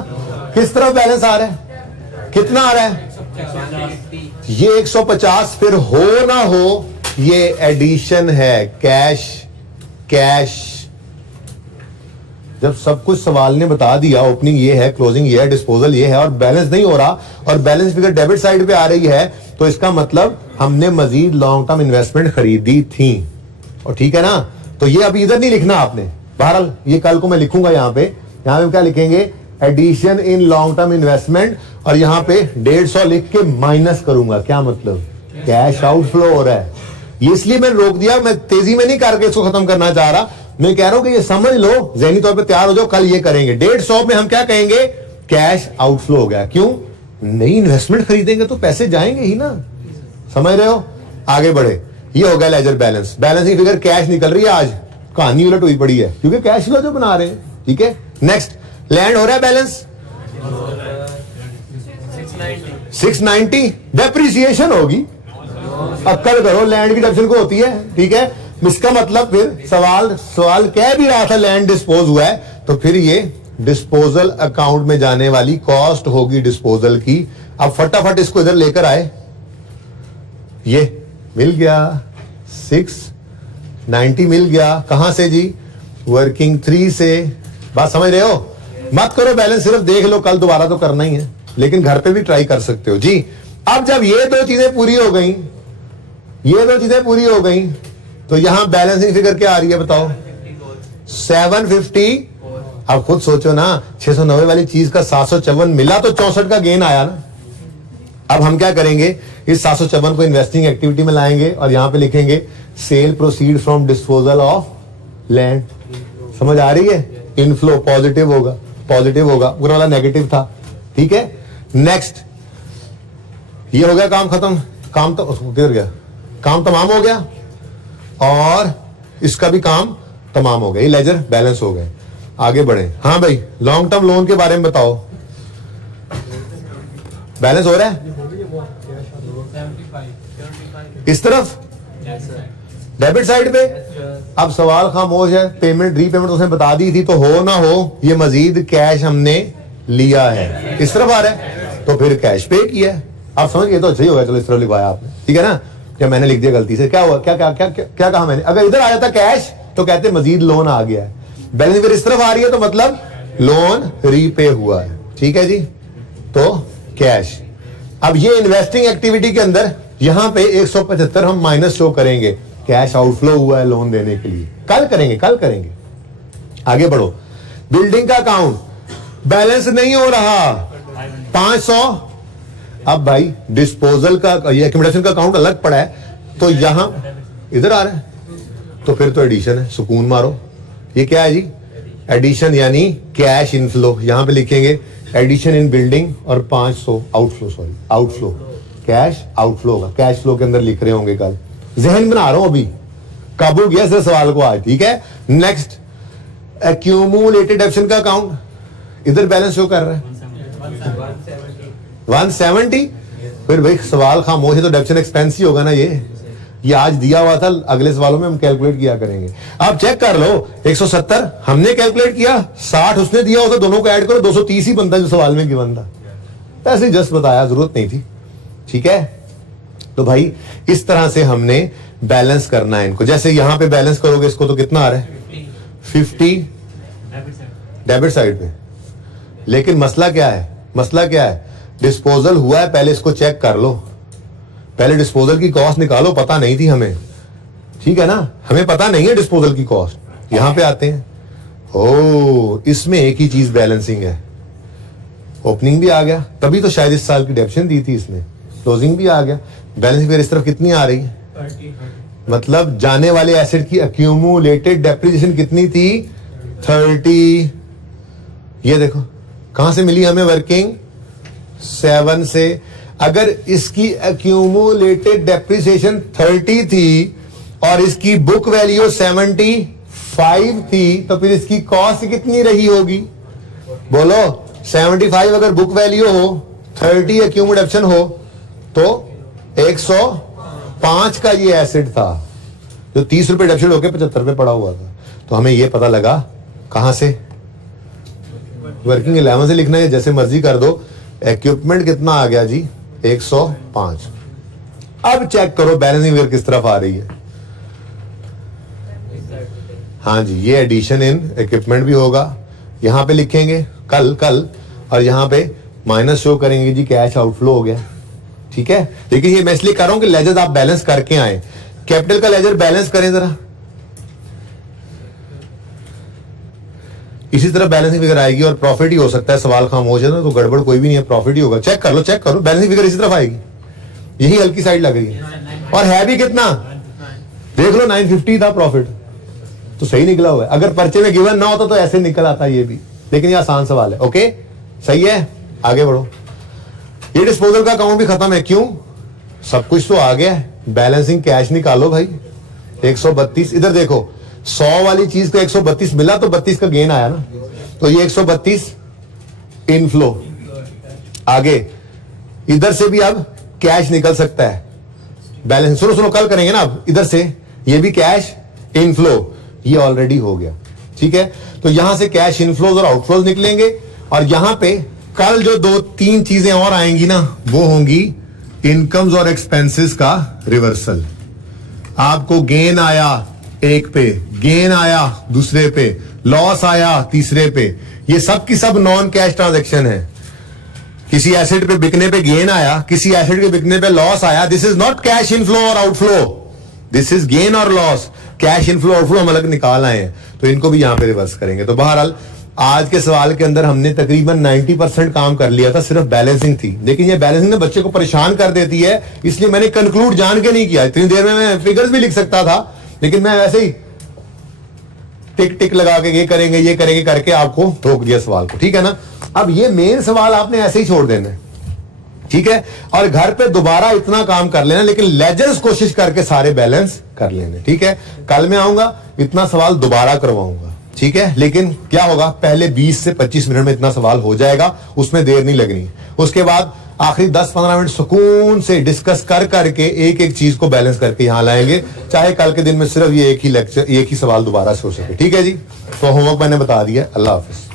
किस तरफ बैलेंस आ रहा है, कितना आ रहा है, ये 150। फिर हो ना हो ये एडिशन है, कैश कैश। जब सब कुछ सवाल ने बता दिया, ओपनिंग ये है, क्लोजिंग ये है, डिस्पोजल ये है, और बैलेंस नहीं हो रहा, और बैलेंस फिगर डेबिट साइड पे आ रही है, तो इसका मतलब हमने मजीद लॉन्ग टर्म इन्वेस्टमेंट खरीदी थी, और ठीक है ना। तो ये अभी इधर नहीं लिखना आपने, बहरहाल ये कल को मैं लिखूंगा यहाँ पे क्या लिखेंगे, addition in long term investment, और यहाँ पे 150 लिख के माइनस करूंगा, क्या मतलब कैश आउटफ्लो हो रहा है। ये इसलिए मैंने रोक दिया, मैं तेजी में नहीं करके इसको खत्म करना चाह रहा, मैं कह रहा हूं कि ये समझ लो, ज़हनी तौर पे तैयार हो जाओ, कल ये करेंगे। 150 में हम क्या कहेंगे, कैश आउटफ्लो हो गया। क्यों, नई इन्वेस्टमेंट खरीदेंगे तो पैसे जाएंगे ही ना, समझ रहे हो। आगे बढ़े, ये हो गया ledger balance. Balancing figure cash निकल रही है, आज कहानी उलट हुई पड़ी है, क्योंकि कैश फ्लो जो बना रहे हैं, ठीक है। नेक्स्ट, लैंड हो रहा है बैलेंस 690, डेप्रिसिएशन होगी, अक्कल करो, लैंड की डेप्रिसिएशन को होती है, ठीक है। इसका मतलब फिर सवाल कह भी रहा था लैंड डिस्पोज हुआ है, तो फिर ये डिस्पोजल अकाउंट में जाने वाली कॉस्ट होगी डिस्पोजल की। अब फटाफट इसको इधर लेकर आए, ये मिल गया 690 मिल गया, कहां से जी, वर्किंग 3 से। बात समझ रहे हो, मत करो बैलेंस, सिर्फ देख लो, कल दोबारा तो करना ही है, लेकिन घर पे भी ट्राई कर सकते हो जी। अब जब ये 2 चीजें पूरी हो गई, ये 2 चीजें पूरी हो गई, तो यहां बैलेंसिंग फिगर क्या आ रही है बताओ, 750। अब खुद सोचो ना, 690 वाली चीज का 754 मिला तो 64 का गेन आया ना। अब हम क्या करेंगे, इस 754 को इन्वेस्टिंग एक्टिविटी में लाएंगे, और यहां पे लिखेंगे cell proceed from disposal of land. समझ आ रही है, इनफ्लो पॉजिटिव होगा, पूरा वाला नेगेटिव था, ठीक है। नेक्स्ट, ये हो गया काम खत्म, काम तो किधर गया, काम तमाम हो गया, और इसका भी काम तमाम हो गया, ये लेजर बैलेंस हो गए। आगे बढ़े, हाँ भाई लॉन्ग टर्म लोन के बारे में बताओ, बैलेंस हो रहा है इस तरफ डेबिट साइड पे। अब सवाल खामोश है, पेमेंट रीपेमेंट उसने बता दी थी, तो हो ना हो ये मजीद कैश हमने लिया है, इस तरफ आ रहा है, तो फिर कैश पे किया है। आप समझ गए तो अच्छा ही होगा, चलो इस तरफ लिखवाया आपने, ठीक है ना। क्या मैंने लिख दिया गलती से, क्या हुआ, क्या क्या क्या क्या, क्या कहा मैंने, अगर इधर आ जाता कैश तो कहते मजीद लोन आ गया है, बैलेंस फिर इस तरफ आ रही है तो मतलब लोन रीपे हुआ है, ठीक है जी, तो कैश। अब ये इन्वेस्टिंग एक्टिविटी के अंदर यहां पे 175 हम माइनस शो करेंगे, कैश आउटफ्लो हुआ है लोन देने के लिए, कल करेंगे। आगे बढ़ो, बिल्डिंग का अकाउंट बैलेंस नहीं हो रहा 500। अब भाई डिस्पोजल का, ये एक्यूमुलेशन का अकाउंट अलग पड़ा है, तो यहां इधर आ रहा है, तो फिर तो एडिशन है, सुकून मारो। ये क्या है जी, एडिशन यानी कैश इनफ्लो, यहां पे लिखेंगे एडिशन इन बिल्डिंग, और 500 आउटफ्लो, कैश आउटफ्लो होगा, कैश फ्लो के अंदर लिख रहे होंगे कल, जहन बना रहा हूं अभी, काबू किया इस सवाल को आज, ठीक है। नेक्स्ट, एक्यूमुलेटेड डेप्शन का अकाउंट, इधर बैलेंस शो कर रहा है 170। फिर भाई सवाल खामोश है, तो डेप्शन एक्सपेंस ही होगा ना, ये आज दिया हुआ था, अगले सवालों में हम कैलकुलेट किया करेंगे। आप चेक कर लो, 170 हमने कैलकुलेट किया, 60 उसने दिया होता, दोनों को ऐड करो 230 ही बनता जो सवाल में गिवन था, ऐसे जस्ट बताया, जरूरत नहीं थी, ठीक है। तो भाई इस तरह से हमने बैलेंस करना है इनको। जैसे यहां पे बैलेंस करोगे इसको, तो कितना आ रहा है 50 डेबिट साइड पे, लेकिन मसला क्या है, डिस्पोजल हुआ है, पहले इसको चेक कर लो, पहले डिस्पोजल की कॉस्ट निकालो, पता नहीं थी हमें, ठीक है ना, हमें पता नहीं है डिस्पोजल की कॉस्ट। यहां पे आते हैं, ओ, इसमें एक ही चीज बैलेंसिंग है, ओपनिंग भी आ गया, तभी तो शायद इस साल की डेप्शन दी थी इसने, क्लोजिंग भी आ गया, बैलेंसिंग फिर इस तरफ कितनी आ रही है, 30। मतलब जाने वाले एसेट की अक्यूमुलेटेड डेप्रिसिएशन कितनी थी, 30। ये देखो कहां से मिली हमें वर्किंग, 7 से। अगर इसकी अक्यूमुलेटेड डेप्रिसिएशन 30 थी और इसकी बुक वैल्यू 75 थी, तो फिर इसकी कॉस्ट कितनी रही होगी, बोलो। 75 अगर बुक वैल्यू हो, 30 अक्यूमुलेशन हो, तो 105 का ये एसेट था, जो 30 रुपए डेप्शन होकर 75 पे पड़ा हुआ था। तो हमें ये पता लगा कहां से, वर्किंग 11 से लिखना है, जैसे मर्जी कर दो। इक्विपमेंट कितना आ गया जी, 105। अब चेक करो बैलेंसिंग फिगर किस तरफ आ रही है। हाँ जी, ये एडिशन इन इक्विपमेंट भी होगा, यहां पे लिखेंगे कल और यहां पे माइनस शो करेंगे जी, कैश आउटफ्लो हो गया, ठीक है। लेकिन ये मैं इसलिए कर रहा हूं कि लेजर आप बैलेंस करके आए, कैपिटल का लेजर बैलेंस करें जरा, इसी तरह बैलेंसिंग फिगर आएगी और प्रॉफिट ही हो सकता है, सवाल खामोश है ना, तो गड़बड़ कोई भी नहीं है, प्रॉफिट ही होगा। चेक कर लो, चेक करो, बैलेंसिंग फिगर इसी तरफ आएगी, यही हल्की साइड लग रही है, और है भी कितना, देख लो 950 था प्रॉफिट, तो सही निकला हुआ है। अगर पर्चे में गिवन ना होता तो ऐसे निकल आता ये भी, लेकिन ये आसान सवाल है। ओके, सही है, आगे बढ़ो। ये डिस्पोजल का अकाउंट भी खत्म है, क्यों, सब कुछ तो आ गया है, बैलेंसिंग कैश निकालो भाई। 132, इधर देखो 100 वाली चीज को 132 मिला तो 32 का गेन आया ना, तो ये 132 इनफ्लो। आगे इधर से भी अब कैश निकल सकता है, बैलेंस सुनो कल करेंगे ना, अब इधर से ये भी कैश इनफ्लो, ये ऑलरेडी हो गया, ठीक है। तो यहां से कैश इनफ्लोज और आउटफ्लोज निकलेंगे, और यहां पे कल जो 2-3 चीजें और आएंगी ना, वो होंगी इनकम्स और एक्सपेंसेस का रिवर्सल। आपको गेन आया एक पे, गेन आया दूसरे पे, लॉस आया तीसरे पे, ये सब की सब नॉन कैश ट्रांजैक्शन है। किसी एसेट पे बिकने पे गेन आया, किसी एसेट के बिकने पे लॉस आया, this is not cash inflow और आउटफ्लो, दिस इज गेन और लॉस। कैश इनफ्लो आउटफ्लो हम अलग निकाल आए हैं, तो इनको भी यहां पे रिवर्स करेंगे। तो बहरहाल आज के सवाल के अंदर हमने तकरीबन 90% काम कर लिया था, सिर्फ बैलेंसिंग थी। लेकिन ये बैलेंसिंग ना बच्चे को परेशान कर देती है, इसलिए मैंने कंक्लूड जान के नहीं किया। इतनी देर में मैं फिगर्स भी लिख सकता था, लेकिन मैं वैसे ही टिक टिक लगा के ये करेंगे करके आपको रोक दिया सवाल को, ठीक है ना। अब ये मेन सवाल आपने ऐसे ही छोड़ देना, ठीक है, और घर पे दोबारा इतना काम कर लेना, लेकिन लेजर्स कोशिश करके सारे बैलेंस कर लेने, ठीक है। कल मैं आऊंगा, इतना सवाल दोबारा करवाऊंगा, ठीक है। लेकिन क्या होगा, पहले 20 से 25 मिनट में इतना सवाल हो जाएगा, उसमें देर नहीं लगनी। उसके बाद आखिरी 10-15 मिनट सुकून से डिस्कस कर करके एक एक चीज को बैलेंस करके यहां लाएंगे, चाहे कल के दिन में सिर्फ ये एक ही लेक्चर, एक ही सवाल दोबारा से हो सके, ठीक है जी। तो होमवर्क मैंने बता दिया। अल्लाह हाफिज।